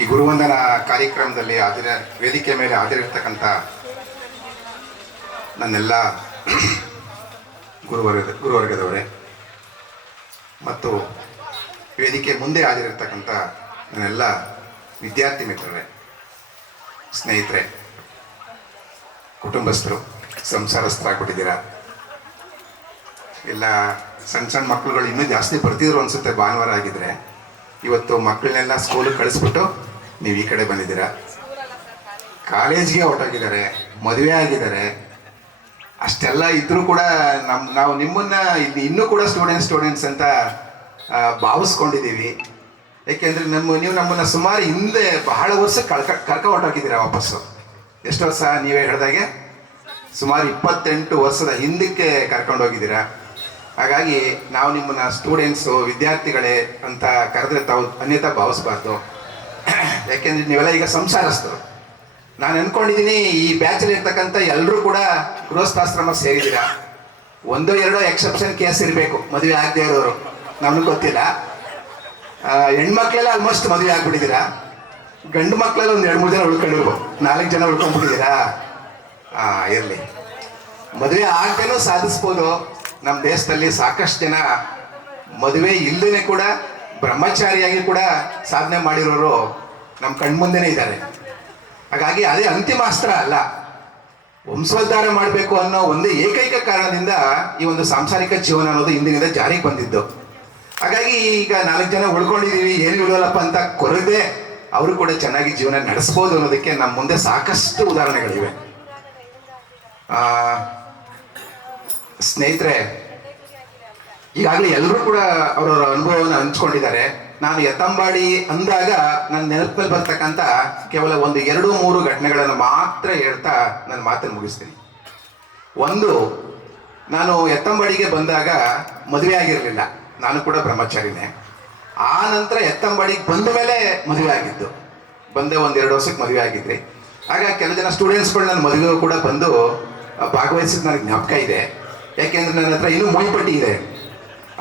ಈ ಗುರುವಂದನ ಕಾರ್ಯಕ್ರಮದಲ್ಲಿ ವೇದಿಕೆ ಮೇಲೆ ಹಾಜರಿರ್ತಕ್ಕಂಥ ನನ್ನೆಲ್ಲ ಗುರುವರ್ಗದವರೇ ಮತ್ತು ವೇದಿಕೆ ಮುಂದೆ ಹಾಜರಿರ್ತಕ್ಕಂಥ ನನ್ನೆಲ್ಲ ವಿದ್ಯಾರ್ಥಿ ಮಿತ್ರರೇ, ಸ್ನೇಹಿತರೆ, ಕುಟುಂಬಸ್ಥರು, ಸಂಸಾರಸ್ಥರಾಗ್ಬಿಟ್ಟಿದ್ದೀರಾ. ಎಲ್ಲ ಸಣ್ಣ ಸಣ್ಣ ಮಕ್ಕಳುಗಳು ಇನ್ನೂ ಜಾಸ್ತಿ ಬರ್ತಿದ್ರು ಅನಿಸುತ್ತೆ. ಭಾನುವಾರ ಆಗಿದ್ರೆ ಇವತ್ತು ಮಕ್ಕಳನ್ನೆಲ್ಲ ಸ್ಕೂಲಿಗೆ ಕಳಿಸ್ಬಿಟ್ಟು ನೀವು ಈ ಕಡೆ ಬಂದಿದ್ದೀರಾ. ಕಾಲೇಜ್ಗೆ ಹೊರಟೋಗಿದ್ದಾರೆ, ಮದುವೆ ಆಗಿದ್ದಾರೆ. ಅಷ್ಟೆಲ್ಲ ಇದ್ರೂ ಕೂಡ ನಾವು ನಿಮ್ಮನ್ನ ಇಲ್ಲಿ ಇನ್ನೂ ಕೂಡ ಸ್ಟೂಡೆಂಟ್ಸ್ ಅಂತ ಭಾವಿಸ್ಕೊಂಡಿದ್ದೀವಿ. ಯಾಕೆಂದರೆ ನೀವು ನಮ್ಮನ್ನು ಸುಮಾರು ಹಿಂದೆ ಬಹಳ ವರ್ಷ ಕರ್ಕ ಹೊರಟೋಗಿದ್ದೀರಾ ವಾಪಸ್ಸು. ಎಷ್ಟು ವರ್ಷ ನೀವೇ ಹೇಳಿದಾಗೆ ಸುಮಾರು 28 ವರ್ಷದ ಹಿಂದಕ್ಕೆ ಕರ್ಕೊಂಡೋಗಿದ್ದೀರಾ. ಹಾಗಾಗಿ ನಾವು ನಿಮ್ಮನ್ನ ಸ್ಟೂಡೆಂಟ್ಸು, ವಿದ್ಯಾರ್ಥಿಗಳೇ ಅಂತ ಕರೆದ್ರೆ ತಾವು ಅನ್ಯತಾ ಭಾವಿಸ್ಬಾರ್ದು. ಯಾಕೆಂದರೆ ನೀವೆಲ್ಲ ಈಗ ಸಂಸಾರಸ್ಥರು. ನಾನು ಅಂದ್ಕೊಂಡಿದ್ದೀನಿ ಈ ಬ್ಯಾಚಲ್ಲಿ ಇರ್ತಕ್ಕಂಥ ಎಲ್ಲರೂ ಕೂಡ ಗೃಹಸ್ಥಾಶ್ರಮ ಸೇರಿದ್ದೀರಾ. 1-2 ಎಕ್ಸೆಪ್ಷನ್ ಕೇಸ್ ಇರಬೇಕು ಮದುವೆ ಆಗದೆ ಇರೋರು, ನಮ್ಗೆ ಗೊತ್ತಿಲ್ಲ. ಹೆಣ್ಮಕ್ಳೆಲ್ಲ ಆಲ್ಮೋಸ್ಟ್ ಮದುವೆ ಆಗ್ಬಿಟ್ಟಿದ್ದೀರಾ. ಗಂಡು ಮಕ್ಕಳೆಲ್ಲ ಒಂದು 2-3 ಜನ ಉಳ್ಕೊಂಡಿರ್ಬೋದು, 4 ಜನ ಉಳ್ಕೊಂಡ್ಬಿಟ್ಟಿದ್ದೀರಾ. ಇರಲಿ, ಮದುವೆ ಆಗದೇನೂ ಸಾಧಿಸ್ಬೋದು. ನಮ್ಮ ದೇಶದಲ್ಲಿ ಸಾಕಷ್ಟು ಜನ ಮದುವೆ ಇಲ್ಲದೇ ಕೂಡ ಬ್ರಹ್ಮಚಾರಿಯಾಗಿ ಕೂಡ ಸಾಧನೆ ಮಾಡಿರೋರು ನಮ್ಮ ಕಣ್ಮುಂದೆನೇ ಇದ್ದಾರೆ. ಹಾಗಾಗಿ ಅದೇ ಅಂತಿಮ ಅಸ್ತ್ರ ಅಲ್ಲ, ವಂಶೋದ್ಧಾರ ಮಾಡಬೇಕು ಅನ್ನೋ ಒಂದೇ ಏಕೈಕ ಕಾರಣದಿಂದ ಈ ಒಂದು ಸಾಂಸಾರಿಕ ಜೀವನ ಅನ್ನೋದು ಇಂದಿನಿಂದ ಜಾರಿಗೆ ಬಂದಿದ್ದು. ಹಾಗಾಗಿ ಈಗ 4 ಜನ ಉಳ್ಕೊಂಡಿದ್ದೀವಿ, ಏನು ಇಡೋಲ್ಲಪ್ಪ ಅಂತ ಕೊರದೆ ಅವರು ಕೂಡ ಚೆನ್ನಾಗಿ ಜೀವನ ನಡೆಸ್ಬೋದು ಅನ್ನೋದಕ್ಕೆ ನಮ್ಮ ಮುಂದೆ ಸಾಕಷ್ಟು ಉದಾಹರಣೆಗಳಿವೆ. ಸ್ನೇಹಿತರೆ, ಈಗಾಗಲೇ ಎಲ್ಲರೂ ಕೂಡ ಅವರವರ ಅನುಭವವನ್ನು ಹಂಚ್ಕೊಂಡಿದ್ದಾರೆ. ನಾನು ಯತ್ತಂಬಾಡಿ ಅಂದಾಗ ನನ್ನ ನೆನಪಲ್ಲಿ ಬರ್ತಕ್ಕಂಥ ಕೇವಲ 1-2-3 ಘಟನೆಗಳನ್ನು ಮಾತ್ರ ಹೇಳ್ತಾ ನನ್ನ ಮಾತನ್ನು ಮುಗಿಸ್ತೀನಿ. ಒಂದು, ನಾನು ಯತ್ತಂಬಾಡಿಗೆ ಬಂದಾಗ ಮದುವೆ ಆಗಿರಲಿಲ್ಲ, ನಾನು ಕೂಡ ಬ್ರಹ್ಮಚಾರಿನೇ. ಆ ನಂತರ ಯತ್ತಂಬಾಡಿಗೆ ಬಂದ ಮೇಲೆ ಮದುವೆ ಆಗಿದ್ದು. ಬಂದೆ 1-2 ವರ್ಷಕ್ಕೆ ಮದುವೆ ಆಗಿದ್ರಿ. ಆಗ ಕೆಲವು ಜನ ಸ್ಟೂಡೆಂಟ್ಸ್ಗಳು ನನ್ನ ಮದುವೆಗೂ ಕೂಡ ಬಂದು ಭಾಗವಹಿಸಿದ ನನಗೆ ಜ್ಞಾಪಕ ಇದೆ. ಯಾಕೆಂದ್ರೆ ನನ್ನ ಹತ್ರ ಇನ್ನೂ ಮುಯ್ಪಟ್ಟಿ ಇದೆ.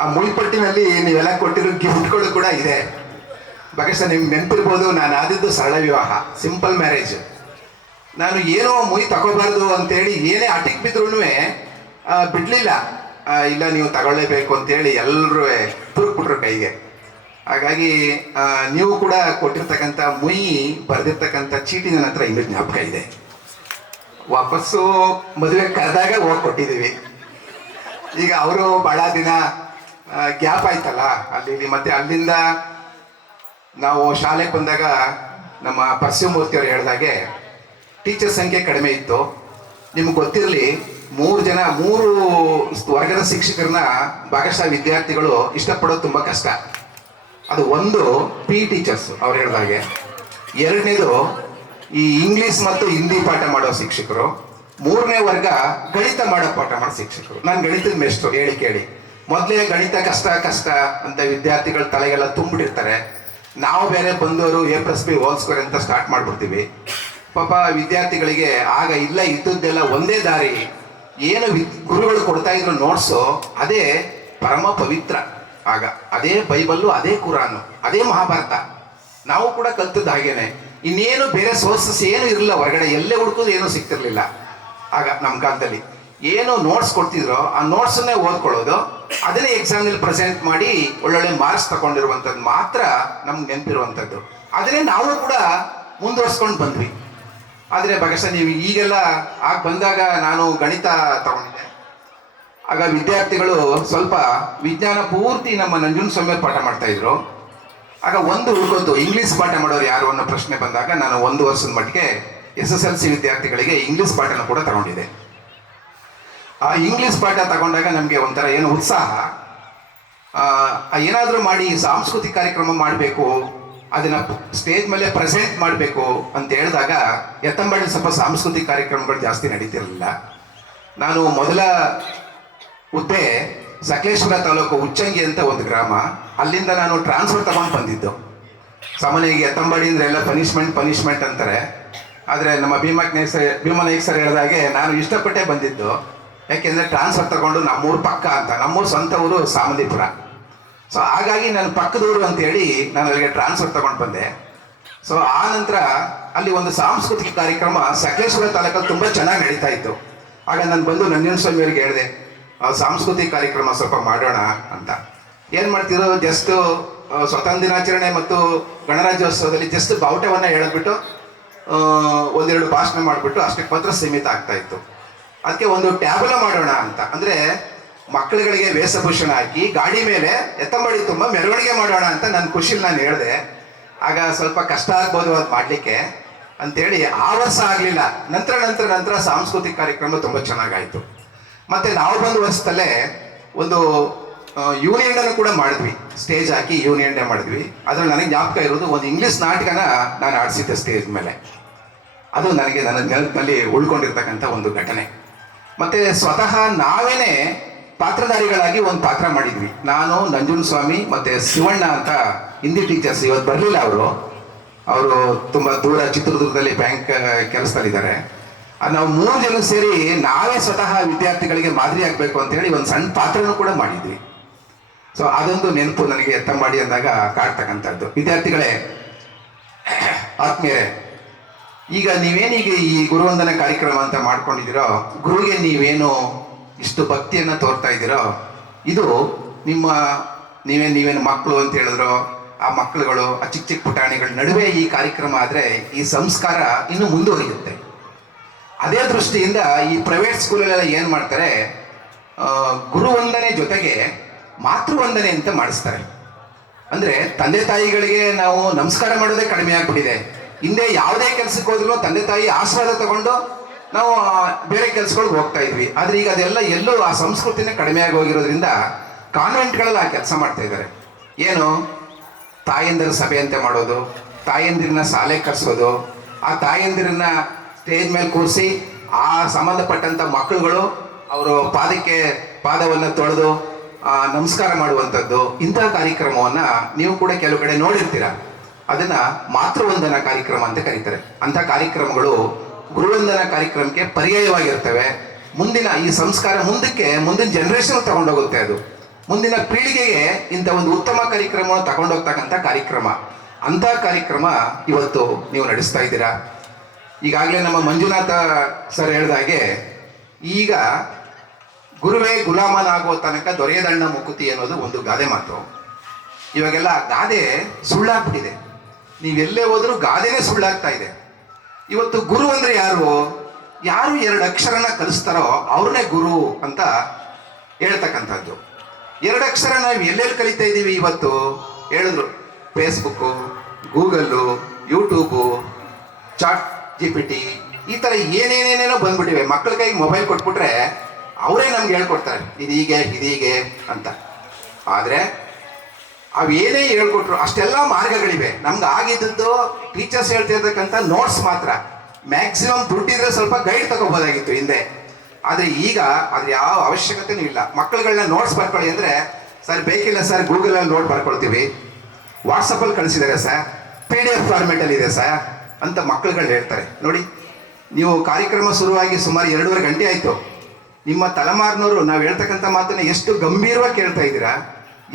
ಆ ಮುಯ್ಪಟ್ಟಿನಲ್ಲಿ ನೀವೆಲ್ಲ ಕೊಟ್ಟಿರೋ ಗಿಫ್ಟ್ಗಳು ಕೂಡ ಇದೆ. ಬಹುಶಃ ನಿಮ್ಗೆ ನೆನಪಿರ್ಬೋದು, ನಾನು ಆದಿದ್ದು ಸರಳ ವಿವಾಹ, ಸಿಂಪಲ್ ಮ್ಯಾರೇಜ್. ನಾನು ಏನೋ ಮುಯ್ ತಗೋಬಾರ್ದು ಅಂತೇಳಿ ಏನೇ ಅಟಿಕ್ ಬಿದ್ರೂ ಬಿಡಲಿಲ್ಲ. ಇಲ್ಲ, ನೀವು ತಗೊಳ್ಳೇಬೇಕು ಅಂತೇಳಿ ಎಲ್ಲರೂ ತುರುಕ್ಬಿಟ್ರು ಕೈಗೆ. ಹಾಗಾಗಿ ನೀವು ಕೂಡ ಕೊಟ್ಟಿರ್ತಕ್ಕಂಥ ಮುಯಿ ಬರೆದಿರ್ತಕ್ಕಂಥ ಚೀಟಿ ನನ್ನ ಹತ್ರ ಇನ್ನೂ ಜ್ಞಾಪಕ ಇದೆ. ವಾಪಸ್ಸು ಮದುವೆ ಕರೆದಾಗ ಹೋಗಿ ಕೊಟ್ಟಿದ್ದೀವಿ. ಈಗ ಅವರು ಭಾಳ ದಿನ ಗ್ಯಾಪ್ ಆಯ್ತಲ್ಲ ಅಲ್ಲಿ. ಮತ್ತೆ ಅಲ್ಲಿಂದ ನಾವು ಶಾಲೆಗೆ ಬಂದಾಗ ನಮ್ಮ ಪರಶಿವಮೂರ್ತಿಯವರು ಹೇಳಿದಾಗೆ ಟೀಚರ್ ಸಂಖ್ಯೆ ಕಡಿಮೆ ಇತ್ತು. ನಿಮ್ಗೆ ಗೊತ್ತಿರಲಿ, 3 ವರ್ಗದ ಶಿಕ್ಷಕರನ್ನ ಭಾಗಶಃ ವಿದ್ಯಾರ್ಥಿಗಳು ಇಷ್ಟಪಡೋದು ತುಂಬ ಕಷ್ಟ. ಅದು ಒಂದು PE ಟೀಚರ್ಸ್ ಅವ್ರು ಹೇಳಿದಾಗೆ, ಎರಡನೇದು ಈ ಇಂಗ್ಲೀಷ್ ಮತ್ತು ಹಿಂದಿ ಪಾಠ ಮಾಡೋ ಶಿಕ್ಷಕರು, 3ನೇ ವರ್ಗ ಗಣಿತ ಮಾಡೋ ಪಾಠ ಮಾಡೋ ಶಿಕ್ಷಕರು. ನಾನು ಗಣಿತದ ಮೇಷ್ಟ್ರು, ಹೇಳಿ ಕೇಳಿ. ಮೊದಲೇ ಗಣಿತ ಕಷ್ಟ ಅಂತ ವಿದ್ಯಾರ್ಥಿಗಳ ತಲೆಗೆಲ್ಲ ತುಂಬಿಟ್ಟಿರ್ತಾರೆ. ನಾವು ಬೇರೆ ಬಂದವರು A+B² ಅಂತ ಸ್ಟಾರ್ಟ್ ಮಾಡ್ಬಿಡ್ತೀವಿ. ಪಾಪ ವಿದ್ಯಾರ್ಥಿಗಳಿಗೆ ಆಗ ಇಲ್ಲ ಇದ್ದದ್ದೆಲ್ಲ ಒಂದೇ ದಾರಿ. ಏನು ಗುರುಗಳು ಕೊಡ್ತಾ ಇದ್ರು ನೋಟ್ಸು, ಅದೇ ಪರಮ ಪವಿತ್ರ. ಆಗ ಅದೇ ಬೈಬಲ್ಲು, ಅದೇ ಕುರಾನು, ಅದೇ ಮಹಾಭಾರತ. ನಾವು ಕೂಡ ಕಲ್ತದ್ದು ಹಾಗೇನೆ. ಇನ್ನೇನು ಬೇರೆ ಸೋರ್ಸಸ್ ಏನು ಇರಲಿಲ್ಲ, ಹೊರಗಡೆ ಎಲ್ಲೇ ಹುಡುಕೋದು ಏನೂ ಸಿಗ್ತಿರ್ಲಿಲ್ಲ. ಆಗ ನಮ್ಮ ಕಾಲದಲ್ಲಿ ಏನು ನೋಟ್ಸ್ ಕೊಡ್ತಿದ್ರೋ ಆ ನೋಟ್ಸನ್ನೇ ಓದ್ಕೊಳ್ಳೋದು, ಅದನ್ನೇ ಎಕ್ಸಾಮ್ನಲ್ಲಿ ಪ್ರೆಸೆಂಟ್ ಮಾಡಿ ಒಳ್ಳೊಳ್ಳೆ ಮಾರ್ಕ್ಸ್ ತಗೊಂಡಿರುವಂಥದ್ದು ಮಾತ್ರ ನಮ್ಗೆ ನೆನಪಿರುವಂಥದ್ದು. ಅದನ್ನೇ ನಾವು ಕೂಡ ಮುಂದುವರ್ಸ್ಕೊಂಡು ಬಂದ್ವಿ. ಆದರೆ ಬಹುಶಃ ನೀವು ಈಗೆಲ್ಲ ಆಗ ಬಂದಾಗ ನಾನು ಗಣಿತ ತಗೊಂಡಿದ್ದೆ. ಆಗ ವಿದ್ಯಾರ್ಥಿಗಳು ಸ್ವಲ್ಪ ವಿಜ್ಞಾನ ಪೂರ್ತಿ ನಮ್ಮ ನಂಜುಂಡಸ್ವಾಮಿ ಪಾಠ ಮಾಡ್ತಾ ಇದ್ರು. ಆಗ ಒಂದು ಹುಡುಗೋದು ಇಂಗ್ಲೀಷ್ ಪಾಠ ಮಾಡೋರು ಯಾರು ಅನ್ನೋ ಪ್ರಶ್ನೆ ಬಂದಾಗ ನಾನು 1 ವರ್ಷದ ಮಟ್ಟಿಗೆ SSLC ವಿದ್ಯಾರ್ಥಿಗಳಿಗೆ ಇಂಗ್ಲೀಷ್ ಪಾಠನ ಕೂಡ ತಗೊಂಡಿದ್ದೆ. ಆ ಇಂಗ್ಲೀಷ್ ಪಾಠ ತಗೊಂಡಾಗ ನಮಗೆ ಒಂಥರ ಏನು ಉತ್ಸಾಹ, ಏನಾದರೂ ಮಾಡಿ ಸಾಂಸ್ಕೃತಿಕ ಕಾರ್ಯಕ್ರಮ ಮಾಡಬೇಕು, ಅದನ್ನು ಸ್ಟೇಜ್ ಮೇಲೆ ಪ್ರೆಸೆಂಟ್ ಮಾಡಬೇಕು ಅಂತ ಹೇಳಿದಾಗ ಯತ್ತಂಬಾಡಿ ಸ್ವಲ್ಪ ಸಾಂಸ್ಕೃತಿಕ ಕಾರ್ಯಕ್ರಮಗಳು ಜಾಸ್ತಿ ನಡೀತಿರಲಿಲ್ಲ. ನಾನು ಮೊದಲ ಹುದ್ದೆ ಸಕಲೇಶ್ವರ ತಾಲೂಕು ಉಚ್ಚಂಗಿ ಅಂತ ಒಂದು ಗ್ರಾಮ, ಅಲ್ಲಿಂದ ನಾನು ಟ್ರಾನ್ಸ್ಫರ್ ತಗೊಂಡು ಬಂದಿದ್ದು. ಸಾಮಾನ್ಯವಾಗಿ ಯತ್ತಂಬಾಡಿ ಅಂದರೆ ಎಲ್ಲ ಪನಿಷ್ಮೆಂಟ್ ಅಂತಾರೆ. ಆದರೆ ನಮ್ಮ ಭೀಮನಾಯ್ಕ ಸರ್ ಹೇಳಿದಾಗೆ ನಾನು ಇಷ್ಟಪಟ್ಟೆ ಬಂದಿದ್ದು. ಯಾಕೆಂದರೆ ಟ್ರಾನ್ಸ್ಫರ್ ತಗೊಂಡು ನಮ್ಮೂರು ಪಕ್ಕ ಅಂತ, ನಮ್ಮೂರು ಸ್ವಂತ ಊರು ಸಾಮಂದಿಪುರ. ಸೊ ಹಾಗಾಗಿ ನನ್ನ ಪಕ್ಕದೂರು ಅಂತೇಳಿ ನಾನು ಅಲ್ಲಿಗೆ ಟ್ರಾನ್ಸ್ಫರ್ ತಗೊಂಡು ಬಂದೆ. ಸೊ ಆ ನಂತರ ಅಲ್ಲಿ ಒಂದು ಸಾಂಸ್ಕೃತಿಕ ಕಾರ್ಯಕ್ರಮ ಸಕಲೇಶ್ವರ ತಾಲೂಕಲ್ಲಿ ತುಂಬ ಚೆನ್ನಾಗಿ ನಡೀತಾ ಇತ್ತು. ಆಗ ನಾನು ಬಂದು ನಂಜನ ಸ್ವಾಮಿ ಅವರಿಗೆ ಹೇಳಿದೆ, ಸಾಂಸ್ಕೃತಿಕ ಕಾರ್ಯಕ್ರಮ ಸ್ವಲ್ಪ ಮಾಡೋಣ ಅಂತ. ಏನು ಮಾಡ್ತಿದ್ರು, ಜಸ್ಟ್ ಸ್ವತಂತ್ರ ದಿನಾಚರಣೆ ಮತ್ತು ಗಣರಾಜ್ಯೋತ್ಸವದಲ್ಲಿ ಜಸ್ಟ್ ಬಾವುಟವನ್ನು ಹೇಳಿಬಿಟ್ಟು ಒಂದೆರಡು ಭಾಷಣ ಮಾಡಿಬಿಟ್ಟು ಅಷ್ಟಕ್ಕೆ ಮಾತ್ರ ಸೀಮಿತ ಆಗ್ತಾ ಇತ್ತು. ಅದಕ್ಕೆ ಒಂದು ಟ್ಯಾಬ್ಲೋ ಮಾಡೋಣ ಅಂತ, ಅಂದರೆ ಮಕ್ಕಳುಗಳಿಗೆ ವೇಷಭೂಷಣ ಹಾಕಿ ಗಾಡಿ ಮೇಲೆ ಎತ್ತಂಬಡಿ ತುಂಬ ಮೆರವಣಿಗೆ ಮಾಡೋಣ ಅಂತ ನನ್ನ ಖುಷಿಲಿ ನಾನು ಹೇಳಿದೆ. ಆಗ ಸ್ವಲ್ಪ ಕಷ್ಟ ಆಗ್ಬೋದು ಅದು ಮಾಡಲಿಕ್ಕೆ ಅಂತೇಳಿ ಆ ವರ್ಷ ಆಗಲಿಲ್ಲ. ನಂತರ ಸಾಂಸ್ಕೃತಿಕ ಕಾರ್ಯಕ್ರಮ ತುಂಬ ಚೆನ್ನಾಗಾಯಿತು. ಮತ್ತು ನಾವು ಬಂದ ವರ್ಷದಲ್ಲೇ ಒಂದು ಯೂನಿಯನ್ ಅನ್ನು ಕೂಡ ಮಾಡಿದ್ವಿ, ಸ್ಟೇಜ್ ಹಾಕಿ ಯೂನಿಯನ್ ಡೇ ಮಾಡಿದ್ವಿ. ಅದ್ರಲ್ಲಿ ನನಗೆ ಜ್ಞಾಪಕ ಇರೋದು ಒಂದು ಇಂಗ್ಲೀಷ್ ನಾಟಕನ ನಾನು ಆಡಿಸಿದ್ದೆ ಸ್ಟೇಜ್ ಮೇಲೆ. ಅದು ನನಗೆ ನನ್ನ ನೆನಪಿನಲ್ಲಿ ಉಳ್ಕೊಂಡಿರ್ತಕ್ಕಂಥ ಒಂದು ಘಟನೆ. ಮತ್ತು ಸ್ವತಃ ನಾವೇನೇ ಪಾತ್ರಧಾರಿಗಳಾಗಿ ಒಂದು ಪಾತ್ರ ಮಾಡಿದ್ವಿ. ನಾನು, ನಂಜುನ್ ಸ್ವಾಮಿ ಮತ್ತು ಶಿವಣ್ಣ ಅಂತ ಹಿಂದಿ ಟೀಚರ್ಸ್. ಇವತ್ತು ಬರಲಿಲ್ಲ ಅವರು ತುಂಬ ದೂರ ಚಿತ್ರದುರ್ಗದಲ್ಲಿ ಬ್ಯಾಂಕ್ ಕೆಲಸದಲ್ಲಿದ್ದಾರೆ. ನಾವು 3 ಜನ ಸೇರಿ ನಾವೇ ಸ್ವತಃ ವಿದ್ಯಾರ್ಥಿಗಳಿಗೆ ಮಾದರಿ ಆಗಬೇಕು ಅಂತೇಳಿ ಒಂದು ಸಣ್ಣ ಪಾತ್ರನೂ ಕೂಡ ಮಾಡಿದ್ವಿ. ಸೊ ಅದೊಂದು ನೆನಪು ನನಗೆ ಎತ್ತಂಬಾಡಿ ಅಂದಾಗ ಕಾಡ್ತಕ್ಕಂಥದ್ದು. ವಿದ್ಯಾರ್ಥಿಗಳೇ, ಆತ್ಮೀಯರೇ, ಈಗ ನೀವೇನೀಗ ಈ ಗುರುವಂದನ ಕಾರ್ಯಕ್ರಮ ಅಂತ ಮಾಡ್ಕೊಂಡಿದ್ದೀರೋ, ಗುರುವಿಗೆ ನೀವೇನು ಇಷ್ಟು ಭಕ್ತಿಯನ್ನು ತೋರ್ತಾ ಇದ್ದೀರೋ, ಇದು ನೀವೇನು ಮಕ್ಕಳು ಅಂತ ಹೇಳಿದ್ರು, ಆ ಮಕ್ಕಳುಗಳು, ಆ ಚಿಕ್ಕ ಚಿಕ್ಕ ಪುಟಾಣಿಗಳ ನಡುವೆ ಈ ಕಾರ್ಯಕ್ರಮ ಆದರೆ ಈ ಸಂಸ್ಕಾರ ಇನ್ನೂ ಮುಂದುವರಿಯುತ್ತೆ. ಅದೇ ದೃಷ್ಟಿಯಿಂದ ಈ ಪ್ರೈವೇಟ್ ಸ್ಕೂಲಲ್ಲೆಲ್ಲ ಏನು ಮಾಡ್ತಾರೆ, ಗುರುವಂದನೆ ಜೊತೆಗೆ ಮಾತೃವಂದನೆ ಅಂತ ಮಾಡಿಸ್ತಾರೆ. ಅಂದರೆ ತಂದೆ ತಾಯಿಗಳಿಗೆ ನಾವು ನಮಸ್ಕಾರ ಮಾಡೋದೇ ಕಡಿಮೆ ಆಗಿಬಿಟ್ಟಿದೆ. ಹಿಂದೆ ಯಾವುದೇ ಕೆಲಸಕ್ಕೆ ಹೋದ್ರೂ ತಂದೆ ತಾಯಿ ಆಶೀರ್ವಾದ ತಗೊಂಡು ನಾವು ಬೇರೆ ಕೆಲಸಗಳಿಗೆ ಹೋಗ್ತಾ ಇದ್ವಿ. ಆದರೆ ಈಗ ಅದೆಲ್ಲ ಎಲ್ಲೂ ಆ ಸಂಸ್ಕೃತಿನೇ ಕಡಿಮೆ ಆಗಿ ಹೋಗಿರೋದ್ರಿಂದ ಕಾನ್ವೆಂಟ್ಗಳಲ್ಲಿ ಆ ಕೆಲಸ ಮಾಡ್ತಾ ಇದ್ದಾರೆ. ಏನು, ತಾಯಂದಿರ ಸಭೆ ಅಂತ ಮಾಡೋದು, ತಾಯಂದಿರನ್ನ ಶಾಲೆಗೆ ಕರೆಸೋದು, ಆ ತಾಯಂದಿರನ್ನ ಸ್ಟೇಜ್ ಮೇಲೆ ಕೂರಿಸಿ ಆ ಸಂಬಂಧಪಟ್ಟಂಥ ಮಕ್ಕಳುಗಳು ಅವರು ಪಾದವನ್ನು ತೊಳೆದು ನಮಸ್ಕಾರ ಮಾಡುವಂಥದ್ದು, ಇಂತಹ ಕಾರ್ಯಕ್ರಮವನ್ನು ನೀವು ಕೂಡ ಕೆಲವು ಕಡೆ ನೋಡಿರ್ತೀರ. ಅದನ್ನು ಮಾತೃವಂದನಾ ಕಾರ್ಯಕ್ರಮ ಅಂತ ಕರೀತಾರೆ. ಅಂಥ ಕಾರ್ಯಕ್ರಮಗಳು ಗುರುವಂದನಾ ಕಾರ್ಯಕ್ರಮಕ್ಕೆ ಪರ್ಯಾಯವಾಗಿರ್ತವೆ. ಮುಂದಿನ ಈ ಸಂಸ್ಕಾರ ಮುಂದಿನ ಜನರೇಷನ್ ತಗೊಂಡೋಗುತ್ತೆ. ಅದು ಮುಂದಿನ ಪೀಳಿಗೆಗೆ ಇಂಥ ಒಂದು ಉತ್ತಮ ಕಾರ್ಯಕ್ರಮವನ್ನು ತಗೊಂಡೋಗ್ತಕ್ಕಂಥ ಕಾರ್ಯಕ್ರಮ. ಅಂಥ ಕಾರ್ಯಕ್ರಮ ಇವತ್ತು ನೀವು ನಡೆಸ್ತಾ ಇದ್ದೀರಾ. ಈಗಾಗಲೇ ನಮ್ಮ ಮಂಜುನಾಥ ಸರ್ ಹೇಳಿದ ಹಾಗೆ, ಈಗ ಗುರುವೇ ಗುಲಾಮನಾಗುವ ತನಕ ದೊರೆಯದಣ್ಣ ಮುಕುತಿ ಅನ್ನೋದು ಒಂದು ಗಾದೆ ಮಾತು. ಇವಾಗೆಲ್ಲ ಗಾದೆ ಸುಳ್ಳಾಗ್ಬಿಟ್ಟಿದೆ. ನೀವೆಲ್ಲೇ ಹೋದರೂ ಗಾದೆನೇ ಸುಳ್ಳಾಗ್ತಾ ಇದೆ. ಇವತ್ತು ಗುರು ಅಂದರೆ ಯಾರು 2 ಅಕ್ಷರನ ಕಲಿಸ್ತಾರೋ ಅವ್ರನ್ನೇ ಗುರು ಅಂತ ಹೇಳ್ತಕ್ಕಂಥದ್ದು. 2 ಅಕ್ಷರ ನಾವು ಎಲ್ಲೆಲ್ಲಿ ಕಲಿತಾ ಇದ್ದೀವಿ ಇವತ್ತು ಹೇಳಿದ್ರು. Facebook, Google, YouTube, chat GPT, ಈ ಥರ ಏನೇನೇನೇನೋ ಬಂದ್ಬಿಟ್ಟಿವೆ. ಮಕ್ಕಳ ಕೈಗೆ ಮೊಬೈಲ್ ಕೊಟ್ಬಿಟ್ರೆ ಅವರೇ ನಮ್ಗೆ ಹೇಳ್ಕೊಡ್ತಾರೆ, ಇದೀಗೆ ಅಂತ. ಆದರೆ ಅವೇನೇ ಹೇಳ್ಕೊಟ್ರು ಅಷ್ಟೆಲ್ಲ ಮಾರ್ಗಗಳಿವೆ. ನಮ್ಗೆ ಆಗಿದ್ದು ಟೀಚರ್ಸ್ ಹೇಳ್ತಿರ್ತಕ್ಕಂಥ ನೋಟ್ಸ್ ಮಾತ್ರ. ಮ್ಯಾಕ್ಸಿಮಮ್ ದುಡ್ಡಿದ್ರೆ ಸ್ವಲ್ಪ ಗೈಡ್ ತಗೋಬೋದಾಗಿತ್ತು ಹಿಂದೆ. ಆದರೆ ಈಗ ಅದ್ರ ಯಾವ ಅವಶ್ಯಕತೆನೂ ಇಲ್ಲ. ಮಕ್ಕಳುಗಳನ್ನ ನೋಟ್ಸ್ ಬರ್ಕೊಳ್ಳಿ ಅಂದರೆ, ಸರ್ ಬೇಕಿಲ್ಲ ಸರ್, ಗೂಗಲಲ್ಲಿ ನೋಟ್ ಬರ್ಕೊಳ್ತೀವಿ, ವಾಟ್ಸಪ್ಪಲ್ಲಿ ಕಳಿಸಿದ್ದಾರೆ ಸರ್, PDF ಫಾರ್ಮೇಟಲ್ಲಿ ಇದೆ ಸರ್ ಅಂತ ಮಕ್ಕಳುಗಳು ಹೇಳ್ತಾರೆ. ನೋಡಿ, ನೀವು ಕಾರ್ಯಕ್ರಮ ಶುರುವಾಗಿ ಸುಮಾರು 2.5 ಗಂಟೆ ಆಯಿತು. ನಿಮ್ಮ ತಲೆಮಾರಿನವರು ನಾವು ಹೇಳ್ತಕ್ಕಂಥ ಮಾತನ್ನು ಎಷ್ಟು ಗಂಭೀರವಾಗಿ ಕೇಳ್ತಾ ಇದ್ದೀರಾ.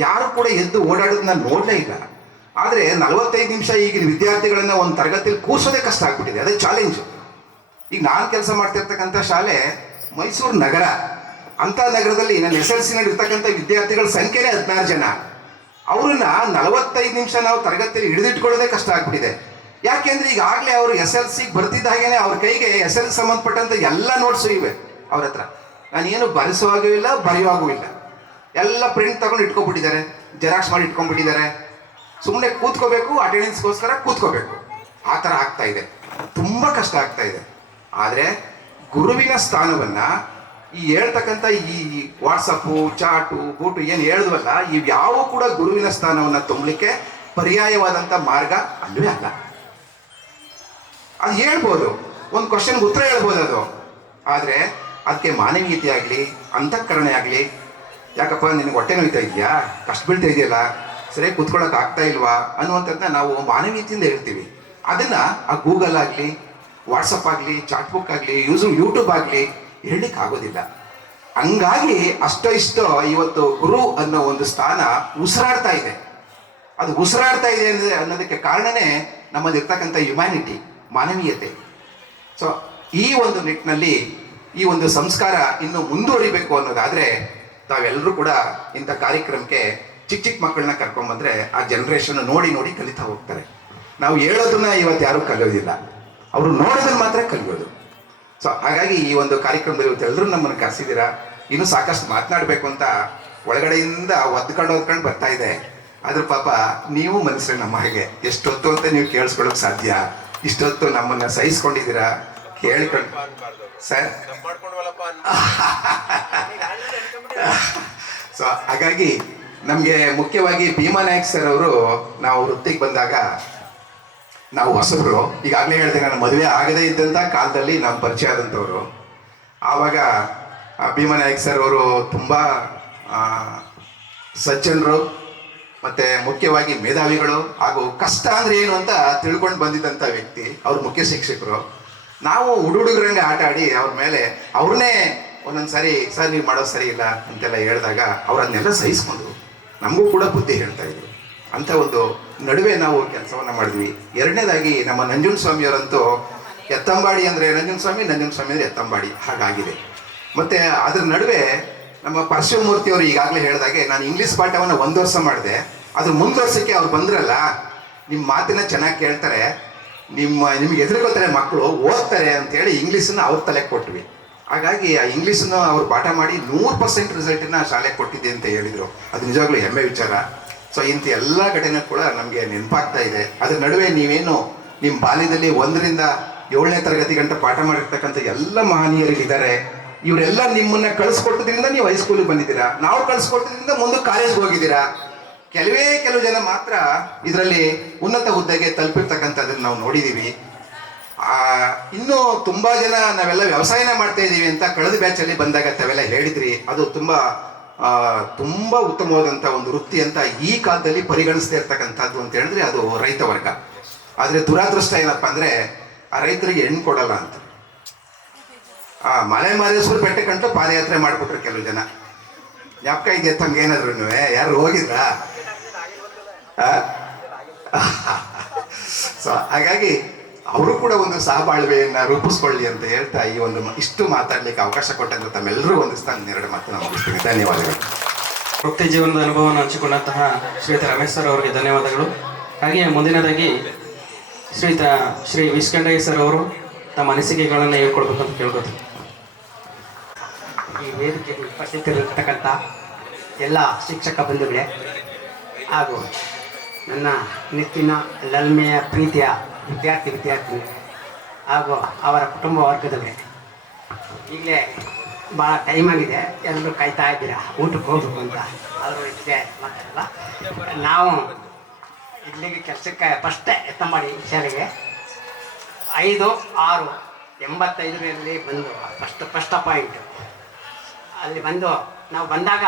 ಯಾರು ಕೂಡ ಎದ್ದು ಓಡಾಡೋದನ್ನ ನೋಡಲೇ ಇಲ್ಲ. ಆದರೆ 45 ನಿಮಿಷ ಈಗಿನ ವಿದ್ಯಾರ್ಥಿಗಳನ್ನ ಒಂದು ತರಗತಿಯಲ್ಲಿ ಕೂರಿಸೋದೇ ಕಷ್ಟ ಆಗ್ಬಿಟ್ಟಿದೆ. ಅದೇ ಚಾಲೆಂಜು. ಈಗ ನಾನು ಕೆಲಸ ಮಾಡ್ತಿರ್ತಕ್ಕಂಥ ಶಾಲೆ ಮೈಸೂರು ನಗರ. ಅಂಥ ನಗರದಲ್ಲಿ ನನ್ನ SLC ಇರ್ತಕ್ಕಂಥ ವಿದ್ಯಾರ್ಥಿಗಳ ಸಂಖ್ಯೆನೇ 16 ಜನ. ಅವ್ರನ್ನ 45 ನಿಮಿಷ ನಾವು ತರಗತಿಯಲ್ಲಿ ಹಿಡಿದಿಟ್ಕೊಳ್ಳೋದೇ ಕಷ್ಟ ಆಗ್ಬಿಟ್ಟಿದೆ. ಯಾಕೆಂದ್ರೆ ಈಗಾಗಲೇ ಅವರು SLCಗೆ ಬರ್ತಿದ್ದ ಹಾಗೇನೆ ಅವ್ರ ಕೈಗೆ SLC ಸಂಬಂಧಪಟ್ಟಂಥ ಎಲ್ಲ ನೋಟ್ಸು ಇವೆ ಅವ್ರ ಹತ್ರ. ನಾನೇನು ಬರೆಸುವಾಗೂ ಇಲ್ಲ, ಬರೆಯುವಾಗೂ ಇಲ್ಲ. ಎಲ್ಲ ಪ್ರಿಂಟ್ ತಗೊಂಡು ಇಟ್ಕೊಂಡ್ಬಿಟ್ಟಿದ್ದಾರೆ, ಜೆರಾಕ್ಸ್ ಮಾಡಿ ಇಟ್ಕೊಂಡ್ಬಿಟ್ಟಿದ್ದಾರೆ. ಸುಮ್ಮನೆ ಕೂತ್ಕೋಬೇಕು, ಅಟೆಂಡೆನ್ಸ್ಗೋಸ್ಕರ ಕೂತ್ಕೋಬೇಕು. ಆ ಥರ ಆಗ್ತಾ ಇದೆ. ತುಂಬ ಕಷ್ಟ ಆಗ್ತಾ ಇದೆ. ಆದರೆ ಗುರುವಿನ ಸ್ಥಾನವನ್ನು ಈ ಹೇಳ್ತಕ್ಕಂಥ ಈ ವಾಟ್ಸಪ್ಪು, ಚಾಟು, ಬೂಟು ಏನು ಹೇಳಿದ್ವಲ್ಲ, ಇವ್ಯಾವು ಕೂಡ ಗುರುವಿನ ಸ್ಥಾನವನ್ನು ತುಂಬಲಿಕ್ಕೆ ಪರ್ಯಾಯವಾದಂಥ ಮಾರ್ಗ ಅಲ್ಲವೇ ಅಲ್ಲ. ಅದು ಹೇಳ್ಬೋದು, ಒಂದು ಕ್ವಶನ್ಗೆ ಉತ್ತರ ಹೇಳ್ಬೋದು ಅದು. ಆದರೆ ಅದಕ್ಕೆ ಮಾನವೀಯತೆ ಆಗಲಿ, ಅಂತಃಕರಣೆ ಆಗಲಿ, ಯಾಕಪ್ಪ ನಿನಗೆ ಹೊಟ್ಟೆ ನೋಯ್ತಾ ಇದೆಯಾ, ಕಷ್ಟ ಬೀಳ್ತಾ ಇದೆಯಲ್ಲ, ಸರಿಯಾಗಿ ಕೂತ್ಕೊಳ್ಳೋಕೆ ಆಗ್ತಾ ಇಲ್ವಾ ಅನ್ನುವಂಥದ್ದನ್ನ ನಾವು ಮಾನವೀಯತೆಯಿಂದ ಹೇಳ್ತೀವಿ. ಅದನ್ನು ಆ ಗೂಗಲ್ ಆಗಲಿ, ವಾಟ್ಸಪ್ ಆಗಲಿ, ಚಾಟ್ ಬುಕ್ ಆಗಲಿ, ಯೂಟ್ಯೂಬ್ ಆಗಲಿ ಹೇಳಲಿಕ್ಕೆ ಆಗೋದಿಲ್ಲ. ಹಂಗಾಗಿ ಅಷ್ಟೋ ಇಷ್ಟೋ ಇವತ್ತು ಗುರು ಅನ್ನೋ ಒಂದು ಸ್ಥಾನ ಉಸಿರಾಡ್ತಾ ಇದೆ. ಅದು ಉಸಿರಾಡ್ತಾ ಇದೆ ಅನ್ನೋದಕ್ಕೆ ಕಾರಣನೇ ನಮ್ಮಲ್ಲಿರ್ತಕ್ಕಂಥ ಹ್ಯುಮ್ಯಾನಿಟಿ, ಮಾನವೀಯತೆ. ಸೊ ಈ ಒಂದು ನಿಟ್ಟಿನಲ್ಲಿ ಈ ಒಂದು ಸಂಸ್ಕಾರ ಇನ್ನೂ ಮುಂದುವರಿಬೇಕು ಅನ್ನೋದಾದರೆ ತಾವೆಲ್ಲರೂ ಕೂಡ ಇಂಥ ಕಾರ್ಯಕ್ರಮಕ್ಕೆ ಚಿಕ್ಕ ಚಿಕ್ಕ ಮಕ್ಕಳನ್ನ ಕರ್ಕೊಂಡ್ಬಂದರೆ ಆ ಜನ್ರೇಷನ್ ನೋಡಿ ನೋಡಿ ಕಲಿತಾ ಹೋಗ್ತಾರೆ. ನಾವು ಹೇಳೋದನ್ನ ಇವತ್ತು ಯಾರೂ ಕಲಿಯೋದಿಲ್ಲ, ಅವರು ನೋಡೋದನ್ನ ಮಾತ್ರ ಕಲಿಯೋದು. ಸೊ ಹಾಗಾಗಿ ಈ ಒಂದು ಕಾರ್ಯಕ್ರಮದಲ್ಲಿ ಇವತ್ತು ಎಲ್ಲರೂ ನಮ್ಮನ್ನು ಕರೆಸಿದ್ದೀರಾ. ಇನ್ನೂ ಸಾಕಷ್ಟು ಮಾತನಾಡಬೇಕು ಅಂತ ಒಳಗಡೆಯಿಂದ ಒದ್ಕೊಂಡು ಬರ್ತಾ ಇದೆ. ಆದ್ರೆ ಪಾಪ ನೀವು ಮನಸ್ಸಲ್ಲಿ ನಮ್ಮ ಹಾಗೆ ಎಷ್ಟೊತ್ತು ಅಂತ ನೀವು ಕೇಳಿಸ್ಕೊಳ್ಳೋಕೆ ಸಾಧ್ಯ? ಇಷ್ಟೊತ್ತು ನಮ್ಮನ್ನ ಸಹಿಸ್ಕೊಂಡಿದ್ದೀರಾ, ಕೇಳ್ಕೊಂಡು ಸರ್. ಸೊ ಹಾಗಾಗಿ ನಮಗೆ ಮುಖ್ಯವಾಗಿ ಭೀಮಾ ನಾಯಕ್ ಸರ್ ಅವರು ನಾವು ವೃತ್ತಿಗೆ ಬಂದಾಗ ನಾವು ಹೊಸಬ್ರು, ಈಗಾಗಲೇ ಹೇಳ್ತೀನಿ, ನನ್ನ ಮದುವೆ ಆಗದೇ ಇದ್ದಂಥ ಕಾಲದಲ್ಲಿ ನಾವು ಪರಿಚಯ ಆದಂಥವ್ರು. ಆವಾಗ ಭೀಮಾ ನಾಯಕ್ ಸರ್ ಅವರು ತುಂಬ ಸಜ್ಜನರು ಮತ್ತು ಮುಖ್ಯವಾಗಿ ಮೇಧಾವಿಗಳು ಹಾಗೂ ಕಷ್ಟ ಅಂದರೆ ಏನು ಅಂತ ತಿಳ್ಕೊಂಡು ಬಂದಿದ್ದಂಥ ವ್ಯಕ್ತಿ. ಅವ್ರ ಮುಖ್ಯ ಶಿಕ್ಷಕರು. ನಾವು ಹುಡುಗರಂಗೆ ಆಟ ಆಡಿ ಅವ್ರ ಮೇಲೆ ಅವ್ರನ್ನೇ ಒಂದೊಂದು ಸಾರಿ ಸರ್ ನೀವು ಮಾಡೋದು ಸರಿ ಇಲ್ಲ ಅಂತೆಲ್ಲ ಹೇಳಿದಾಗ ಅವರನ್ನೆಲ್ಲ ಸಹಿಸ್ಕೊಂಡು ನಮಗೂ ಕೂಡ ಬುದ್ಧಿ ಹೇಳ್ತಾ ಇದ್ರು. ಅಂಥ ಒಂದು ನಡುವೆ ನಾವು ಕೆಲಸವನ್ನು ಮಾಡಿದ್ವಿ. ಎರಡನೇದಾಗಿ ನಮ್ಮ ನಂಜುಂಡ ಸ್ವಾಮಿಯವರಂತೂ ಎತ್ತಂಬಾಡಿ ಅಂದರೆ ನಂಜುಂಡ ಸ್ವಾಮಿ, ನಂಜುಂಡ ಸ್ವಾಮಿ ಅಂದರೆ ಎತ್ತಂಬಾಡಿ ಹಾಗಾಗಿದೆ. ಮತ್ತು ಅದ್ರ ನಡುವೆ ನಮ್ಮ ಪರಶಿವಮೂರ್ತಿಯವರು ಈಗಾಗಲೇ ಹೇಳಿದಾಗೆ ನಾನು ಇಂಗ್ಲೀಷ್ ಪಾಠವನ್ನು 1 ವರ್ಷ ಮಾಡಿದೆ. ಅದ್ರ ಮುಂದುವರ್ಸಕ್ಕೆ ಅವ್ರು ಬಂದ್ರಲ್ಲ, ನಿಮ್ಮ ಮಾತನ್ನ ಚೆನ್ನಾಗಿ ಕೇಳ್ತಾರೆ, ನಿಮ್ಗೆ ಎದುರುಗೋತಾರೆ ಮಕ್ಕಳು, ಓದ್ತಾರೆ ಅಂತೇಳಿ ಇಂಗ್ಲೀಷನ್ನು ಅವ್ರ ತಲೆಗೆ ಕೊಟ್ವಿ. ಹಾಗಾಗಿ ಆ ಇಂಗ್ಲೀಷನ್ನು ಅವ್ರು ಪಾಠ ಮಾಡಿ 100% ರಿಸಲ್ಟನ್ನು ಶಾಲೆಗೆ ಕೊಟ್ಟಿದ್ದೆ ಅಂತ ಹೇಳಿದರು. ಅದು ನಿಜವಾಗ್ಲೂ ಹೆಮ್ಮೆ ವಿಚಾರ. ಸೊ ಇಂಥ ಎಲ್ಲ ಘಟನೆ ಕೂಡ ನಮಗೆ ನೆನಪಾಗ್ತಾ ಇದೆ. ಅದ್ರ ನಡುವೆ ನೀವೇನು ನಿಮ್ಮ ಬಾಲ್ಯದಲ್ಲಿ 1ರಿಂದ 7ನೇ ತರಗತಿ ಗಂಟ ಪಾಠ ಮಾಡಿರ್ತಕ್ಕಂಥ ಎಲ್ಲ ಮಹನೀಯರಿದ್ದಾರೆ. ಇವರೆಲ್ಲ ನಿಮ್ಮನ್ನ ಕಳಿಸ್ಕೊಟ್ಟದ್ರಿಂದ ನೀವು ಹೈಸ್ಕೂಲಿಗೆ ಬಂದಿದ್ದೀರಾ, ನಾವು ಕಳಿಸ್ಕೊಟ್ಟದ್ರಿಂದ ಮುಂದೆ ಕಾಲೇಜ್ಗೆ ಹೋಗಿದ್ದೀರಾ. ಕೆಲವು ಜನ ಮಾತ್ರ ಇದರಲ್ಲಿ ಉನ್ನತ ಹುದ್ದೆಗೆ ತಲುಪಿರ್ತಕ್ಕಂಥದ್ದನ್ನು ನಾವು ನೋಡಿದ್ದೀವಿ. ಇನ್ನೂ ತುಂಬ ಜನ ನಾವೆಲ್ಲ ವ್ಯವಸಾಯನ ಮಾಡ್ತಾ ಇದ್ದೀವಿ ಅಂತ ಕಳೆದ ಬ್ಯಾಚಲ್ಲಿ ಬಂದಾಗ ತಾವೆಲ್ಲ ಹೇಳಿದ್ರಿ. ಅದು ತುಂಬ ಉತ್ತಮವಾದಂಥ ಒಂದು ವೃತ್ತಿ ಅಂತ ಈ ಕಾಲದಲ್ಲಿ ಪರಿಗಣಿಸ್ತಾ ಇರ್ತಕ್ಕಂಥದ್ದು ಅಂತ ಹೇಳಿದ್ರೆ ಅದು ರೈತ ವರ್ಗ. ಆದರೆ ದುರಾದೃಷ್ಟ ಏನಪ್ಪ ಅಂದರೆ ಆ ರೈತರಿಗೆ ಹೆಣ್ಣು ಕೊಡಲ್ಲ ಅಂತ. ಮಲೆ ಮಾದೇಶ್ವರ ಬೆಟ್ಟಕ್ಕಂತೂ ಪಾದಯಾತ್ರೆ ಮಾಡಿಬಿಟ್ರು ಕೆಲವು ಜನ. ಜ್ಞಾಪಕ ಇದೆ ತಮ್ಗೇನಾದ್ರೂ? ಯಾರು ಹೋಗಿದ್ರಾ? ಸೊ ಹಾಗಾಗಿ ಅವರು ಕೂಡ ಒಂದು ಸಹಬಾಳ್ವೆಯನ್ನು ರೂಪಿಸ್ಕೊಳ್ಳಿ ಅಂತ ಹೇಳ್ತಾ ಈ ಒಂದು ಇಷ್ಟು ಮಾತಾಡ್ಲಿಕ್ಕೆ ಅವಕಾಶ ಕೊಟ್ಟಂತ ತಮ್ಮೆಲ್ಲರೂ ಒಂದು ಸ್ಥಾನ 2 ಮಾತು ನಾವು ಮುಗಿಸ್ತೀವಿ. ಧನ್ಯವಾದಗಳು. ವೃತ್ತಿ ಜೀವನದ ಅನುಭವವನ್ನು ಹಂಚಿಕೊಂಡಂತಹ ಶ್ರೀಯುತ ರಮೇಶ್ ಸರ್ ಅವರಿಗೆ ಧನ್ಯವಾದಗಳು. ಹಾಗೆಯೇ ಮುಂದಿನದಾಗಿ ಶ್ರೀ ವಿಶ್ಕಂಠಯ್ಯ ಸರ್ ಅವರು ತಮ್ಮ ಅನಿಸಿಕೆಗಳನ್ನು ಹೇಳ್ಕೊಡ್ಬೇಕಂತ ಕೇಳ್ಬೋದು. ಈ ವೇದಿಕೆಯಲ್ಲಿ ಉಪಸ್ಥಿತರಿರ್ತಕ್ಕಂಥ ಎಲ್ಲ ಶಿಕ್ಷಕ ಬಂಧುಗಳೇ ಹಾಗೂ ನನ್ನ ನೆಚ್ಚಿನ ಲಲ್ಮೆಯ ಪ್ರೀತಿಯ ವಿದ್ಯಾರ್ಥಿನಿ ಹಾಗೂ ಅವರ ಕುಟುಂಬ ವರ್ಗದವರೇ, ಈಗಲೇ ಭಾಳ ಟೈಮ್ ಆಗಿದೆ, ಎಲ್ಲರೂ ಕಾಯ್ತಾ ಇದ್ದೀರಾ ಊಟಕ್ಕೆ ಹೋಗ್ಬೇಕು ಅಂತ. ಆದರೂ ಇದೆ ಮಾತಾಡಲ್ಲ. ನಾವು ಇಲ್ಲಿಗೆ ಕೆಲಸಕ್ಕೆ ಫಸ್ಟೇ ಎತ್ತಂಬಾಡಿ ಶಾಲೆಗೆ 5/6/85ರಲ್ಲಿ ಬಂದು ಫಸ್ಟ್ ಪಾಯಿಂಟು ಅಲ್ಲಿ ಬಂದು ನಾವು ಬಂದಾಗ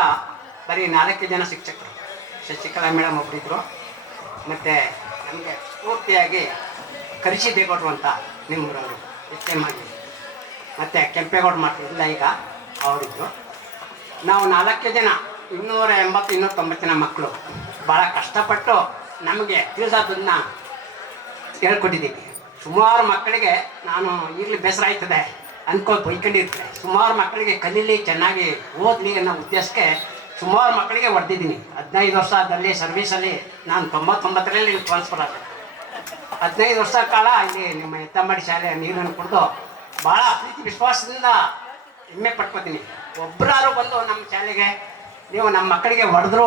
ಬರೀ 4 ಜನ ಶಿಕ್ಷಕರು. ಶಶಿಕಲಾ ಮೇಡಮ್ ಒಬ್ಬರಿದ್ದರು, ಮತ್ತು ನಮಗೆ ಪೂರ್ತಿಯಾಗಿ ಕರಿಸಿದೇಗೌಡರು ಅಂತ ನಿಮ್ಮೂರವರು ಎಸ್.ಎಮ್ ಆಗಿ, ಮತ್ತು ಕೆಂಪೇಗೌಡ ಮಾತ್ರ ಇಲ್ಲ ಈಗ, ಅವರಿದ್ದರು. ನಾವು 4 ಜನ 280-290 ಜನ ಮಕ್ಕಳು ಭಾಳ ಕಷ್ಟಪಟ್ಟು ನಮಗೆ ತಿಳಿಸೋದನ್ನ ಹೇಳ್ಕೊಟ್ಟಿದ್ದೀವಿ. ಸುಮಾರು ಮಕ್ಕಳಿಗೆ ನಾನು ಈಗಲೂ ಬೇಸರ ಆಯ್ತದೆ ಬೈಕೊಂಡಿರ್ತಾರೆ. ಸುಮಾರು ಮಕ್ಕಳಿಗೆ ಕಲೀಲಿ, ಚೆನ್ನಾಗಿ ಓದಲಿ ಅನ್ನೋ ಉದ್ದೇಶಕ್ಕೆ ಸುಮಾರು ಮಕ್ಕಳಿಗೆ ಹೊಡೆದಿದ್ದೀನಿ. 15 ವರ್ಷದಲ್ಲಿ ಸರ್ವೀಸಲ್ಲಿ ನಾನು 99ರಲ್ಲಿ ಟ್ರಾನ್ಸ್ಫರ್ ಆದೆ. 15 ವರ್ಷ ಕಾಲ ಇಲ್ಲಿ ನಿಮ್ಮ ಎತ್ತಂಬಾಡಿ ಶಾಲೆಯ ನೀರನ್ನು ಕುಡಿದು ಭಾಳ ಪ್ರೀತಿ ವಿಶ್ವಾಸದಿಂದ ಹೆಮ್ಮೆ ಪಟ್ಕೋತೀನಿ. ಒಬ್ಬರಾರು ಬಂದು ನಮ್ಮ ಶಾಲೆಗೆ ನೀವು ನಮ್ಮ ಮಕ್ಕಳಿಗೆ ಹೊಡೆದ್ರು,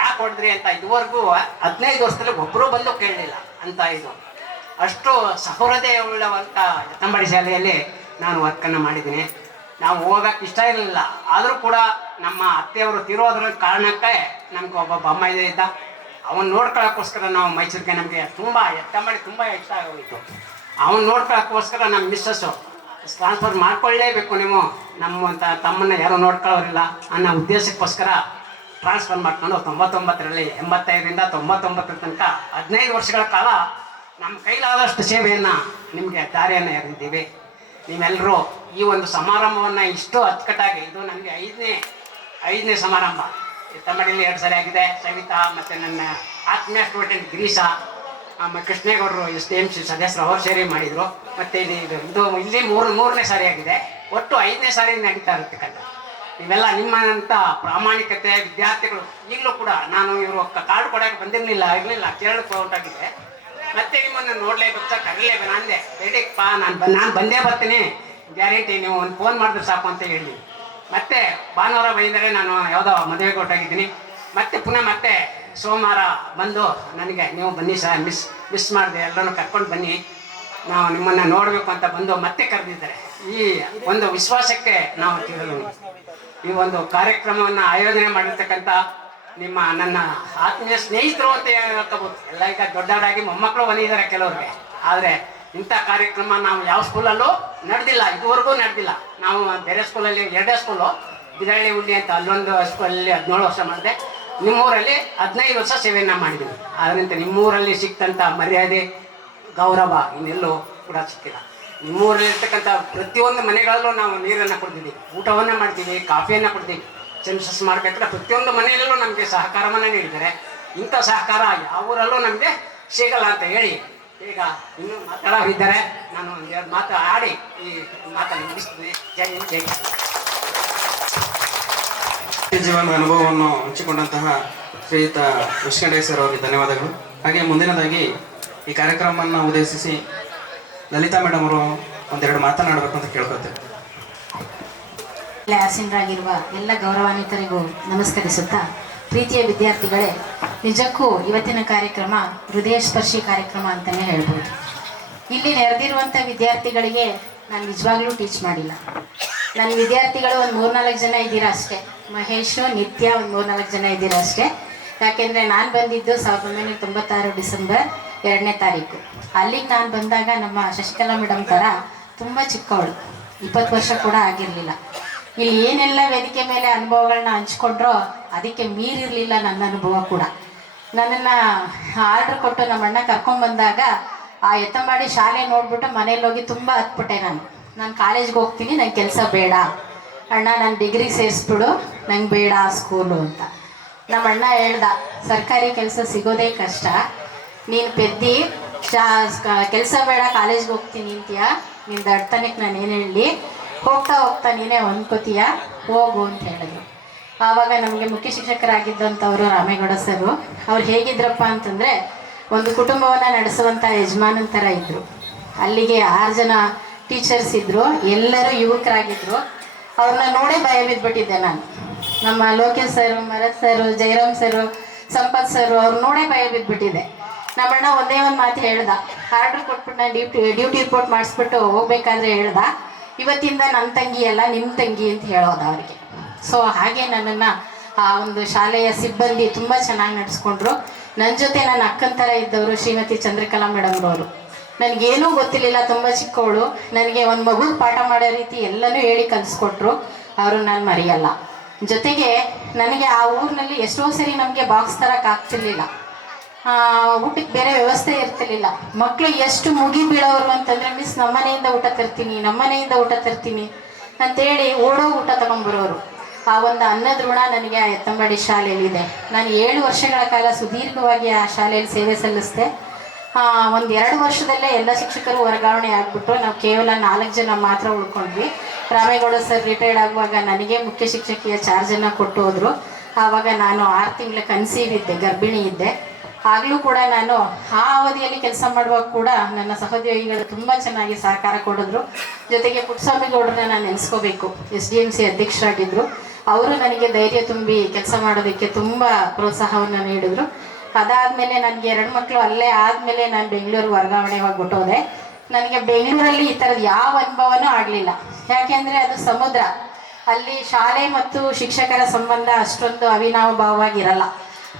ಯಾಕೆ ಹೊಡೆದ್ರಿ ಅಂತ ಇದುವರೆಗೂ 15 ವರ್ಷದಲ್ಲಿ ಒಬ್ಬರೂ ಬಂದು ಕೇಳಲಿಲ್ಲ ಅಂತ. ಇದು ಅಷ್ಟು ಸಹೃದಯ ಉಳ್ಳವಂಥ ಎತ್ತಂಬಾಡಿ ಶಾಲೆಯಲ್ಲಿ ನಾನು ವರ್ಕನ್ನು ಮಾಡಿದ್ದೀನಿ. ನಾವು ಹೋಗೋಕ್ಕೆ ಇಷ್ಟ ಇರಲಿಲ್ಲ, ಆದರೂ ಕೂಡ ನಮ್ಮ ಅತ್ತೆಯವರು ತಿರೋದ್ರ ಕಾರಣಕ್ಕೆ ನಮ್ಗೆ ಒಬ್ಬ ಅಮ್ಮ ಇದ್ದ, ಅವನು ನೋಡ್ಕೊಳ್ಳೋಕ್ಕೋಸ್ಕರ ನಾವು ಮೈಸೂರಿಗೆ ನಮಗೆ ಎತ್ತಂಬಾಡಿ ತುಂಬ ಇಷ್ಟ ಆಗೋಯಿತು. ಅವನು ನೋಡ್ಕೊಳ್ಳೋಕ್ಕೋಸ್ಕರ ನಮ್ಮ ಮಿಸ್ಸಸ್ಸು ಟ್ರಾನ್ಸ್ಫರ್ ಮಾಡ್ಕೊಳ್ಳೇಬೇಕು, ನೀವು ನಮ್ಮಂಥ ತಮ್ಮನ್ನು ಯಾರೂ ನೋಡ್ಕೊಳ್ಳೋರಿಲ್ಲ ಅನ್ನೋ ಉದ್ದೇಶಕ್ಕೋಸ್ಕರ ಟ್ರಾನ್ಸ್ಫರ್ ಮಾಡ್ಕೊಂಡು 99ರಲ್ಲಿ 85ರಿಂದ 99 ತನಕ 15 ವರ್ಷಗಳ ಕಾಲ ನಮ್ಮ ಕೈಲಾದಷ್ಟು ಸೇವೆಯನ್ನು ನಿಮಗೆ ದಾರಿಯನ್ನು ಎರೆದಿದ್ದೀವಿ. ನೀವೆಲ್ಲರೂ ಈ ಒಂದು ಸಮಾರಂಭವನ್ನು ಇಷ್ಟು ಅಚ್ಚುಕಟ್ಟಾಗಿ, ಇದು ನನಗೆ ಐದನೇ ಸಮಾರಂಭ. ತಮ್ಮಡಿಯಲ್ಲಿ 2 ಸಾರಿ ಆಗಿದೆ. ಸವಿತಾ ಮತ್ತು ನನ್ನ ಆತ್ಮೀಯ ಸ್ಟೂಡೆಂಟ್ ಗಿರೀಶ, ಆಮೇಲೆ ಕೃಷ್ಣೇಗೌಡರು SDMC ಸದಸ್ಯರು ಅವ್ರು ಸೇರಿ ಮಾಡಿದರು. ಮತ್ತು ಇದು ಇಲ್ಲಿ ಮೂರನೇ ಸಾರಿ ಆಗಿದೆ. ಒಟ್ಟು 5ನೇ ಸಾರಿ ನಡೀತಾ ಇರತಕ್ಕಂಥ ಇವೆಲ್ಲ ನಿಮ್ಮಂಥ ಪ್ರಾಮಾಣಿಕತೆ ವಿದ್ಯಾರ್ಥಿಗಳು. ಈಗಲೂ ಕೂಡ ನಾನು ಇವರು ಕಾರ್ಡ್ ಕೊಡೋಕೆ ಇರಲಿಲ್ಲ, ಕೇರಳಕ್ಕೆ ಹೊರಟಾಗಿದೆ. ಮತ್ತೆ ನಿಮ್ಮನ್ನು ನೋಡಲೇಬೇಕು ಸರ್, ಕರೀಲೇಬೇಕು. ನಾನೇ ರೆಡಿಪ್ಪ, ನಾನು ಬಂದೇ ಬರ್ತೀನಿ ಗ್ಯಾರಂಟಿ, ನೀವು ಒಂದು ಫೋನ್ ಮಾಡಿದ್ರೆ ಸಾಕು ಅಂತ ಹೇಳಿ. ಮತ್ತೆ ಭಾನುವಾರ ಬಂದರೆ ನಾನು ಯಾವುದೋ ಮದುವೆಗೆ ಹೊರಟಾಗಿದ್ದೀನಿ. ಮತ್ತೆ ಸೋಮವಾರ ಬಂದು ನನಗೆ ನೀವು ಬನ್ನಿ ಸರ್, ಮಿಸ್ ಮಾಡಿದೆ, ಎಲ್ಲರೂ ಕರ್ಕೊಂಡು ಬನ್ನಿ, ನಾವು ನಿಮ್ಮನ್ನು ನೋಡಬೇಕು ಅಂತ ಬಂದು ಮತ್ತೆ ಕರೆದಿದ್ದಾರೆ. ಈ ಒಂದು ವಿಶ್ವಾಸಕ್ಕೆ ನಾವು ಈ ಒಂದು ಕಾರ್ಯಕ್ರಮವನ್ನು ಆಯೋಜನೆ ಮಾಡಿರ್ತಕ್ಕಂಥ ನನ್ನ ಆತ್ಮೀಯ ಸ್ನೇಹಿತರು ಅಂತ ಹೇಳ್ಕೋಬೋದು. ಎಲ್ಲ ಈಗ ದೊಡ್ಡವರಾಗಿ ಮೊಮ್ಮಕ್ಕಳು ಬಂದಿದ್ದಾರೆ ಕೆಲವ್ರಿಗೆ. ಆದರೆ ಇಂಥ ಕಾರ್ಯಕ್ರಮ ನಾವು ಯಾವ ಸ್ಕೂಲಲ್ಲೂ ನಡೆದಿಲ್ಲ, ಇದುವರೆಗೂ ನಡೆದಿಲ್ಲ. ನಾವು ಬೇರೆ ಸ್ಕೂಲಲ್ಲಿ 2 ಸ್ಕೂಲು, ಬಿದಳ್ಳಿ ಹುಳ್ಳಿ ಅಂತ ಅಲ್ಲೊಂದು ಸ್ಕೂಲಲ್ಲಿ 17 ವರ್ಷ ಮಾಡಿದೆ. ನಿಮ್ಮೂರಲ್ಲಿ 15 ವರ್ಷ ಸೇವೆಯನ್ನು ಮಾಡಿದ್ದೀನಿ. ಅದರಿಂದ ನಿಮ್ಮೂರಲ್ಲಿ ಸಿಕ್ತಂಥ ಮರ್ಯಾದೆ ಗೌರವ ಇನ್ನೆಲ್ಲೂ ಕೂಡ ಸಿಕ್ಕಿಲ್ಲ. ನಿಮ್ಮೂರಲ್ಲಿರ್ತಕ್ಕಂಥ ಪ್ರತಿಯೊಂದು ಮನೆಗಳಲ್ಲೂ ನಾವು ನೀರನ್ನು ಕೊಡ್ತೀವಿ, ಊಟವನ್ನು ಮಾಡ್ತೀವಿ, ಕಾಫಿಯನ್ನು ಕೊಡ್ತೀವಿ. ಸೆನ್ಸಸ್ ಮಾಡಬೇಕಾದ್ರೆ ಪ್ರತಿಯೊಂದು ಮನೆಯಲ್ಲೂ ನಮಗೆ ಸಹಕಾರವನ್ನು ನೀಡಿದ್ದಾರೆ. ಇಂಥ ಸಹಕಾರ ಯಾವ ಊರಲ್ಲೂ ನಮಗೆ ಸಿಗಲ್ಲ ಅಂತ ಹೇಳಿ ಈಗ ಇನ್ನೂ ಮಾತಾಡೋರಿದ್ದಾರೆ. ನಾನು 2 ಮಾತು ಆಡಿ ಈ ಮಾತನ್ನು ಮುಗಿಸ್ತೀನಿ. ಜೈ ಜೈ. ಜೀವನದ ಅನುಭವವನ್ನು ಹಂಚಿಕೊಂಡಂತಹ ಶ್ರೀಯುತ ವಿಶ್ಕಂಠಯ್ಯ ಸರ್ ಅವರಿಗೆ ಧನ್ಯವಾದಗಳು. ಹಾಗೆ ಮುಂದಿನದಾಗಿ ಈ ಕಾರ್ಯಕ್ರಮವನ್ನು ಉದ್ದೇಶಿಸಿ ಲಲಿತಾ ಮೇಡಮ್ ಅವರು 1-2 ಮಾತನಾಡಬೇಕು ಅಂತ ಕೇಳ್ಕೊತೇವೆ. ಆಸೀನರಾಗಿರುವ ಎಲ್ಲ ಗೌರವಾನ್ವಿತರಿಗೂ ನಮಸ್ಕರಿಸುತ್ತಾ, ಪ್ರೀತಿಯ ವಿದ್ಯಾರ್ಥಿಗಳೇ, ನಿಜಕ್ಕೂ ಇವತ್ತಿನ ಕಾರ್ಯಕ್ರಮ ಹೃದಯಸ್ಪರ್ಶಿ ಕಾರ್ಯಕ್ರಮ ಅಂತಲೇ ಹೇಳ್ಬೋದು. ಇಲ್ಲಿ ನೆರೆದಿರುವಂಥ ವಿದ್ಯಾರ್ಥಿಗಳಿಗೆ ನಾನು ನಿಜವಾಗ್ಲೂ ಟೀಚ್ ಮಾಡಿಲ್ಲ. ನನ್ನ ವಿದ್ಯಾರ್ಥಿಗಳು ಒಂದು 3-4 ಜನ ಇದ್ದೀರಾ ಅಷ್ಟೇ. ಮಹೇಶು, ನಿತ್ಯ ಒಂದು 3-4 ಜನ ಇದ್ದೀರಾ ಅಷ್ಟೇ. ಯಾಕೆಂದರೆ ನಾನು ಬಂದಿದ್ದು 1996 ಡಿಸೆಂಬರ್ 2ನೇ ತಾರೀಕು. ಅಲ್ಲಿಗೆ ನಾನು ಬಂದಾಗ ನಮ್ಮ ಶಶಿಕಲಾ ಮೇಡಮ್ ಥರ ತುಂಬ ಚಿಕ್ಕವಳು, 20 ವರ್ಷ ಕೂಡ ಆಗಿರಲಿಲ್ಲ. ಇಲ್ಲಿ ಏನೆಲ್ಲ ವೇದಿಕೆ ಮೇಲೆ ಅನುಭವಗಳನ್ನ ಹಂಚ್ಕೊಂಡ್ರೋ ಅದಕ್ಕೆ ಮೀರಿರಲಿಲ್ಲ ನನ್ನ ಅನುಭವ ಕೂಡ. ನನ್ನನ್ನು ಆರ್ಡ್ರ್ ಕೊಟ್ಟು ನಮ್ಮ ಅಣ್ಣ ಕರ್ಕೊಂಡ್ಬಂದಾಗ ಆ ಎತ್ತಂಬಾಡಿ ಶಾಲೆ ನೋಡ್ಬಿಟ್ಟು ಮನೇಲಿ ಹೋಗಿ ತುಂಬ ಹತ್ಬಿಟ್ಟೆ. ನಾನು ಕಾಲೇಜ್ಗೆ ಹೋಗ್ತೀನಿ, ನಂಗೆ ಕೆಲಸ ಬೇಡ ಅಣ್ಣ, ನಾನು ಡಿಗ್ರಿಗೆ ಸೇರಿಸ್ಬಿಡು, ನಂಗೆ ಬೇಡ ಸ್ಕೂಲು ಅಂತ. ನಮ್ಮ ಅಣ್ಣ ಹೇಳ್ದ, ಸರ್ಕಾರಿ ಕೆಲಸ ಸಿಗೋದೇ ಕಷ್ಟ, ನೀನು ಪೆದ್ದಿ ಕೆಲಸ ಬೇಡ ಕಾಲೇಜ್ಗೆ ಹೋಗ್ತೀನಿ ಅಂತೀಯ, ನಿನ್ನ ದಡ್ತನಕ್ಕೆ ನಾನು ಏನು ಹೇಳಲಿ, ಹೋಗ್ತಾ ನೀನೇ ಹೊಂದ್ಕೋತೀಯ, ಹೋಗು ಅಂತ ಹೇಳಿದ್ರು. ಆವಾಗ ನಮಗೆ ಮುಖ್ಯ ಶಿಕ್ಷಕರಾಗಿದ್ದಂಥವರು ರಾಮೇಗೌಡ ಸರು. ಅವ್ರು ಹೇಗಿದ್ರಪ್ಪ ಅಂತಂದರೆ, ಒಂದು ಕುಟುಂಬವನ್ನು ನಡೆಸುವಂಥ ಯಜಮಾನನ ಥರ ಇದ್ದರು. ಅಲ್ಲಿಗೆ 6 ಜನ ಟೀಚರ್ಸ್ ಇದ್ದರು, ಎಲ್ಲರೂ ಯುವಕರಾಗಿದ್ದರು. ಅವ್ರನ್ನ ನೋಡೇ ಭಯ ಬಿದ್ದುಬಿಟ್ಟಿದ್ದೆ ನಾನು. ನಮ್ಮ ಲೋಕೇಶ್ ಸರು, ಮರತ್ ಸರು, ಜಯರಾಮ್ ಸರು, ಸಂಪತ್ ಸರು, ಅವ್ರು ನೋಡೇ ಭಯ ಬಿದ್ದುಬಿಟ್ಟಿದೆ. ನಮ್ಮಣ್ಣ ಒಂದೇ ಒಂದು ಮಾತು ಹೇಳ್ದ, ಆರ್ಡ್ರ್ ಕೊಟ್ಬಿಟ್ಟು ನಾನು ಡ್ಯೂಟಿ ರಿಪೋರ್ಟ್ ಮಾಡಿಸ್ಬಿಟ್ಟು ಹೋಗ್ಬೇಕಾದ್ರೆ ಹೇಳ್ದ, ಇವತ್ತಿಂದ ನನ್ನ ತಂಗಿ ಅಲ್ಲ ನಿಮ್ಮ ತಂಗಿ ಅಂತ ಹೇಳೋದು ಅವರಿಗೆ. ಸೊ ಹಾಗೆ ನನ್ನನ್ನು ಆ ಒಂದು ಶಾಲೆಯ ಸಿಬ್ಬಂದಿ ತುಂಬ ಚೆನ್ನಾಗಿ ನಡೆಸ್ಕೊಂಡ್ರು. ನನ್ನ ಜೊತೆ ನನ್ನ ಅಕ್ಕನ ಥರ ಇದ್ದವರು ಶ್ರೀಮತಿ ಚಂದ್ರಕಲಾ ಮೇಡಮ್ರವರು. ನನಗೇನೂ ಗೊತ್ತಿರಲಿಲ್ಲ, ತುಂಬ ಚಿಕ್ಕವಳು. ನನಗೆ ಒಂದು ಮಗುಗೆ ಪಾಠ ಮಾಡೋ ರೀತಿ ಎಲ್ಲನೂ ಹೇಳಿ ಕಲಿಸ್ಕೊಟ್ರು. ಅವರು ನಾನು ಮರೆಯಲ್ಲ. ಜೊತೆಗೆ ನನಗೆ ಆ ಊರಿನಲ್ಲಿ ಎಷ್ಟೋ ಸರಿ ನಮಗೆ ಬಾಕ್ಸ್ ತರಕ್ಕೆ ಆಗ್ತಿರ್ಲಿಲ್ಲ, ಊಟಕ್ಕೆ ಬೇರೆ ವ್ಯವಸ್ಥೆ ಇರ್ತಿರ್ಲಿಲ್ಲ. ಮಕ್ಕಳು ಎಷ್ಟು ಮುಗಿ ಬೀಳೋರು ಅಂತಂದರೆ, ಮಿಸ್ ನಮ್ಮನೆಯಿಂದ ಊಟ ತರ್ತೀನಿ ಅಂತೇಳಿ ಓಡೋ ಊಟ ತಗೊಂಡ್ಬರೋರು. ಆ ಒಂದು ಅನ್ನದ ಋಣ ನನಗೆ ಆ ಎತ್ತಂಬಾಡಿ ಶಾಲೆಯಲ್ಲಿದೆ. ನಾನು 7 ವರ್ಷಗಳ ಕಾಲ ಸುದೀರ್ಘವಾಗಿ ಆ ಶಾಲೆಯಲ್ಲಿ ಸೇವೆ ಸಲ್ಲಿಸಿದೆ. 1-2 ವರ್ಷದಲ್ಲೇ ಎಲ್ಲ ಶಿಕ್ಷಕರು ವರ್ಗಾವಣೆ ಆಗಿಬಿಟ್ಟು ನಾವು ಕೇವಲ 4 ಜನ ಮಾತ್ರ ಉಳ್ಕೊಂಡ್ವಿ. ರಾಮೇಗೌಡ ಸರ್ ರಿಟೈರ್ಡ್ ಆಗುವಾಗ ನನಗೆ ಮುಖ್ಯ ಶಿಕ್ಷಕಿಯ ಚಾರ್ಜನ್ನು ಕೊಟ್ಟು ಹೋದರು. ಆವಾಗ ನಾನು 6 ತಿಂಗಳ ಕನ್ಸೀವ್ ಇದ್ದೆ, ಗರ್ಭಿಣಿ ಇದ್ದೆ. ಆಗಲೂ ಕೂಡ ನಾನು ಆ ಅವಧಿಯಲ್ಲಿ ಕೆಲಸ ಮಾಡುವಾಗ ಕೂಡ ನನ್ನ ಸಹೋದ್ಯೋಗಿಗಳು ತುಂಬ ಚೆನ್ನಾಗಿ ಸಹಕಾರ ಕೊಡಿದ್ರು. ಜೊತೆಗೆ ಪುಟ್ಟಸ್ವಾಮಿ ಗೌಡ್ರನ್ನ ನಾನು ನೆನೆಸ್ಕೋಬೇಕು, SDMC ಅಧ್ಯಕ್ಷರಾಗಿದ್ದರು. ಅವರು ನನಗೆ ಧೈರ್ಯ ತುಂಬಿ ಕೆಲಸ ಮಾಡೋದಕ್ಕೆ ತುಂಬ ಪ್ರೋತ್ಸಾಹವನ್ನು ನೀಡಿದ್ರು. ಅದಾದಮೇಲೆ ನನಗೆ 2 ಮಕ್ಕಳು ಅಲ್ಲೇ ಆದಮೇಲೆ ನಾನು ಬೆಂಗಳೂರು ವರ್ಗಾವಣೆ ಹೋಗ್ಬಿಟ್ಟೋದೆ. ನನಗೆ ಬೆಂಗಳೂರಲ್ಲಿ ಈ ಥರದ್ದು ಯಾವ ಅನುಭವನೂ ಆಗಲಿಲ್ಲ. ಯಾಕೆಂದರೆ ಅದು ಸಮುದ್ರ. ಅಲ್ಲಿ ಶಾಲೆ ಮತ್ತು ಶಿಕ್ಷಕರ ಸಂಬಂಧ ಅಷ್ಟೊಂದು ಅವಿನಾಭಾವವಾಗಿರಲ್ಲ.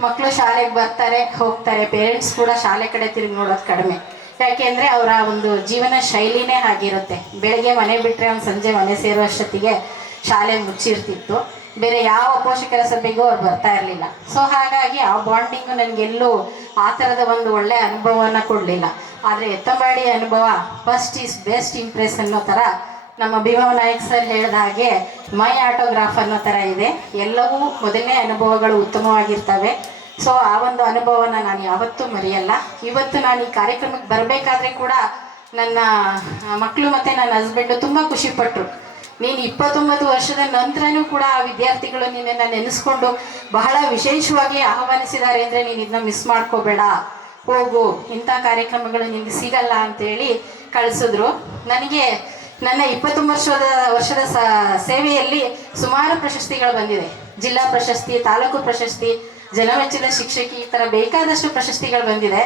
ಮಕ್ಕಳು ಶಾಲೆಗೆ ಬರ್ತಾರೆ ಹೋಗ್ತಾರೆ, ಪೇರೆಂಟ್ಸ್ ಕೂಡ ಶಾಲೆ ಕಡೆ ತಿರುಗಿ ನೋಡೋದು ಕಡಿಮೆ. ಯಾಕೆಂದರೆ ಅವರ ಒಂದು ಜೀವನ ಶೈಲಿನೇ ಆಗಿರುತ್ತೆ. ಬೆಳಗ್ಗೆ ಮನೆ ಬಿಟ್ಟರೆ ಒಂದು ಸಂಜೆ ಮನೆ ಸೇರೋ ಅಷ್ಟೊತ್ತಿಗೆ ಶಾಲೆ ಮುಚ್ಚಿರ್ತಿತ್ತು. ಬೇರೆ ಯಾವ ಪೋಷಕರ ಸಭೆಗೂ ಅವ್ರು ಬರ್ತಾ ಇರಲಿಲ್ಲ. ಸೊ ಹಾಗಾಗಿ ಆ ಬಾಂಡಿಂಗು ನನಗೆಲ್ಲೂ ಆ ಥರದ ಒಂದು ಒಳ್ಳೆಯ ಅನುಭವವನ್ನು ಕೊಡಲಿಲ್ಲ. ಆದರೆ ಎತ್ತಂಬಾಡಿ ಅನುಭವ ಫಸ್ಟ್ ಈಸ್ ಬೆಸ್ಟ್ ಇಂಪ್ರೆಸ್ ಅನ್ನೋ ಥರ ನಮ್ಮ ಭೀಮವ ನಾಯಕ್ ಸರ್ ಹೇಳಿದ ಹಾಗೆ ಮೈ ಆಟೋಗ್ರಾಫ್ ಅನ್ನೋ ಥರ ಇದೆ. ಎಲ್ಲವೂ ಮೊದಲನೇ ಅನುಭವಗಳು ಉತ್ತಮವಾಗಿರ್ತವೆ. ಸೊ ಆ ಒಂದು ಅನುಭವನ ನಾನು ಯಾವತ್ತೂ ಮರೆಯಲ್ಲ. ಇವತ್ತು ನಾನು ಈ ಕಾರ್ಯಕ್ರಮಕ್ಕೆ ಬರಬೇಕಾದ್ರೆ ಕೂಡ ನನ್ನ ಮಕ್ಕಳು ಮತ್ತು ನನ್ನ ಹಸ್ಬೆಂಡು ತುಂಬ ಖುಷಿಪಟ್ಟರು. ನೀನು 29 ವರ್ಷದ ನಂತರನೂ ಕೂಡ ಆ ವಿದ್ಯಾರ್ಥಿಗಳು ನಿನ್ನನ್ನು ನೆನೆಸ್ಕೊಂಡು ಬಹಳ ವಿಶೇಷವಾಗಿ ಆಹ್ವಾನಿಸಿದ್ದಾರೆ ಅಂದರೆ ನೀನು ಇದನ್ನ ಮಿಸ್ ಮಾಡ್ಕೋಬೇಡ, ಹೋಗು, ಇಂಥ ಕಾರ್ಯಕ್ರಮಗಳು ನಿನಗೆ ಸಿಗಲ್ಲ ಅಂತೇಳಿ ಕಳಿಸಿದ್ರು. ನನಗೆ ನನ್ನ 29 ವರ್ಷದ ಸೇವೆಯಲ್ಲಿ ಸುಮಾರು ಪ್ರಶಸ್ತಿಗಳು ಬಂದಿದೆ. ಜಿಲ್ಲಾ ಪ್ರಶಸ್ತಿ, ತಾಲೂಕು ಪ್ರಶಸ್ತಿ, ಜನಮೆಚ್ಚಿದ ಶಿಕ್ಷಕಿ, ಈ ಥರ ಬೇಕಾದಷ್ಟು ಪ್ರಶಸ್ತಿಗಳು ಬಂದಿದೆ.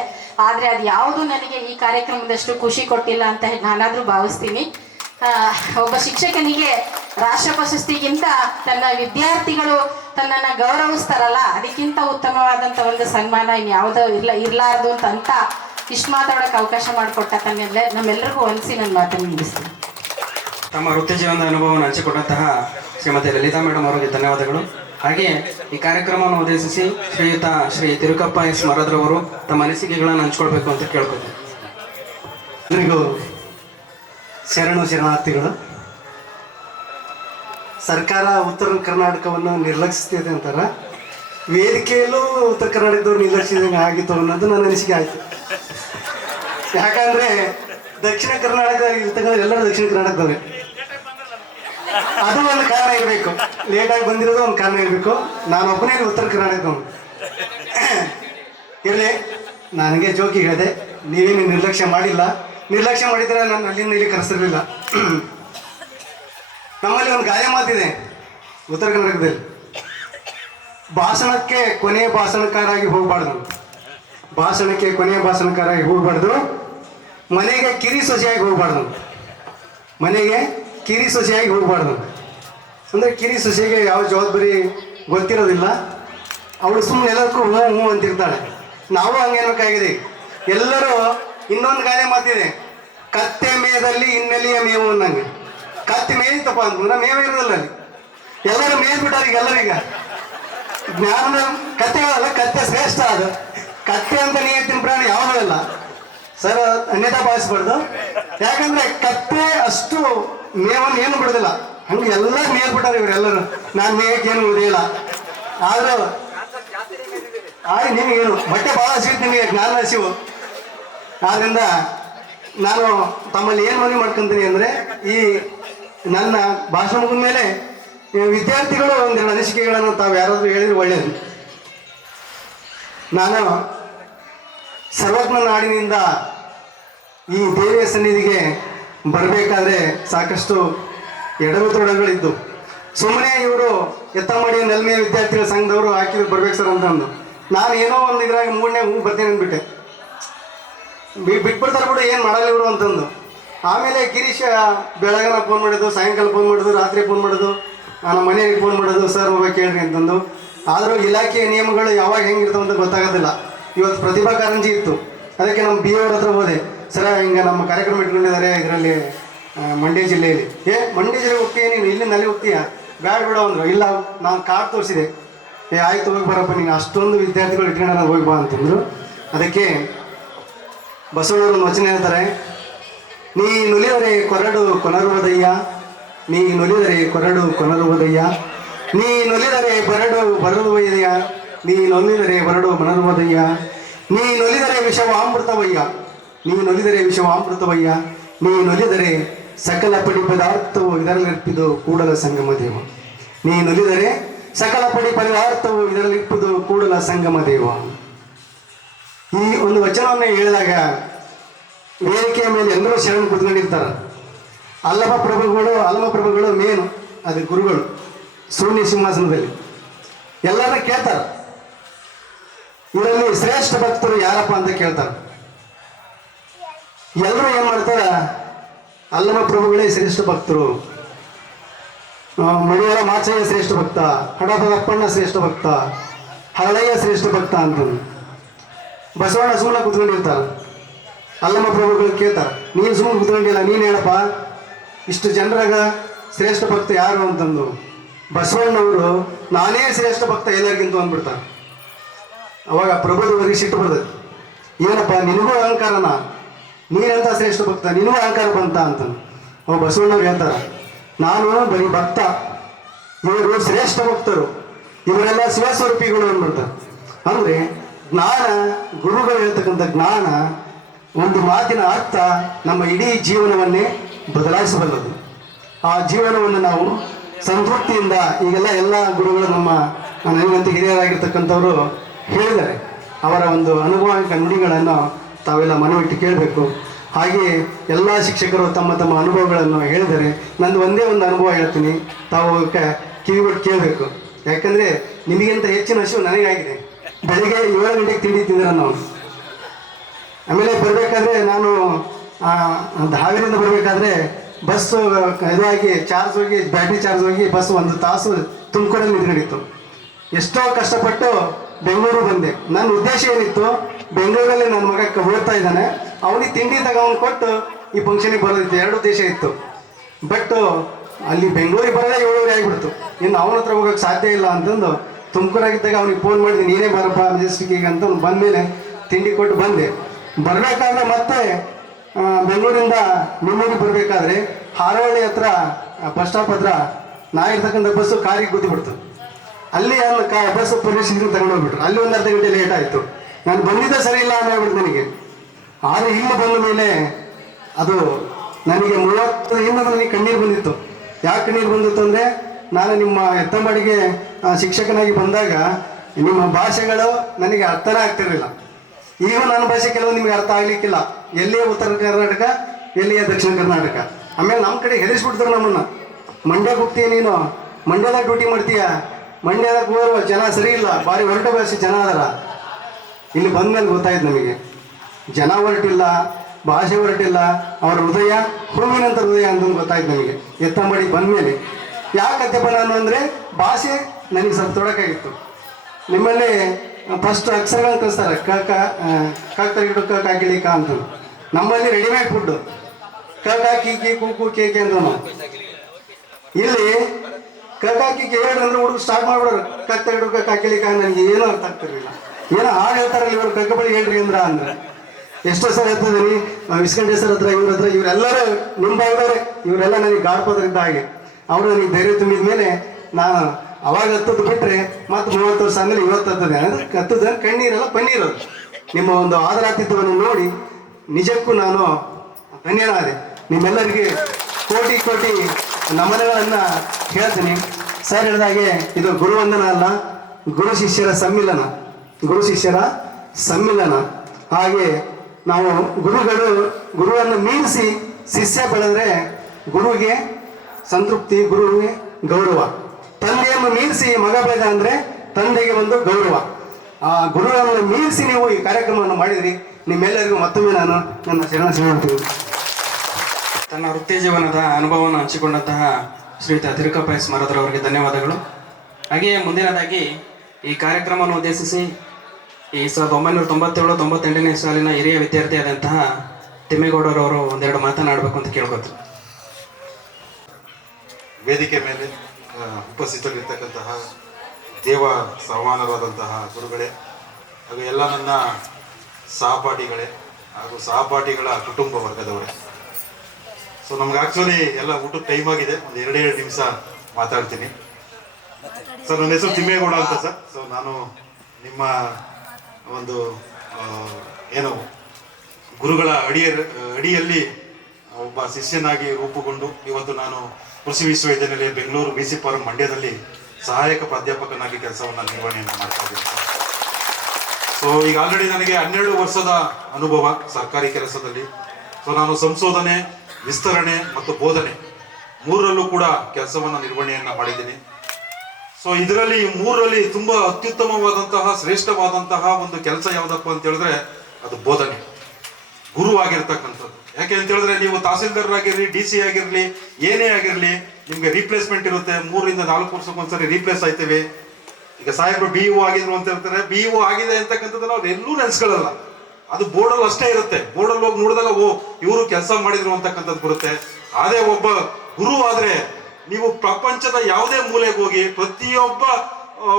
ಆದರೆ ಅದು ಯಾವುದು ನನಗೆ ಈ ಕಾರ್ಯಕ್ರಮದಷ್ಟು ಖುಷಿ ಕೊಟ್ಟಿಲ್ಲ ಅಂತ ನಾನಾದರೂ ಭಾವಿಸ್ತೀನಿ. ಒಬ್ಬ ಶಿಕ್ಷಕನಿಗೆ ರಾಷ್ಟ್ರ ಪ್ರಶಸ್ತಿಗಿಂತ ತನ್ನ ವಿದ್ಯಾರ್ಥಿಗಳು ತನ್ನನ್ನು ಗೌರವಿಸ್ತಾರಲ್ಲ, ಅದಕ್ಕಿಂತ ಉತ್ತಮವಾದಂಥ ಒಂದು ಸನ್ಮಾನ ಇನ್ಯಾವುದೋ ಇರಲಾರ್ದು ಅಂತ ಇಷ್ಟು ಮಾತಾಡೋಕ್ಕೆ ಅವಕಾಶ ಮಾಡಿಕೊಟ್ಟ ನಮ್ಮೆಲ್ಲರಿಗೂ ವಂದಿಸಿ ನನ್ನ ಮಾತನ್ನು ಮುಗಿಸ್ತೀನಿ. ತಮ್ಮ ವೃತ್ತಿ ಜೀವನದ ಅನುಭವವನ್ನು ಹಂಚಿಕೊಂಡಂತಹ ಶ್ರೀಮತಿ ಲಲಿತಾ ಮೇಡಮ್ ಅವರಿಗೆ ಧನ್ಯವಾದಗಳು. ಹಾಗೆಯೇ ಈ ಕಾರ್ಯಕ್ರಮವನ್ನು ಉದ್ದೇಶಿಸಿ ಶ್ರೀಯುತ ಶ್ರೀ ತಿರುಕಪ್ಪ ಎಸ್ ಮರದ್ರವರು ತಮ್ಮ ಅನಿಸಿಕೆಗಳನ್ನು ಹಂಚ್ಕೊಳ್ಬೇಕು ಅಂತ ಕೇಳ್ಕೊತೀನಿ. ಎಲ್ಲರಿಗೂ ಶರಣಾರ್ಥಿಗಳು. ಸರ್ಕಾರ ಉತ್ತರ ಕರ್ನಾಟಕವನ್ನು ನಿರ್ಲಕ್ಷಿಸ್ತಿದೆ ಅಂತಾರೆ. ವೇದಿಕೆಯಲ್ಲೂ ಉತ್ತರ ಕರ್ನಾಟಕದವ್ರು ನಿರ್ಲಕ್ಷಿಸಿದಂಗೆ ಆಗಿತ್ತು ಅನ್ನೋದು ನನ್ನ ಅನಿಸಿಕೆ ಆಯಿತು. ಯಾಕಂದರೆ ದಕ್ಷಿಣ ಕರ್ನಾಟಕ ಇರ್ತಕ್ಕಂಥ ಎಲ್ಲರೂ ದಕ್ಷಿಣ ಕರ್ನಾಟಕದವ್ರೆ. ಅದು ಒಂದು ಕಾರಣ ಇರಬೇಕು, ಲೇಟಾಗಿ ಬಂದಿರೋದು ಒಂದು ಕಾರಣ ಇರಬೇಕು. ನಾನು ಒಬ್ಬನೇ ಉತ್ತರ ಕರ್ನಾಟಕದವನು. ಇರಲಿ, ನನಗೆ ಜೋಕಿ ಹೇಳಿದೆ, ನೀವೇನು ನಿರ್ಲಕ್ಷ್ಯ ಮಾಡಿಲ್ಲ. ನಿರ್ಲಕ್ಷ್ಯ ಮಾಡಿದರೆ ನಾನು ಅಲ್ಲಿಂದ ಇಲ್ಲಿ ಕರೆಸಿರಲಿಲ್ಲ. ನಮ್ಮಲ್ಲಿ ಒಂದು ಗಾದೆ ಮಾತಿದೆ ಉತ್ತರ ಕರ್ನಾಟಕದಲ್ಲಿ, ಭಾಷಣಕ್ಕೆ ಕೊನೆಯ ಭಾಷಣಕಾರಾಗಿ ಹೋಗಬಾರ್ದು, ಭಾಷಣಕ್ಕೆ ಕೊನೆಯ ಭಾಷಣಕಾರಾಗಿ ಹೋಗಬಾರ್ದು, ಮನೆಗೆ ಕಿರಿ ಸೊಸೆಯಾಗಿ ಹೋಗಬಾರ್ದು, ಮನೆಗೆ ಕಿರಿ ಸೊಸೆಯಾಗಿ ಹೋಗಬಾರ್ದು. ಅಂದರೆ ಕಿರಿ ಸೊಸೆಗೆ ಯಾವ ಜವಾಬ್ದಾರಿ ಗೊತ್ತಿರೋದಿಲ್ಲ, ಅವಳು ಸುಮ್ಮನೆ ಎಲ್ಲದಕ್ಕೂ ಹ್ಞೂ ಹ್ಞೂ ಅಂತಿರ್ತಾಳೆ. ನಾವು ಹಂಗೇನಬೇಕಾಗಿದೆ. ಎಲ್ಲರೂ ಇನ್ನೊಂದು ಗಾದೆ ಮಾತಿದೆ, ಕತ್ತೆ ಮೇದಲ್ಲಿ ಹಿನ್ನೆಲೆಯ ಮೇವು ಅನ್ನಂಗೆ. ಕತ್ತೆ ಮೇಯ್ತಪ್ಪ ಅಂತಂದ್ರೆ ಮೇವೇ ಇರೋದಿಲ್ಲ ಅಲ್ಲಿ. ಎಲ್ಲರೂ ಮೇಯ್ಬಿಟ್ಟಾರ ಈಗ. ಎಲ್ಲರೀಗ ಜ್ಞಾನದ ಕತ್ತೆಗಳಲ್ಲ, ಕತ್ತೆ ಶ್ರೇಷ್ಠ. ಅದು ಕತ್ತೆ ಅಂತ ನಿಯತ್ತಿನ ಪ್ರಾಣಿ ಯಾವುದೂ ಇಲ್ಲ ಸರ್, ಅನ್ಯತಾ ಭಾವಿಸ್ಬಾರ್ದು. ಯಾಕಂದ್ರೆ ಕತ್ತೆ ಅಷ್ಟು ಮೇವನ್ನು ಏನು ಬಿಡೋದಿಲ್ಲ. ಹಂಗೆ ಎಲ್ಲ ಮೇಯ್ಬಿಟ್ಟಾರೆ ಇವರೆಲ್ಲರೂ. ನಾನು ಮೇಯಕ್ಕೆ ಏನು ಉಳಿದಿಲ್ಲ. ಆದರೂ ನಿಮಗೇನು ಬಟ್ಟೆ ಭಾಳ ಸಿಗುತ್ತೆ ನಿಮಗೆ, ಜ್ಞಾನ ಹಸಿವು. ಆದ್ದರಿಂದ ನಾನು ತಮ್ಮಲ್ಲಿ ಏನು ಮನವಿ ಮಾಡ್ಕೊತೀನಿ ಅಂದರೆ, ಈ ನನ್ನ ಭಾಷಣ ಮುಗಿದ ಮೇಲೆ ವಿದ್ಯಾರ್ಥಿಗಳು ಒಂದೆರಡು ಅನಿಸಿಕೆಗಳನ್ನು ತಾವು ಯಾರಾದರೂ ಹೇಳಿದ್ರೆ ಒಳ್ಳೆಯದು. ನಾನು ಸರ್ವಜ್ಞ ನಾಡಿನಿಂದ ಈ ದೇವಿಯ ಸನ್ನಿಧಿಗೆ ಬರಬೇಕಾದ್ರೆ ಸಾಕಷ್ಟು ಎಡರು ತೊಡರುಗಳಿದ್ದು, ಸುಮ್ಮನೆ ಇವರು ಎತ್ತಮಾಡಿ ನೆಲ್ಮೆಯ ವಿದ್ಯಾರ್ಥಿಗಳ ಸಂಘದವರು ಹಾಕಿದ್ರು ಬರ್ಬೇಕು ಸರ್ ಅಂತಂದು, ನಾನು ಏನೋ ಒಂದು ಇದ್ರಾಗ ಮೂರನೇ ಬರ್ತೇನೆ ಅಂದ್ಬಿಟ್ಟೆ. ಬಿಟ್ಬಿಡ್ತಾರೆ ಬಿಡು, ಏನು ಮಾಡಲ್ಲ ಇವರು ಅಂತಂದು. ಆಮೇಲೆ ಗಿರೀಶ್ ಬೆಳಗನ ಫೋನ್ ಮಾಡೋದು, ಸಾಯಂಕಾಲ ಫೋನ್ ಮಾಡೋದು, ರಾತ್ರಿ ಫೋನ್ ಮಾಡೋದು, ನಮ್ಮ ಮನೆಗೆ ಫೋನ್ ಮಾಡೋದು, ಸರ್ ಹೋಗ್ಬೇಕು ಹೇಳ್ರಿ ಅಂತಂದು. ಆದರೂ ಇಲಾಖೆಯ ನಿಯಮಗಳು ಯಾವಾಗ ಹೆಂಗಿರ್ತಾವೆ ಅಂತ ಗೊತ್ತಾಗೋದಿಲ್ಲ. ಇವತ್ತು ಪ್ರತಿಭಾ ಕಾರಂಜಿ ಇತ್ತು, ಅದಕ್ಕೆ ನಮ್ಮ ಬಿ ಅವ್ರ ಹತ್ರ ಹೋದೆ. ಸರ ಹಿಂಗೆ ನಮ್ಮ ಕಾರ್ಯಕ್ರಮ ಇಟ್ಕೊಂಡಿದ್ದಾರೆ ಇದರಲ್ಲಿ ಮಂಡ್ಯ ಜಿಲ್ಲೆಯಲ್ಲಿ. ಮಂಡ್ಯ ಜಿಲ್ಲೆಗೆ ಹೋಗ್ತೀಯ ನೀನು, ಇಲ್ಲಿಂದ ಅಲ್ಲಿ ಹೋಗ್ತೀಯ, ಬ್ಯಾಡ ಬಿಡೋ ಅಂದರು. ಇಲ್ಲ, ನಾನು ಕಾರ್ಡ್ ತೋರಿಸಿದೆ. ಆಯ್ತು ಹೋಗಿ ಬರಪ್ಪ, ನೀನು ಅಷ್ಟೊಂದು ವಿದ್ಯಾರ್ಥಿಗಳು ಇಟ್ಕೊಂಡು ನಾನು ಹೋಗಿ ಬಾ ಅಂತಂದರು. ಅದಕ್ಕೆ ಬಸವಣ್ಣವರು ಒಂದು ವಚನ ಹೇಳ್ತಾರೆ, ನೀ ನುಲಿದರೆ ಕೊರಡು ಕೊನರುವುದಯ್ಯ, ನೀ ನುಲಿದರೆ ಕೊರಡು ಕೊನರುವುದಯ್ಯ, ನೀ ನೊಲಿದರೆ ಬರಡುವಯ್ಯ, ನೀ ನೊಲಿದರೆ ಬರಡು ಮನರುವುದಯ್ಯ, ನೀ ನೊಲಿದರೆ ವಿಷವಾಮೃತವಯ್ಯ, ನೀ ನೊಲಿದರೆ ವಿಷವಾಮೃತವಯ್ಯ, ನೀ ನೊಲಿದರೆ ಸಕಲ ಪಡಿ ಪದಾರ್ಥವು ಇದರಲ್ಲಿರ್ಪಿದು ಕೂಡಲ ಸಂಗಮ ದೇವ, ನೀ ನೊಲಿದರೆ ಸಕಲ ಪಡಿ ಪದಾರ್ಥವು ಇದರಲ್ಲಿರ್ಪುದು ಕೂಡಲ ಸಂಗಮ ದೇವ. ಈ ಒಂದು ವಚನವನ್ನು ಹೇಳಿದಾಗ ವೇದಿಕೆಯ ಮೇಲೆ ಎಲ್ಲರೂ ಶರಣ ಕೂತ್ಕೊಂಡಿರ್ತಾರೆ. ಅಲ್ಲಮ ಪ್ರಭುಗಳು ಮೇನು, ಅದು ಗುರುಗಳು ಶೂನ್ಯ ಸಿಂಹಾಸನದಲ್ಲಿ ಎಲ್ಲರನ್ನ ಕೇಳ್ತಾರೆ, ಇದರಲ್ಲಿ ಶ್ರೇಷ್ಠ ಭಕ್ತರು ಯಾರಪ್ಪ ಅಂತ ಕೇಳ್ತಾರೆ. ಎಲ್ಲರೂ ಏನು ಮಾಡ್ತಾರೆ, ಅಲ್ಲಮ ಪ್ರಭುಗಳೇ ಶ್ರೇಷ್ಠ ಭಕ್ತರು, ಮಡಿವಾಳ ಮಾಚಯ್ಯ ಶ್ರೇಷ್ಠ ಭಕ್ತ, ಹಡಪದಪ್ಪಣ್ಣ ಶ್ರೇಷ್ಠ ಭಕ್ತ, ಹರಳಯ್ಯ ಶ್ರೇಷ್ಠ ಭಕ್ತ ಅಂತ ಬಸವಣ್ಣ ಸುಮ್ಮನೆ ಕೂತ್ಕೊಂಡಿರ್ತಾರೆ. ಅಲ್ಲಮ ಪ್ರಭುಗಳು ಕೇಳ್ತಾರೆ, ನೀನು ಸುಮ್ಮನೆ ಕೂತ್ಕೊಂಡಿಲ್ಲ, ನೀನು ಹೇಳಪ್ಪ ಇಷ್ಟು ಜನರಾಗ ಶ್ರೇಷ್ಠ ಭಕ್ತ ಯಾರು ಅಂತಂದು. ಬಸವಣ್ಣವರು ನಾನೇ ಶ್ರೇಷ್ಠ ಭಕ್ತ ಎಲ್ಲರಿಗಿಂತ ಅಂದ್ಬಿಡ್ತಾರೆ. ಅವಾಗ ಪ್ರಭುದವರಿಗೆ ಸಿಟ್ಟು ಬರ್ತದೆ, ಏನಪ್ಪ ನಿನಗೂ ಅಹಂಕಾರನ, ನೀನಂತ ಶ್ರೇಷ್ಠ ಭಕ್ತ, ನಿನಗೂ ಅಹಂಕಾರ ಬಂತ ಅಂತ. ಅವ ಬಸವಣ್ಣವ್ರು ಹೇಳ್ತಾರೆ, ನಾನು ಬರೀ ಭಕ್ತ, ಇವರು ಶ್ರೇಷ್ಠ ಭಕ್ತರು, ಇವರೆಲ್ಲ ಶಿವಸ್ವರೂಪಿಗಳು ಅಂದ್ಬಿಡ್ತಾರೆ. ಅಂದ್ರೆ ಜ್ಞಾನ, ಗುರುಗಳು ಹೇಳ್ತಕ್ಕಂಥ ಜ್ಞಾನ, ಒಂದು ಮಾತಿನ ಅರ್ಥ ನಮ್ಮ ಇಡೀ ಜೀವನವನ್ನೇ ಬದಲಾಯಿಸಬಲ್ಲದು. ಆ ಜೀವನವನ್ನು ನಾವು ಸಂತೃಪ್ತಿಯಿಂದ, ಈಗೆಲ್ಲ ಎಲ್ಲ ಗುರುಗಳು ನಮ್ಮ ನನಗಂತ ಹಿರಿಯರಾಗಿರ್ತಕ್ಕಂಥವರು ಹೇಳಿದ್ದಾರೆ, ಅವರ ಒಂದು ಅನುಭವಿಕ ನುಡಿಗಳನ್ನು ತಾವೆಲ್ಲ ಮನವಿಟ್ಟು ಕೇಳಬೇಕು. ಹಾಗೆಯೇ ಎಲ್ಲ ಶಿಕ್ಷಕರು ತಮ್ಮ ತಮ್ಮ ಅನುಭವಗಳನ್ನು ಹೇಳಿದರೆ, ನಂದು ಒಂದೇ ಒಂದು ಅನುಭವ ಹೇಳ್ತೀನಿ, ತಾವು ಕಿವಿಗೊಟ್ಟು ಕೇಳಬೇಕು. ಯಾಕಂದರೆ ನಿಮಗಿಂತ ಹೆಚ್ಚಿನ ಹಸಿವು ನನಗಾಗಿದೆ. ಬೆಳಿಗ್ಗೆ 7 ಗಂಟೆಗೆ ತಿಂಡಿ ತಿಂದ್ರೆ ನಾವು. ಆಮೇಲೆ ಬರಬೇಕಾದ್ರೆ ನಾನು ಹಾವೇರಿಯಿಂದ ಬರಬೇಕಾದ್ರೆ ಬಸ್ಸು ಇದಾಗಿ ಚಾರ್ಜ್ ಹೋಗಿ, ಬ್ಯಾಟ್ರಿ ಚಾರ್ಜ್ ಹೋಗಿ ಬಸ್ 1 ತಾಸು ತುಮಕೂರಲ್ಲಿ ನಿಂತ್ಕೊಂಡಿತ್ತು. ಎಷ್ಟೋ ಕಷ್ಟಪಟ್ಟು ಬೆಂಗಳೂರು ಬಂದೆ. ನನ್ನ ಉದ್ದೇಶ ಏನಿತ್ತು, ಬೆಂಗಳೂರಲ್ಲಿ ನನ್ನ ಮಗ ಓದ್ತಾ ಇದ್ದಾನೆ, ಅವನಿಗೆ ತಿಂಡಿ ತಗೊಂಡು ಕೊಟ್ಟು ಈ ಫಂಕ್ಷನಿಗೆ ಬರೋದಿತ್ತು. 2 ಉದ್ದೇಶ ಇತ್ತು. ಬಟ್ ಅಲ್ಲಿ ಬೆಂಗಳೂರಿಗೆ ಬರೋದೇ 7 ಆಗಿಬಿಡ್ತು. ಇನ್ನು ಅವನ ಹತ್ರ ಹೋಗೋಕ್ಕೆ ಸಾಧ್ಯ ಇಲ್ಲ ಅಂತಂದು ತುಮಕೂರಾಗಿದ್ದಾಗ ಅವನಿಗೆ ಫೋನ್ ಮಾಡಿದೆ, ನೀನೇ ಬರಪ್ಪ ಮೆಜೆಸ್ಟಿಕ್ಕಿಗೆ ಅಂತ. ಬಂದಮೇಲೆ ತಿಂಡಿ ಕೊಟ್ಟು ಬಂದೆ. ಬರಬೇಕಾದ್ರೆ ಮತ್ತೆ ಬೆಂಗಳೂರಿಂದ ನಿಮ್ಮೂರಿಗೆ ಬರಬೇಕಾದ್ರೆ ಹಾರೋಹಳ್ಳಿ ಹತ್ರ ಬಸ್ ಸ್ಟಾಪ್ ಹತ್ರ ನಾ ಇರ್ತಕ್ಕಂಥ ಬಸ್ಸು ಕಾರಿಗೆ ಗುದ್ದಿಬಿಡ್ತು. ಅಲ್ಲಿ ಬಸ್ ಪೊಲೀಸರು ತಗೊಂಡೋಗ್ಬಿಟ್ರು. ಅಲ್ಲಿ 1 ಅರ್ಧ ಗಂಟೆ ಲೇಟ್ ಆಯಿತು. ನಾನು ಬಂದಿದ್ದೆ ಸರಿ ಇಲ್ಲ ಅನ್ನೋಗ್ಬಿಟ್ಟು ನನಗೆ. ಆದರೆ ಇಲ್ಲಿ ಬಂದ ಮೇಲೆ ಅದು ನನಗೆ 30 ಹಿಂದೆ ನನಗೆ ಕಣ್ಣೀರು ಬಂದಿತ್ತು. ಯಾಕೆ ಕಣ್ಣೀರು ಬಂದಿತ್ತು ಅಂದರೆ, ನಾನು ನಿಮ್ಮ ಎತ್ತಂಬಡಿಗೆ ಶಿಕ್ಷಕನಾಗಿ ಬಂದಾಗ ನಿಮ್ಮ ಭಾಷೆಗಳು ನನಗೆ ಅರ್ಥನೇ ಆಗ್ತಿರಲಿಲ್ಲ. ಈಗ ನನ್ನ ಭಾಷೆ ಕೆಲವು ನಿಮಗೆ ಅರ್ಥ ಆಗಲಿಕ್ಕಿಲ್ಲ. ಎಲ್ಲಿಯೇ ಉತ್ತರ ಕರ್ನಾಟಕ, ಎಲ್ಲಿಯೇ ದಕ್ಷಿಣ ಕರ್ನಾಟಕ. ಆಮೇಲೆ ನಮ್ಮ ಕಡೆ ಹೆದರಿಸ್ಬಿಡ್ತಾರೆ ನಮ್ಮನ್ನು. ಮಂಡ್ಯಕ್ಕೆ ಹೋಗ್ತೀಯ ನೀನು, ಮಂಡ್ಯದಾಗ ಡ್ಯೂಟಿ ಮಾಡ್ತೀಯ, ಮಂಡ್ಯದಾಗ ಹೋಗುವ ಜನ ಸರಿ ಇಲ್ಲ, ಭಾರಿ ಹೊರಟ ಭಾಷೆ ಜನ ಅದರ. ಇಲ್ಲಿ ಬಂದಮೇಲೆ ಗೊತ್ತಾಯ್ತು ನಮಗೆ, ಜನ ಹೊರಟಿಲ್ಲ, ಭಾಷೆ ಹೊರಟಿಲ್ಲ, ಅವರ ಹೃದಯ ಹೂವಿನಂತ ಹೃದಯ ಅಂತ ಗೊತ್ತಾಯ್ತು ನಮಗೆ ಎತ್ತಂಬಡಿ ಬಂದಮೇಲೆ. ಯಾಕತ್ತಪ್ಪ ನಾನು ಅಂದರೆ, ಭಾಷೆ ನನಗೆ ಸ್ವಲ್ಪ ತೊಡಕಾಗಿತ್ತು. ನಿಮ್ಮಲ್ಲಿ ಫಸ್ಟ್ ಅಕ್ಷರಗಳನ್ನು ಕಲಿಸ್ತಾರೆ, ಕ ಕಾಕಿಳಿ ಕ ಅಂತ. ನಮ್ಮಲ್ಲಿ ರೆಡಿಮೇಡ್ ಫುಡ್ಡು ಕಿ ಕೂಕು ಕೇಕೆ ಅಂತ. ನಾವು ಇಲ್ಲಿ ಕಿ ಕೇಳಿ ಅಂದ್ರೆ ಹುಡುಗ ಸ್ಟಾರ್ಟ್ ಮಾಡ್ಬಿಡೋರು, ಕಕ್ಕ ಕಾಕಿಳಿ ಕ. ನನಗೆ ಏನೂ ಅರ್ಥ ಆಗ್ತಿರಲಿಲ್ಲ. ಏನೋ ಹಾಡು ಹೇಳ್ತಾರಲ್ಲ ಇವರು, ಕಕ್ಕಬಳಿ ಹೇಳ್ರಿ ಅಂದ್ರೆ ಎಷ್ಟೋ ಸಲ ಹೇಳ್ತಿದ್ದೀನಿ ವಿಸ್ಕಂಡೇಶ್ವರ ಹತ್ರ, ಇವ್ರ ಹತ್ರ, ಇವರೆಲ್ಲರೂ ನಿಮ್ಮ ಭಾಗದವ್ರೆ. ಇವರೆಲ್ಲ ನನಗೆ ಗಾಡ್ಪದ್ರಿದ್ದ ಹಾಗೆ. ಅವರು ನನಗೆ ಧೈರ್ಯ ತುಂಬಿದ ಮೇಲೆ ನಾನು ಅವಾಗ ಹತ್ತದ್ದು ಬಿಟ್ಟರೆ ಮತ್ತೆ 30 ವರ್ಷ ಆದಮೇಲೆ 50 ಹತ್ತದೆ. ಅಂದರೆ ಹತ್ತದ ಕಣ್ಣೀರೆಲ್ಲ ಪನ್ನೀರದು. ನಿಮ್ಮ ಒಂದು ಆದರಾತಿತ್ವವನ್ನು ನೋಡಿ ನಿಜಕ್ಕೂ ನಾನು ಧನ್ಯನಾದೆ. ನಿಮ್ಮೆಲ್ಲರಿಗೆ ಕೋಟಿ ಕೋಟಿ ನಮನಗಳನ್ನು ಹೇಳ್ತೀನಿ. ಸರ್ ಹೇಳಿದಾಗೆ ಇದು ಗುರುವಂದನ ಅಲ್ಲ, ಗುರು ಶಿಷ್ಯರ ಸಮ್ಮಿಲನ, ಗುರು ಶಿಷ್ಯರ ಸಮ್ಮಿಲನ. ಹಾಗೆ ನಾವು ಗುರುವನ್ನು ಮೀರಿಸಿ ಶಿಷ್ಯ ಬೆಳೆದ್ರೆ ಗುರುವಿಗೆ ಸಂತೃಪ್ತಿ, ಗುರುವಿಗೆ ಗೌರವ. ತಂದೆಯನ್ನು ಮೀರಿಸಿ ಮಗ ಬೆಳೆದ ಅಂದರೆ ತಂದೆಗೆ ಒಂದು ಗೌರವ. ಆ ಗುರುವನ್ನು ಮೀರಿಸಿ ನೀವು ಈ ಕಾರ್ಯಕ್ರಮವನ್ನು ಮಾಡಿದ್ರಿ. ನಿಮ್ಮೆಲ್ಲರಿಗೂ ಮತ್ತೊಮ್ಮೆ ನಾನು ನನ್ನ ಶರಣ ಹೇಳ್ತೀನಿ. ತನ್ನ ವೃತ್ತಿ ಜೀವನದ ಅನುಭವವನ್ನು ಹಂಚಿಕೊಂಡಂತಹ ಶ್ರೀಯುತ ತಿರುಕಪ್ಪ ಎಸ್ ಮರದರವರಿಗೆ ಧನ್ಯವಾದಗಳು. ಹಾಗೆಯೇ ಮುಂದಿನದಾಗಿ ಈ ಕಾರ್ಯಕ್ರಮವನ್ನು ಉದ್ದೇಶಿಸಿ ಈ 1997-98ನೇ ಸಾಲಿನ ಹಿರಿಯ ವಿದ್ಯಾರ್ಥಿಯಾದಂತಹ ತಿಮ್ಮೇಗೌಡರವರು ಒಂದೆರಡು ಮಾತನಾಡಬೇಕು ಅಂತ ಕೇಳ್ಕೊತೀನಿ. ವೇದಿಕೆ ಮೇಲೆ ಉಪಸ್ಥಿತರಿರ್ತಕ್ಕಂತಹ ದೇವ ಸಮಾನರಾದಂತಹ ಗುರುಗಳೇ ಹಾಗೂ ಎಲ್ಲ ನನ್ನ ಸಹಪಾಠಿಗಳೇ ಹಾಗೂ ಸಹಪಾಠಿಗಳ ಕುಟುಂಬ ವರ್ಗದವರೇ. ಸೊ ನಮ್ಗೆ ಆ್ಯಕ್ಚುಲಿ ಎಲ್ಲ ಊಟದ ಟೈಮ್ ಆಗಿದೆ, ಒಂದು 2 ನಿಮಿಷ ಮಾತಾಡ್ತೀನಿ. ಸರ್, ನನ್ನ ಹೆಸರು ತಿಮ್ಮೇಗೌಡ ಅಂತ ಸರ್. ಸೊ ನಾನು ನಿಮ್ಮ ಒಂದು ಏನು ಗುರುಗಳ ಅಡಿಯಲ್ಲಿ ಒಬ್ಬ ಶಿಷ್ಯನಾಗಿ ರೂಪುಗೊಂಡು ಇವತ್ತು ನಾನು ಕೃಷಿ ವಿಶ್ವವಿದ್ಯಾನಿಲಯ ಬೆಂಗಳೂರು BC ಫಾರಂ ಮಂಡ್ಯದಲ್ಲಿ ಸಹಾಯಕ ಪ್ರಾಧ್ಯಾಪಕನಾಗಿ ಕೆಲಸವನ್ನು ನಿರ್ವಹಣೆಯನ್ನು ಮಾಡ್ತಾ ಇದ್ದೀನಿ ಸರ್. ಸೊ ಈಗ ಆಲ್ರೆಡಿ ನನಗೆ 12 ವರ್ಷದ ಅನುಭವ ಸರ್ಕಾರಿ ಕೆಲಸದಲ್ಲಿ. ಸೊ ನಾನು ಸಂಶೋಧನೆ, ವಿಸ್ತರಣೆ ಮತ್ತು ಬೋಧನೆ 3ರಲ್ಲೂ ಕೂಡ ಕೆಲಸವನ್ನು ನಿರ್ವಹಣೆಯನ್ನು ಮಾಡಿದ್ದೀನಿ. ಸೊ ಇದರಲ್ಲಿ 3ರಲ್ಲಿ ತುಂಬ ಅತ್ಯುತ್ತಮವಾದಂತಹ ಶ್ರೇಷ್ಠವಾದಂತಹ ಒಂದು ಕೆಲಸ ಯಾವುದಪ್ಪ ಅಂತ ಹೇಳಿದ್ರೆ ಅದು ಬೋಧನೆ, ಗುರುವಾಗಿರ್ತಕ್ಕಂಥದ್ದು. ಯಾಕೆ ಅಂತ ಹೇಳಿದ್ರೆ ನೀವು ತಹಸೀಲ್ದಾರರಾಗಿರಲಿ, DC ಆಗಿರಲಿ, ಏನೇ ಆಗಿರಲಿ, ನಿಮಗೆ ರೀಪ್ಲೇಸ್ಮೆಂಟ್ ಇರುತ್ತೆ. 3ರಿಂದ 4 ವರ್ಷಕ್ಕೊಂದ್ಸರಿ ರೀಪ್ಲೇಸ್ ಆಯ್ತೇವೆ. ಈಗ ಸಾಹೇಬ್ರು BEO ಆಗಿದ್ರು ಅಂತ ಹೇಳ್ತಾರೆ, BEO ಆಗಿದೆ ಅಂತಕ್ಕಂಥದ್ದು ನಾವು ಎಲ್ಲೂ ನೆನೆಸ್ಕೊಳ್ಳಲ್ಲ. ಅದು ಬೋರ್ಡಲ್ಲಿ ಅಷ್ಟೇ ಇರುತ್ತೆ. ಬೋರ್ಡಲ್ಲಿ ಹೋಗಿ ನೋಡಿದಾಗ ಇವರು ಕೆಲಸ ಮಾಡಿದ್ರು ಅಂತಕ್ಕಂಥದ್ದು ಬರುತ್ತೆ. ಅದೇ ಒಬ್ಬ ಗುರು ಆದ್ರೆ ನೀವು ಪ್ರಪಂಚದ ಯಾವುದೇ ಮೂಲೆಗೆ ಹೋಗಿ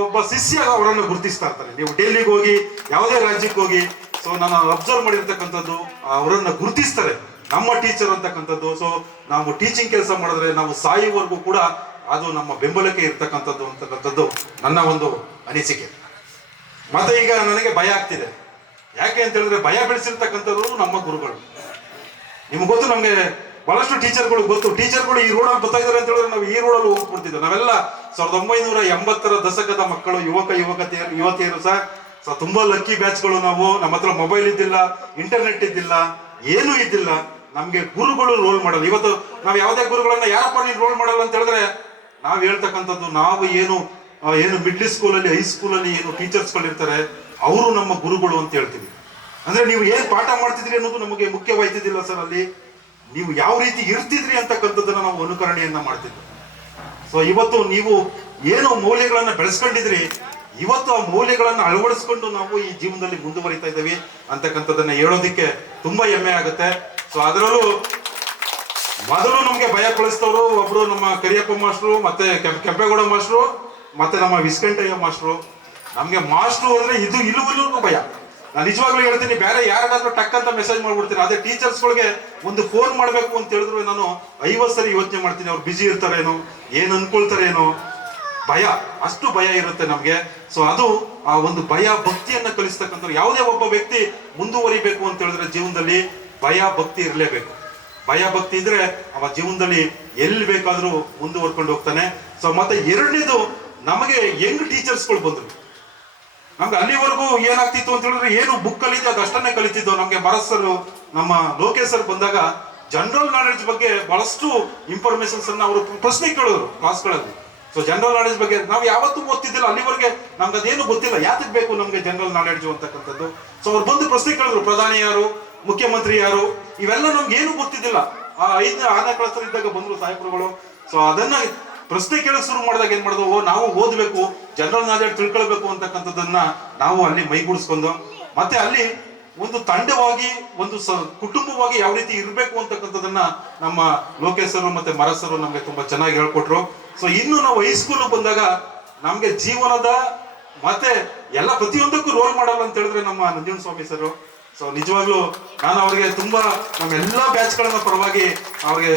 ಒಬ್ಬ ಶಿಷ್ಯ ಅವರನ್ನು ಗುರುತಿಸ್ತಾ ಇರ್ತಾರೆ. ನೀವು ಡೆಲ್ಲಿಗೆ ಹೋಗಿ, ಯಾವುದೇ ರಾಜ್ಯಕ್ಕೆ ಹೋಗಿ, ಸೊ ನಾನು ಅಬ್ಸರ್ವ್ ಮಾಡಿರ್ತಕ್ಕಂಥದ್ದು ಅವರನ್ನು ಗುರುತಿಸ್ತಾರೆ. ನಮ್ಮ ಟೀಚರ್ ಅಂತಕ್ಕಂಥದ್ದು. ಸೊ ನಾವು ಟೀಚಿಂಗ್ ಕೆಲಸ ಮಾಡಿದ್ರೆ ನಾವು ಸಾಯುವವರೆಗೂ ಕೂಡ ಅದು ನಮ್ಮ ಬೆಂಬಲಕ್ಕೆ ಇರ್ತಕ್ಕಂಥದ್ದು ಅಂತಕ್ಕಂಥದ್ದು ನನ್ನ ಒಂದು ಅನಿಸಿಕೆ. ಮತ್ತೆ ಈಗ ನನಗೆ ಭಯ ಆಗ್ತಿದೆ. ಯಾಕೆ ಅಂತ ಹೇಳಿದ್ರೆ ಭಯ ಬೆಳೆಸಿರ್ತಕ್ಕಂಥದ್ದು ನಮ್ಮ ಗುರುಗಳು. ನಿಮ್ಗೆ ಗೊತ್ತು, ನಮಗೆ ಬಹಳಷ್ಟು ಟೀಚರ್ಗಳು ಗೊತ್ತು. ಟೀಚರ್ಗಳು ಈ ರೋಡಲ್ಲಿ ಬರ್ತಾ ಇದಾರೆ ಅಂತ ಹೇಳಿದ್ರೆ ನಾವು ಈ ರೋಡಲ್ಲಿ ಹೋಗ್ಬಿಡ್ತಿದ್ವಿ. ನಾವೆಲ್ಲ 1980ರ ದಶಕದ ಮಕ್ಕಳು, ಯುವತಿಯರು ಸಹ ತುಂಬಾ ಲಕ್ಕಿ ಬ್ಯಾಚ್ಗಳು. ನಾವು ನಮ್ಮ ಹತ್ರ ಮೊಬೈಲ್ ಇದ್ದಿಲ್ಲ, ಇಂಟರ್ನೆಟ್ ಇದ್ದಿಲ್ಲ, ಏನೂ ಇದ್ದಿಲ್ಲ. ನಮ್ಗೆ ಗುರುಗಳು ರೋಲ್ ಮಾಡಲ್ಲ. ಇವತ್ತು ನಾವು ಯಾವುದೇ ಗುರುಗಳನ್ನ ಯಾರಪ್ಪ ನೀನು ರೋಲ್ ಮಾಡಲ್ಲ ಅಂತ ಹೇಳಿದ್ರೆ ನಾವು ಹೇಳ್ತಕ್ಕಂಥದ್ದು, ನಾವು ಏನು ಮಿಡ್ಲ್ ಸ್ಕೂಲಲ್ಲಿ, ಹೈಸ್ಕೂಲಲ್ಲಿ ಏನು ಟೀಚರ್ಸ್ಗಳಿರ್ತಾರೆ ಅವರು ನಮ್ಮ ಗುರುಗಳು ಅಂತ ಹೇಳ್ತೀವಿ. ಅಂದ್ರೆ ನೀವು ಏನ್ ಪಾಠ ಮಾಡ್ತಿದ್ರಿ ಅನ್ನೋದು ನಮಗೆ ಮುಖ್ಯವಾಯ್ತಿದ್ದಿಲ್ಲ ಸರ್. ಅಲ್ಲಿ ನೀವು ಯಾವ ರೀತಿ ಇರ್ತಿದ್ರಿ ಅಂತಕ್ಕಂಥದ್ದನ್ನ ನಾವು ಅನುಕರಣೆಯನ್ನ ಮಾಡ್ತಿದ್ವಿ. ಸೊ ಇವತ್ತು ನೀವು ಏನು ಮೌಲ್ಯಗಳನ್ನ ಬೆಳೆಸ್ಕೊಂಡಿದ್ರಿ, ಇವತ್ತು ಆ ಮೌಲ್ಯಗಳನ್ನ ಅಳವಡಿಸ್ಕೊಂಡು ನಾವು ಈ ಜೀವನದಲ್ಲಿ ಮುಂದುವರಿತಾ ಇದ್ದೀವಿ ಅಂತಕ್ಕಂಥದ್ದನ್ನ ಹೇಳೋದಿಕ್ಕೆ ತುಂಬಾ ಹೆಮ್ಮೆ ಆಗುತ್ತೆ. ಸೊ ಅದರಲ್ಲೂ ಮೊದಲು ನಮ್ಗೆ ಭಯ ಕಳಿಸ್ತವ್ರು ಒಬ್ರು ನಮ್ಮ ಕರಿಯಪ್ಪ ಮಾಸ್ಟ್ರು, ಮತ್ತೆ ಕೆಂಪೇಗೌಡ ಮಾಸ್ಟ್ರು, ಮತ್ತೆ ನಮ್ಮ ವಿಸ್ಕಂಠಯ್ಯ ಮಾಸ್ಟ್ರು. ನಮ್ಗೆ ಮಾಸ್ಟ್ರು ಅಂದ್ರೆ ಇದು ಇಲ್ಲೂ ಭಯ. ನಾನು ನಿಜವಾಗ್ಲೂ ಹೇಳ್ತೀನಿ, ಬೇರೆ ಯಾರಿಗಾದ್ರೂ ಟಕ್ ಅಂತ ಮೆಸೇಜ್ ಮಾಡ್ಬಿಡ್ತೀನಿ. ಅದೇ ಟೀಚರ್ಸ್ಗಳಿಗೆ ಒಂದು ಫೋನ್ ಮಾಡಬೇಕು ಅಂತ ಹೇಳಿದ್ರು ನಾನು 50 ಸರಿ ಯೋಚನೆ ಮಾಡ್ತೀನಿ. ಅವ್ರು ಬಿಜಿ ಇರ್ತಾರೇನೋ, ಏನ್ ಅನ್ಕೊಳ್ತಾರೇನೋ, ಭಯ, ಅಷ್ಟು ಭಯ ಇರುತ್ತೆ ನಮ್ಗೆ. ಸೊ ಅದು ಆ ಒಂದು ಭಯ ಭಕ್ತಿಯನ್ನ ಕಲಿಸ್ತಕ್ಕಂಥ ಯಾವುದೇ ಒಬ್ಬ ವ್ಯಕ್ತಿ ಮುಂದುವರಿಬೇಕು ಅಂತ ಹೇಳಿದ್ರೆ ಜೀವನದಲ್ಲಿ ಭಯ ಭಕ್ತಿ ಇರಲೇಬೇಕು. ಭಯ ಭಕ್ತಿ ಇದ್ರೆ ಅವ ಜೀವನದಲ್ಲಿ ಎಲ್ಲಿ ಬೇಕಾದ್ರೂ ಮುಂದುವರ್ಕೊಂಡು ಹೋಗ್ತಾನೆ. ಸೊ ಮತ್ತೆ ಎರಡನೇದು, ನಮಗೆ ಯಂಗ್ ಟೀಚರ್ಸ್ಗಳು ಬಂದ್ರು. ನಮ್ಗೆ ಅಲ್ಲಿವರೆಗೂ ಏನಾಗ್ತಿತ್ತು ಅಂತ ಹೇಳಿದ್ರೆ ಏನು ಬುಕ್ ಕಲಿತು ಅದಷ್ಟನ್ನೇ ಕಲಿತಿದ್ದು. ನಮ್ಗೆ ಭರತ್ ಸರ್, ನಮ್ಮ ಲೋಕೇಶ್ ಸರ್ ಬಂದಾಗ ಜನರಲ್ ನಾಲೆಡ್ಜ್ ಬಗ್ಗೆ ಬಹಳಷ್ಟು ಇನ್ಫಾರ್ಮೇಶನ್ಸ್ ಅನ್ನ ಅವರು ಪ್ರಶ್ನೆ ಕೇಳಿದ್ರು ಕ್ಲಾಸ್ಗಳಲ್ಲಿ. ಸೊ ಜನರಲ್ ನಾಲೆಡ್ಜ್ ಬಗ್ಗೆ ನಾವು ಯಾವತ್ತೂ ಓದ್ತಿದ್ದಿಲ್ಲ. ಅಲ್ಲಿವರೆಗೆ ನಮ್ಗೆ ಅದೇನು ಗೊತ್ತಿಲ್ಲ, ಯಾತಕ್ ಬೇಕು ನಮ್ಗೆ ಜನರಲ್ ನಾಲೆಡ್ಜ್ ಅಂತಕ್ಕಂಥದ್ದು. ಸೊ ಅವ್ರು ಬಂದು ಪ್ರಶ್ನೆ ಕೇಳಿದ್ರು, ಪ್ರಧಾನಿ ಯಾರು, ಮುಖ್ಯಮಂತ್ರಿ ಯಾರು, ಇವೆಲ್ಲ ನಮ್ಗೆ ಏನು ಗೊತ್ತಿದ್ದಿಲ್ಲ. ಆ 5ನೇ 6ನೇ ಕ್ಲಾಸ್ ಇದ್ದಾಗ ಬಂದ್ರು ಸಾಹೇಬ್ರುಗಳು. ಸೊ ಅದನ್ನ ಪ್ರಶ್ನೆ ಕೇಳಕ್ ಶುರು ಮಾಡಿದಾಗ ಏನ್ ಮಾಡೋದು, ನಾವು ಓದ್ಬೇಕು, ಜನರಲ್ ನಾಲೆಡ್ಜ್ ತಿಳ್ಕೊಳ್ಬೇಕು ಅಂತಕ್ಕಂಥದ್ದನ್ನ ನಾವು ಅಲ್ಲಿ ಮೈಗೂಡಿಸ್ಕೊಂಡು, ಮತ್ತೆ ಅಲ್ಲಿ ಒಂದು ತಂಡವಾಗಿ, ಒಂದು ಕುಟುಂಬವಾಗಿ ಯಾವ ರೀತಿ ಇರಬೇಕು ಅಂತಕ್ಕಂಥದ್ದನ್ನ ನಮ್ಮ ಲೋಕೇಶರು ಮತ್ತೆ ಮರಸರು ನಮ್ಗೆ ತುಂಬಾ ಚೆನ್ನಾಗಿ ಹೇಳ್ಕೊಟ್ರು. ಸೊ ಇನ್ನು ನಾವು ಹೈಸ್ಕೂಲ್ ಬಂದಾಗ ನಮ್ಗೆ ಜೀವನದ ಮತ್ತೆ ಎಲ್ಲ ಪ್ರತಿಯೊಂದಕ್ಕೂ ರೋಲ್ ಮಾಡಲ್ಲ ಅಂತ ಹೇಳಿದ್ರೆ ನಮ್ಮ ನಂಜುಂಡ ಸ್ವಾಮಿ ಸರ್. ಸೊ ನಿಜವಾಗ್ಲೂ ನಾನು ಅವ್ರಿಗೆ ತುಂಬಾ ನಮ್ಮೆಲ್ಲಾ ಬ್ಯಾಚ್ಗಳನ್ನ ಪರವಾಗಿ ಅವ್ರಿಗೆ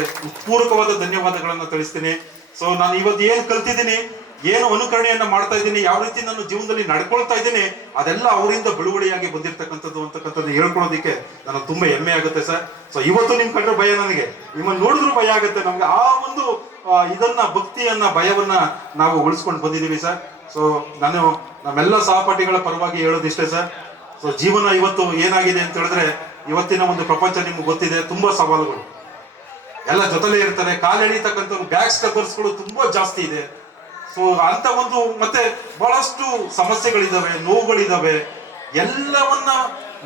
ಪೂರಕವಾದ ಧನ್ಯವಾದಗಳನ್ನ ತಿಳಿಸ್ತೀನಿ. ಸೊ ನಾನು ಇವತ್ತು ಏನ್ ಕಲ್ತಿದ್ದೀನಿ, ಏನು ಅನುಕರಣೆಯನ್ನ ಮಾಡ್ತಾ ಇದ್ದೀನಿ, ಯಾವ ರೀತಿ ನಾನು ಜೀವನದಲ್ಲಿ ನಡ್ಕೊಳ್ತಾ ಇದ್ದೀನಿ, ಅದೆಲ್ಲ ಅವರಿಂದ ಬಿಡುಗಡೆಯಾಗಿ ಬಂದಿರತಕ್ಕಂಥದ್ದು ಅಂತಕ್ಕಂಥದ್ದು ಹೇಳ್ಕೊಳ್ಳೋದಿಕ್ಕೆ ನನಗೆ ತುಂಬಾ ಹೆಮ್ಮೆ ಆಗುತ್ತೆ ಸರ್. ಸೊ ಇವತ್ತು ನಿಮ್ ಕಂಡ್ರೆ ಭಯ, ನನಗೆ ನಿಮ್ಮನ್ನು ನೋಡಿದ್ರು ಭಯ ಆಗುತ್ತೆ. ನಮ್ಗೆ ಆ ಒಂದು ಇದನ್ನ, ಭಕ್ತಿಯನ್ನ, ಭಯವನ್ನ ನಾವು ಉಳಿಸ್ಕೊಂಡು ಬಂದಿದ್ದೀವಿ ಸರ್. ಸೊ ನಾನು ನಮ್ಮೆಲ್ಲ ಸಹಪಾಠಿಗಳ ಪರವಾಗಿ ಹೇಳೋದಿಷ್ಟೇ ಸರ್. ಸೊ ಜೀವನ ಇವತ್ತು ಏನಾಗಿದೆ ಅಂತ ಹೇಳಿದ್ರೆ, ಇವತ್ತಿನ ಒಂದು ಪ್ರಪಂಚ ನಿಮ್ಗೆ ಗೊತ್ತಿದೆ, ತುಂಬಾ ಸವಾಲುಗಳು, ಎಲ್ಲ ಜೊತೆಲೇ ಇರ್ತಾರೆ. ಕಾಲು ಎಳಿತಕ್ಕಂಥವ್ರು, ಬ್ಯಾಕ್ ಸ್ಟೆಪ್ಪರ್ಸ್ಗಳು ತುಂಬಾ ಜಾಸ್ತಿ ಇದೆ. ಸೊ ಅಂತ ಒಂದು ಮತ್ತೆ ಬಹಳಷ್ಟು ಸಮಸ್ಯೆಗಳಿದಾವೆ, ನೋವುಗಳಿದಾವೆ. ಎಲ್ಲವನ್ನ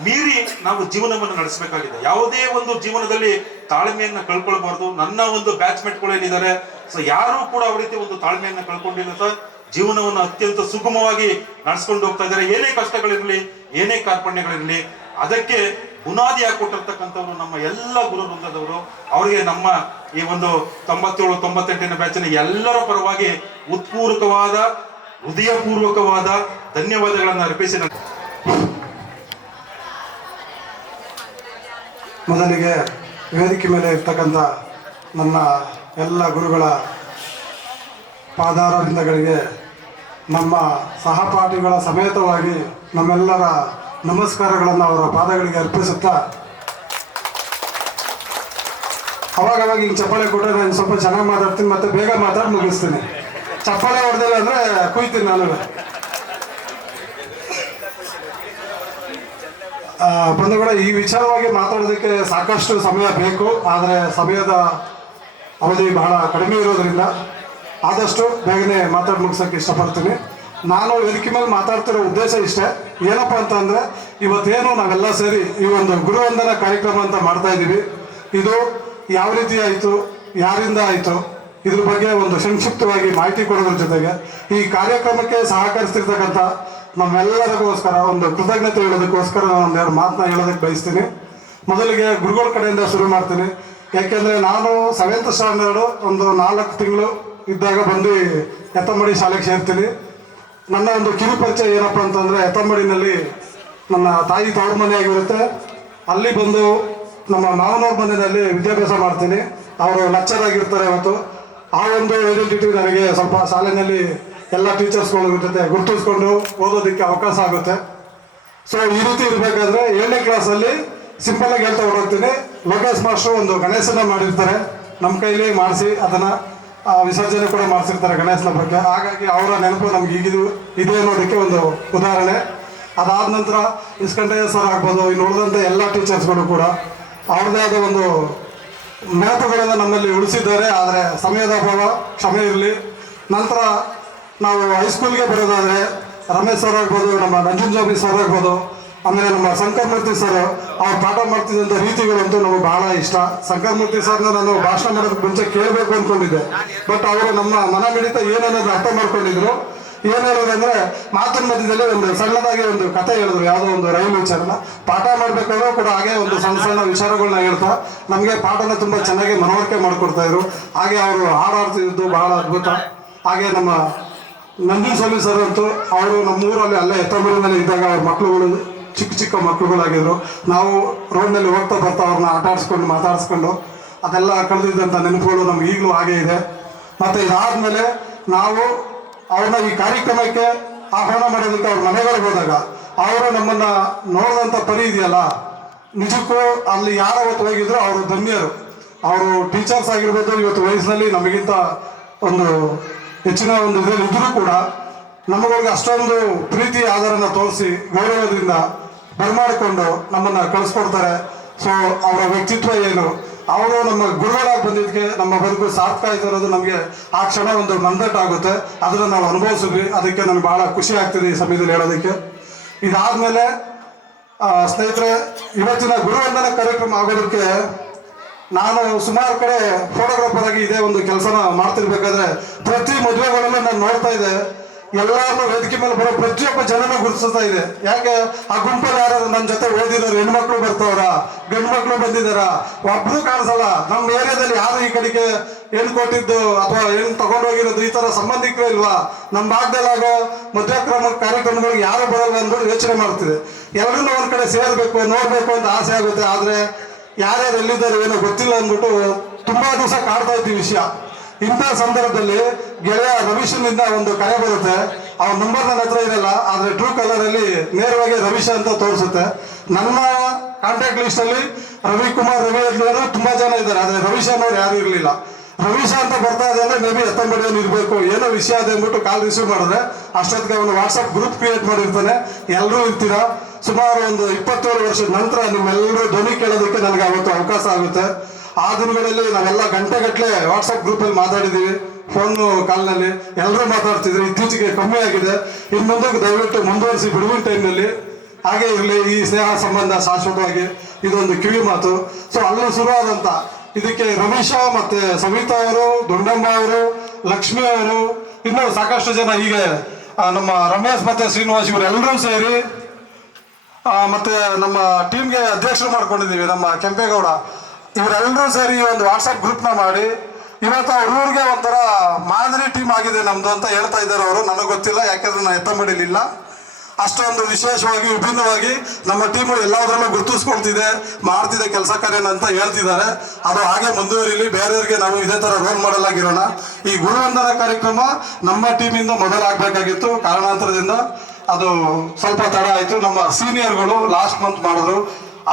ಮೀರಿ ನಾವು ಜೀವನವನ್ನು ನಡೆಸಬೇಕಾಗಿದೆ. ಯಾವುದೇ ಒಂದು ಜೀವನದಲ್ಲಿ ತಾಳ್ಮೆಯನ್ನ ಕಳ್ಕೊಳ್ಬಾರ್ದು. ನನ್ನ ಒಂದು ಬ್ಯಾಚ್ಮೆಟ್ಗಳು ಏನಿದ್ದಾರೆ, ಸೊ ಯಾರು ಕೂಡ ಆ ರೀತಿ ಒಂದು ತಾಳ್ಮೆಯನ್ನ ಕಳ್ಕೊಂಡಿಲ್ಲ ಸರ್. ಜೀವನವನ್ನು ಅತ್ಯಂತ ಸುಗಮವಾಗಿ ನಡೆಸ್ಕೊಂಡು ಹೋಗ್ತಾ ಇದ್ದಾರೆ. ಏನೇ ಕಷ್ಟಗಳಿರ್ಲಿ, ಏನೇ ಕಾರ್ಪಣ್ಯಗಳಿರ್ಲಿ, ಅದಕ್ಕೆ ಬುನಾದಿ ಹಾಕೊಟ್ಟಿರ್ತಕ್ಕಂಥವ್ರು ನಮ್ಮ ಎಲ್ಲ ಗುರು ವೃಂದದವರು. ಅವರಿಗೆ ನಮ್ಮ ಈ ಒಂದು 97, 98ನೇ ಬ್ಯಾಚಿನ ಎಲ್ಲರ ಪರವಾಗಿ ಉತ್ಪೂರ್ವಕವಾದ, ಹೃದಯಪೂರ್ವಕವಾದ ಧನ್ಯವಾದಗಳನ್ನು ಅರ್ಪಿಸಿ ಮೊದಲಿಗೆ ವೇದಿಕೆ ಮೇಲೆ ಇರ್ತಕ್ಕಂಥ ನನ್ನ ಎಲ್ಲ ಗುರುಗಳ ಪಾದಾರವಿಂದಗಳಿಗೆ, ನಮ್ಮ ಸಹಪಾಠಿಗಳ ಸಮೇತವಾಗಿ ನಮ್ಮೆಲ್ಲರ ನಮಸ್ಕಾರಗಳನ್ನು ಅವರ ಪಾದಗಳಿಗೆ ಅರ್ಪಿಸುತ್ತಾ, ಅವಾಗವಾಗ ಹಿಂಗೆ ಚಪ್ಪಾಳೆ ಕೊಟ್ಟರೆ ನಾನು ಸ್ವಲ್ಪ ಚೆನ್ನಾಗಿ ಮಾತಾಡ್ತೀನಿ, ಮತ್ತೆ ಬೇಗ ಮಾತಾಡಿ ಮುಗಿಸ್ತೀನಿ. ಚಪ್ಪಾಳೆ ಹೊಡೆದಿಲ್ಲ ಅಂದರೆ ಕುಯ್ತೀನಿ ನಾನು. ಬಂಧುಗಳ, ಈ ವಿಚಾರವಾಗಿ ಮಾತಾಡೋದಕ್ಕೆ ಸಾಕಷ್ಟು ಸಮಯ ಬೇಕು. ಆದರೆ ಸಮಯದ ಅವಧಿ ಬಹಳ ಕಡಿಮೆ ಇರೋದ್ರಿಂದ ಆದಷ್ಟು ಬೇಗನೆ ಮಾತಾಡಿ ಮುಗಿಸೋಕ್ಕೆ ಇಷ್ಟಪಡ್ತೀನಿ. ನಾನು ವೇದಿಕೆ ಮೇಲೆ ಮಾತಾಡ್ತಿರೋ ಉದ್ದೇಶ ಇಷ್ಟೇ. ಏನಪ್ಪ ಅಂತಂದರೆ, ಇವತ್ತೇನು ನಾವೆಲ್ಲ ಸೇರಿ ಈ ಒಂದು ಗುರುವಂದನ ಕಾರ್ಯಕ್ರಮ ಅಂತ ಮಾಡ್ತಾ ಇದ್ದೀವಿ, ಇದು ಯಾವ ರೀತಿ ಆಯಿತು, ಯಾರಿಂದ ಆಯಿತು, ಇದ್ರ ಬಗ್ಗೆ ಒಂದು ಸಂಕ್ಷಿಪ್ತವಾಗಿ ಮಾಹಿತಿ ಕೊಡೋದ್ರ ಜೊತೆಗೆ ಈ ಕಾರ್ಯಕ್ರಮಕ್ಕೆ ಸಹಕರಿಸ್ತಿರ್ತಕ್ಕಂಥ ನಮ್ಮೆಲ್ಲರಿಗೋಸ್ಕರ ಒಂದು ಕೃತಜ್ಞತೆ ಹೇಳೋದಕ್ಕೋಸ್ಕರ ನಾನು ಒಂದೆರಡು ಮಾತನ್ನ ಹೇಳೋದಕ್ಕೆ ಬಯಸ್ತೀನಿ. ಮೊದಲಿಗೆ ಗುರುಗಳ ಕಡೆಯಿಂದ ಶುರು ಮಾಡ್ತೀನಿ. ಯಾಕೆಂದರೆ ನಾನು 7th ಸ್ಟ್ಯಾಂಡರ್ಡು ಒಂದು 4 ತಿಂಗಳು ಇದ್ದಾಗ ಬಂದು ಎತ್ತಂಬಡಿ ಶಾಲೆಗೆ ಸೇರ್ತೀನಿ. ನನ್ನ ಒಂದು ಕಿರು ಪರಿಚಯ ಏನಪ್ಪ ಅಂತಂದರೆ, ಎತ್ತಂಬಡಿನಲ್ಲಿ ನನ್ನ ತಾಯಿ ತವರು ಮನೆ ಆಗಿರುತ್ತೆ. ಅಲ್ಲಿ ಬಂದು ನಮ್ಮ ಮಾವನವ್ರ ಮನೆಯಲ್ಲಿ ವಿದ್ಯಾಭ್ಯಾಸ ಮಾಡ್ತೀನಿ. ಅವರು ಲೆಕ್ಚರ್ ಆಗಿರ್ತಾರೆ ಇವತ್ತು. ಆ ಒಂದು ಐಡೆಂಟಿಟಿ ನನಗೆ ಸ್ವಲ್ಪ ಶಾಲೆಯಲ್ಲಿ ಎಲ್ಲ ಟೀಚರ್ಸ್ಗಳ ಜೊತೆ ಗುರುತಿಸ್ಕೊಂಡು ಓದೋದಕ್ಕೆ ಅವಕಾಶ ಆಗುತ್ತೆ. ಸೊ ಈ ರೀತಿ ಇರಬೇಕಾದ್ರೆ 7ನೇ ಕ್ಲಾಸಲ್ಲಿ ಸಿಂಪಲ್ ಆಗಿ ಹೇಳ್ತಾ ಹೊರಡ್ತೀನಿ. ಲೋಕೇಶ್ ಮಾಸ್ಟ್ರು ಒಂದು ಗಣೇಶನ ಮಾಡಿರ್ತಾರೆ, ನಮ್ಮ ಕೈಲಿ ಮಾಡಿಸಿ ಅದನ್ನು ವಿಸರ್ಜನೆ ಕೂಡ ಮಾಡಿಸಿರ್ತಾರೆ ಗಣೇಶನ ಬಗ್ಗೆ. ಹಾಗಾಗಿ ಅವರ ನೆನಪು ನಮ್ಗೆ ಈಗಿದು ಇದೆ ಅನ್ನೋದಕ್ಕೆ ಒಂದು ಉದಾಹರಣೆ. ಅದಾದ ನಂತರ ಇಸ್ಕಂಡಯ್ಯ ಸರ್ ಆಗ್ಬೋದು, ಇನ್ನು ಉಳಿದಂಥ ಎಲ್ಲ ಟೀಚರ್ಸ್ಗಳು ಕೂಡ ಅವ್ರದ್ದೇ ಆದ ಒಂದು ನೆನಪುಗಳನ್ನು ನಮ್ಮಲ್ಲಿ ಉಳಿಸಿದ್ದಾರೆ. ಆದರೆ ಸಮಯದ ಅಭಾವ ಕ್ಷಮೆ ಇರಲಿ. ನಂತರ ನಾವು ಹೈಸ್ಕೂಲ್ಗೆ ಬರೋದಾದರೆ ರಮೇಶ್ ಸರ್ ಆಗ್ಬೋದು, ನಮ್ಮ ನಂಜುಂಜಾಬಿ ಸರ್ ಆಗ್ಬೋದು, ಆಮೇಲೆ ನಮ್ಮ ಶಂಕರಮೂರ್ತಿ ಸರ್ ಅವ್ರು ಪಾಠ ಮಾಡ್ತಿದ್ದಂಥ ರೀತಿಗಳಂತೂ ನಮಗೆ ಬಹಳ ಇಷ್ಟ. ಶಂಕರಮೂರ್ತಿ ಸರ್ನ ನಾನು ಭಾಷಣ ಮಾಡೋದಕ್ಕೆ ಮುಂಚೆ ಕೇಳಬೇಕು ಅಂದ್ಕೊಂಡಿದ್ದೆ. ಬಟ್ ಅವರು ನಮ್ಮ ಮನ ಮಿಡಿತ ಏನನ್ನೋದು ಅರ್ಥ ಮಾಡ್ಕೊಂಡಿದ್ರು. ಏನು ಹೇಳೋದಂದ್ರೆ ಮಾತಿನ ಮಧ್ಯದಲ್ಲಿ ಒಂದು ಸಣ್ಣದಾಗಿ ಒಂದು ಕತೆ ಹೇಳಿದ್ರು, ಯಾವುದೋ ಒಂದು ರೈಲು ವಿಚಾರನ ಪಾಠ ಮಾಡಬೇಕಾದ್ರೂ ಕೂಡ ಹಾಗೆ ಒಂದು ಸಣ್ಣ ಸಣ್ಣ ವಿಚಾರಗಳನ್ನ ಹೇಳ್ತಾ ನಮಗೆ ಪಾಠನ ತುಂಬ ಚೆನ್ನಾಗಿ ಮನವರಿಕೆ ಮಾಡಿಕೊಡ್ತಾ ಇದ್ರು. ಹಾಗೆ ಅವರು ಹಾಡಾಡ್ತಿದ್ದು ಬಹಳ ಅದ್ಭುತ. ಹಾಗೆ ನಮ್ಮ ನಂಜುನ್ ಸ್ವಾಮಿ ಸರ್ ಅಂತೂ ಅವರು ನಮ್ಮೂರಲ್ಲಿ ಅಲ್ಲೇ ಎತ್ತಂಬೂರಿನಲ್ಲಿ ಇದ್ದಾಗ ಅವ್ರ ಮಕ್ಕಳುಗಳು ಚಿಕ್ಕ ಚಿಕ್ಕ ಮಕ್ಕಳುಗಳಾಗಿದ್ರು. ನಾವು ರೋಡ್ನಲ್ಲಿ ಹೋಗ್ತಾ ಬರ್ತಾ ಅವ್ರನ್ನ ಆಟ ಆಡಿಸ್ಕೊಂಡು ಮಾತಾಡಿಸ್ಕೊಂಡು ಅದೆಲ್ಲ ಕಳೆದಿದ್ದಂಥ ನೆನಪುಗಳು ನಮ್ಗೆ ಈಗಲೂ ಹಾಗೇ ಇದೆ. ಮತ್ತು ಇದಾದಮೇಲೆ ನಾವು ಅವ್ರನ್ನ ಈ ಕಾರ್ಯಕ್ರಮಕ್ಕೆ ಆಹ್ವಾನ ಮಾಡೋದಕ್ಕೆ ಅವ್ರ ಮನೆಗಳಿಗೆ ಹೋದಾಗ ಅವರು ನಮ್ಮನ್ನು ನೋಡಿದಂಥ ಪರಿ ಇದೆಯಲ್ಲ, ನಿಜಕ್ಕೂ ಅಲ್ಲಿ ಯಾರು ಅವತ್ತು ಹೋಗಿದ್ರು ಅವರು ಧನ್ಯರು. ಅವರು ಟೀಚರ್ಸ್ ಆಗಿರ್ಬೋದು, ಇವತ್ತು ವಯಸ್ಸಿನಲ್ಲಿ ನಮಗಿಂತ ಒಂದು ಹೆಚ್ಚಿನ ಒಂದು ಇದರಲ್ಲಿ ಇದ್ರೂ ಕೂಡ ನಮಗಳಿಗೆ ಅಷ್ಟೊಂದು ಪ್ರೀತಿ ಆಧಾರನ ತೋರಿಸಿ ಗೌರವದಿಂದ ಬರಮಾಡಿಕೊಂಡು ನಮ್ಮನ್ನು ಕಳಿಸ್ಕೊಡ್ತಾರೆ. ಸೊ ಅವರ ವ್ಯಕ್ತಿತ್ವ ಏನು, ಅವರು ನಮ್ಮ ಗುರುಗಳಾಗಿ ಬಂದಿದ್ದಕ್ಕೆ ನಮ್ಮ ಬದುಕು ಸಾರ್ಥಕ ಆಯ್ತು ಅನ್ನೋದು ನಮಗೆ ಆ ಕ್ಷಣ ಒಂದು ಮಂದಟ್ಟಾಗುತ್ತೆ. ಅದನ್ನು ನಾವು ಅನುಭವಿಸಿದ್ವಿ. ಅದಕ್ಕೆ ನನಗೆ ಭಾಳ ಖುಷಿ ಆಗ್ತಿದೆ ಈ ಸಮಯದಲ್ಲಿ ಹೇಳೋದಕ್ಕೆ. ಇದಾದಮೇಲೆ ಸ್ನೇಹಿತರೆ, ಇವತ್ತಿನ ಗುರುವಂದನ ಕಾರ್ಯಕ್ರಮ ಆಗೋದಕ್ಕೆ ನಾನು ಸುಮಾರು ಕಡೆ ಫೋಟೋಗ್ರಾಫರ್ ಆಗಿ ಇದೇ ಒಂದು ಕೆಲಸನ ಮಾಡ್ತಿರ್ಬೇಕಾದ್ರೆ ಪ್ರತಿ ಮದುವೆಗಳಲ್ಲೂ ನಾನು ನೋಡ್ತಾ ಇದ್ದೆ, ಎಲ್ಲರನ್ನೂ ವೇದಿಕೆ ಮೇಲೆ ಬರೋ ಪ್ರತಿಯೊಬ್ಬ ಜನನ ಗುರುತಿಸ್ತಾ ಇದೆ. ಯಾಕೆ ಆ ಗುಂಪಲ್ಲಿ ಯಾರು ನನ್ನ ಜೊತೆ ಓದಿರೋರು ಹೆಣ್ಮಕ್ಳು ಬರ್ತಾವ್ರ, ಗಂಡು ಮಕ್ಳು ಬಂದಿದಾರ, ಒಬ್ರು ಕಾಣಿಸಲ್ಲ. ನಮ್ಮ ಏರಿಯಾದಲ್ಲಿ ಯಾರು ಈ ಕಡೆಗೆ ಹೆಣ್ಣು ಕೊಟ್ಟಿದ್ದು ಅಥವಾ ಹೆಣ್ಣು ತಗೊಂಡೋಗಿರೋದು ಈ ಥರ ಸಂಬಂಧಿಕರೇ ಇಲ್ವಾ, ನಮ್ಮ ಭಾಗದಲ್ಲಾಗೋ ಮದುವೆ ಕಾರ್ಯಕ್ರಮಗಳಿಗೆ ಯಾರು ಬರಲ್ಲ ಅಂದ್ಬಿಟ್ಟು ಯೋಚನೆ ಮಾಡ್ತಿದೆ. ಎಲ್ಲರನ್ನೂ ಒಂದು ಕಡೆ ಸೇರಬೇಕು, ನೋಡಬೇಕು ಅಂತ ಆಸೆ ಆಗುತ್ತೆ. ಆದರೆ ಯಾರ್ಯಾರು ಎಲ್ಲಿದ್ದಾರೆ ಏನೋ ಗೊತ್ತಿಲ್ಲ ಅಂದ್ಬಿಟ್ಟು ತುಂಬ ದಿವಸ ಕಾಡ್ತಾ ಇದ್ದೀವಿ ವಿಷಯ. ಇಂಥ ಸಂದರ್ಭದಲ್ಲಿ ಗೆಳೆಯ ರವೀಶನಿಂದ ಒಂದು ಕರೆ ಬರುತ್ತೆ. ಅವನ ನಂಬರ್ ನನ್ನ ಹತ್ರ ಇರಲ್ಲ, ಆದರೆ ಟ್ರೂ ಕಲರಲ್ಲಿ ನೇರವಾಗಿ ರವೀಶ ಅಂತ ತೋರಿಸುತ್ತೆ. ನನ್ನ ಕಾಂಟ್ಯಾಕ್ಟ್ ಲಿಸ್ಟಲ್ಲಿ ರವಿಕುಮಾರ್ ರವಿ ಅನ್ನೋರು ತುಂಬ ಜನ ಇದ್ದಾರೆ, ಆದರೆ ರವೀಶ ಅನ್ನೋರು ಯಾರು ಇರಲಿಲ್ಲ. ರವೀಶ ಅಂತ ಬರ್ತಾ ಇದೆ ಅಂದರೆ ಮೇ ಬಿ ಎತ್ತಂಬಡಿಯನ್ನು ಇರಬೇಕು, ಏನೋ ವಿಷಯ ಇದೆ ಅಂದ್ಬಿಟ್ಟು ಕಾಲ್ ರಿಸೀವ್ ಮಾಡಿದ್ರೆ ಅಷ್ಟೊತ್ತಿಗೆ ಅವನು ವಾಟ್ಸಪ್ ಗ್ರೂಪ್ ಕ್ರಿಯೇಟ್ ಮಾಡಿರ್ತಾನೆ. ಎಲ್ಲರೂ ಇರ್ತೀರಾ. ಸುಮಾರು ಒಂದು 27 ವರ್ಷದ ನಂತರ ನಿಮ್ಮೆಲ್ಲರೂ ಧ್ವನಿ ಕೇಳೋದಕ್ಕೆ ನನಗೆ ಅವತ್ತು ಅವಕಾಶ ಆಗುತ್ತೆ. ಆ ದಿನಗಳಲ್ಲಿ ನಾವೆಲ್ಲ ಗಂಟೆಗಟ್ಟಲೆ ವಾಟ್ಸಪ್ ಗ್ರೂಪಲ್ಲಿ ಮಾತಾಡಿದ್ದೀವಿ, ಫೋನು ಕಾಲ್ನಲ್ಲಿ ಎಲ್ಲರೂ ಮಾತಾಡ್ತಿದ್ರು. ಇತ್ತೀಚೆಗೆ ಕಮ್ಮಿ ಆಗಿದೆ. ಇನ್ನು ಮುಂದೆ ದಯವಿಟ್ಟು ಮುಂದುವರಿಸಿ ಬಿಡುವಿನ ಟೈಮ್ನಲ್ಲಿ ಹಾಗೆ ಇರಲಿ. ಈ ಸ್ನೇಹ ಸಂಬಂಧ ಶಾಶ್ವತವಾಗಿ ಇದೊಂದು ಕಿವಿ ಮಾತು. ಸೊ ಅಲ್ಲೂ ಶುರುವಾದಂಥ ಇದಕ್ಕೆ ರವೀಶ ಮತ್ತು ಸವಿತಾ ಅವರು, ದೊಡ್ಡಮ್ಮ ಅವರು, ಲಕ್ಷ್ಮಿ ಅವರು, ಇನ್ನೂ ಸಾಕಷ್ಟು ಜನ ಹೀಗೆ ನಮ್ಮ ರಮೇಶ್ ಮತ್ತು ಶ್ರೀನಿವಾಸ್ ಇವರೆಲ್ಲರೂ ಸೇರಿ ಮತ್ತು ನಮ್ಮ ಟೀಮ್ಗೆ ಅಧ್ಯಕ್ಷರು ಮಾಡ್ಕೊಂಡಿದ್ದೀವಿ ನಮ್ಮ ಕೆಂಪೇಗೌಡ. ಇವರೆಲ್ಲರೂ ಸೇರಿ ಒಂದು ವಾಟ್ಸಪ್ ಗ್ರೂಪ್ನ ಮಾಡಿ ಇವತ್ತು ಅವ್ರೂರಿಗೆ ಒಂಥರ ಮಾದರಿ ಟೀಮ್ ಆಗಿದೆ ನಮ್ಮದು ಅಂತ ಹೇಳ್ತಾ ಇದ್ದಾರೆ ಅವರು. ನನಗೆ ಗೊತ್ತಿಲ್ಲ, ಯಾಕೆಂದ್ರೆ ನಾನು ಎತ್ತಂಬಡಿಲಿಲ್ಲ. ಅಷ್ಟೊಂದು ವಿಶೇಷವಾಗಿ ವಿಭಿನ್ನವಾಗಿ ನಮ್ಮ ಟೀಮು ಎಲ್ಲದರಲ್ಲೂ ಗುರುತಿಸ್ಕೊಳ್ತಿದೆ, ಮಾಡ್ತಿದೆ ಕೆಲಸ ಕಾರ್ಯನ ಅಂತ ಹೇಳ್ತಿದ್ದಾರೆ. ಅದು ಹಾಗೆ ಮುಂದುವರಿಲಿ. ಬೇರೆಯವರಿಗೆ ನಾವು ಇದೇ ಥರ ರೋಲ್ ಮಾಡೆಲ್ ಆಗಿರೋಣ. ಈ ಗುರುವಂದನ ಕಾರ್ಯಕ್ರಮ ನಮ್ಮ ಟೀಮಿಂದ ಮೊದಲಾಗಬೇಕಾಗಿತ್ತು, ಕಾರಣಾಂತರದಿಂದ ಅದು ಸ್ವಲ್ಪ ತಡ ಆಯಿತು. ನಮ್ಮ ಸೀನಿಯರ್ಗಳು ಲಾಸ್ಟ್ ಮಂತ್ ಮಾಡಿದ್ರು.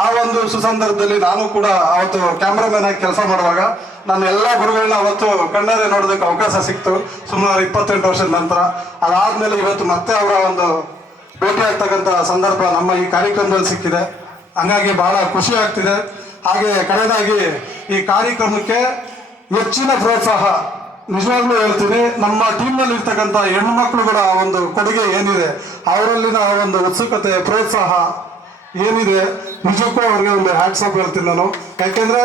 ಆ ಒಂದು ಸುಸಂದರ್ಭದಲ್ಲಿ ನಾನು ಕೂಡ ಅವತ್ತು ಕ್ಯಾಮ್ರಾಮನ್ ಆಗಿ ಕೆಲಸ ಮಾಡುವಾಗ ನನ್ನ ಎಲ್ಲ ಗುರುಗಳನ್ನ ಅವತ್ತು ಕಣ್ಣಾರೆ ನೋಡೋದಕ್ಕೆ ಅವಕಾಶ ಸಿಕ್ತು, ಸುಮಾರು 28 ವರ್ಷದ ನಂತರ. ಅದಾದಮೇಲೆ ಇವತ್ತು ಮತ್ತೆ ಅವರ ಒಂದು ಭೇಟಿ ಆಗ್ತಕ್ಕಂಥ ಸಂದರ್ಭ ನಮ್ಮ ಈ ಕಾರ್ಯಕ್ರಮದಲ್ಲಿ ಸಿಕ್ಕಿದೆ. ಹಂಗಾಗಿ ಬಹಳ ಖುಷಿ ಆಗ್ತಿದೆ. ಹಾಗೆ ಕಡೆಯದಾಗಿ ಈ ಕಾರ್ಯಕ್ರಮಕ್ಕೆ ಹೆಚ್ಚಿನ ಪ್ರೋತ್ಸಾಹ ನಿಜವಾಗ್ಲೂ ಹೇಳ್ತೀನಿ, ನಮ್ಮ ಟೀಮ್ನಲ್ಲಿ ಇರ್ತಕ್ಕಂಥ ಹೆಣ್ಮಕ್ಳುಗಳ ಒಂದು ಕೊಡುಗೆ ಏನಿದೆ, ಅವರಲ್ಲಿನ ಒಂದು ಉತ್ಸುಕತೆ, ಪ್ರೋತ್ಸಾಹ ಏನಿದೆ, ನಿಜಕ್ಕೂ ಅವ್ರಿಗೆ ಒಂದು ಹ್ಯಾಟ್ಸಪ್ ಹೇಳ್ತೀನಿ ನಾನು. ಯಾಕೆಂದರೆ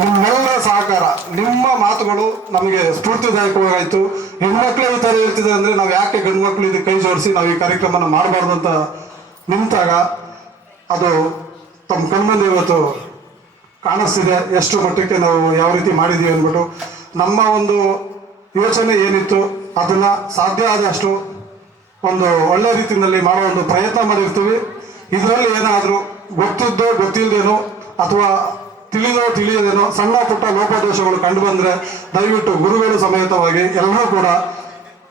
ನಿಮ್ಮೆಲ್ಲರ ಸಹಕಾರ, ನಿಮ್ಮ ಮಾತುಗಳು ನಮಗೆ ಸ್ಫೂರ್ತಿದಾಯಕವಾಗಾಯಿತು. ಹೆಣ್ಮಕ್ಳೇ ಈ ಥರ ಹೇಳ್ತಿದ್ದಾರೆ ಅಂದರೆ ನಾವು ಯಾಕೆ ಗಂಡು ಮಕ್ಕಳು ಇದಕ್ಕೆ ಕೈ ಜೋಡಿಸಿ ನಾವು ಈ ಕಾರ್ಯಕ್ರಮನ ಮಾಡಬಾರ್ದು ಅಂತ ನಿಂತಾಗ ಅದು ತಮ್ಮ ಕಣ್ಮಂದಿ ಇವತ್ತು ಕಾಣಿಸ್ತಿದೆ ಎಷ್ಟು ಮಟ್ಟಕ್ಕೆ ನಾವು ಯಾವ ರೀತಿ ಮಾಡಿದ್ದೀವಿ ಅಂದ್ಬಿಟ್ಟು. ನಮ್ಮ ಒಂದು ಯೋಚನೆ ಏನಿತ್ತು ಅದನ್ನು ಸಾಧ್ಯ ಆದಷ್ಟು ಒಂದು ಒಳ್ಳೆ ರೀತಿಯಲ್ಲಿ ಮಾಡೋ ಒಂದು ಪ್ರಯತ್ನ ಮಾಡಿರ್ತೀವಿ. ಇದರಲ್ಲಿ ಏನಾದರೂ ಗೊತ್ತಿದ್ದೋ ಗೊತ್ತಿಲ್ಲದೇನೋ ಅಥವಾ ತಿಳಿಯದೇನೋ ಸಣ್ಣ ಪುಟ್ಟ ಲೋಪದೋಷಗಳು ಕಂಡು ಬಂದರೆ ದಯವಿಟ್ಟು ಗುರುಗಳು ಸಮೇತವಾಗಿ ಎಲ್ಲರೂ ಕೂಡ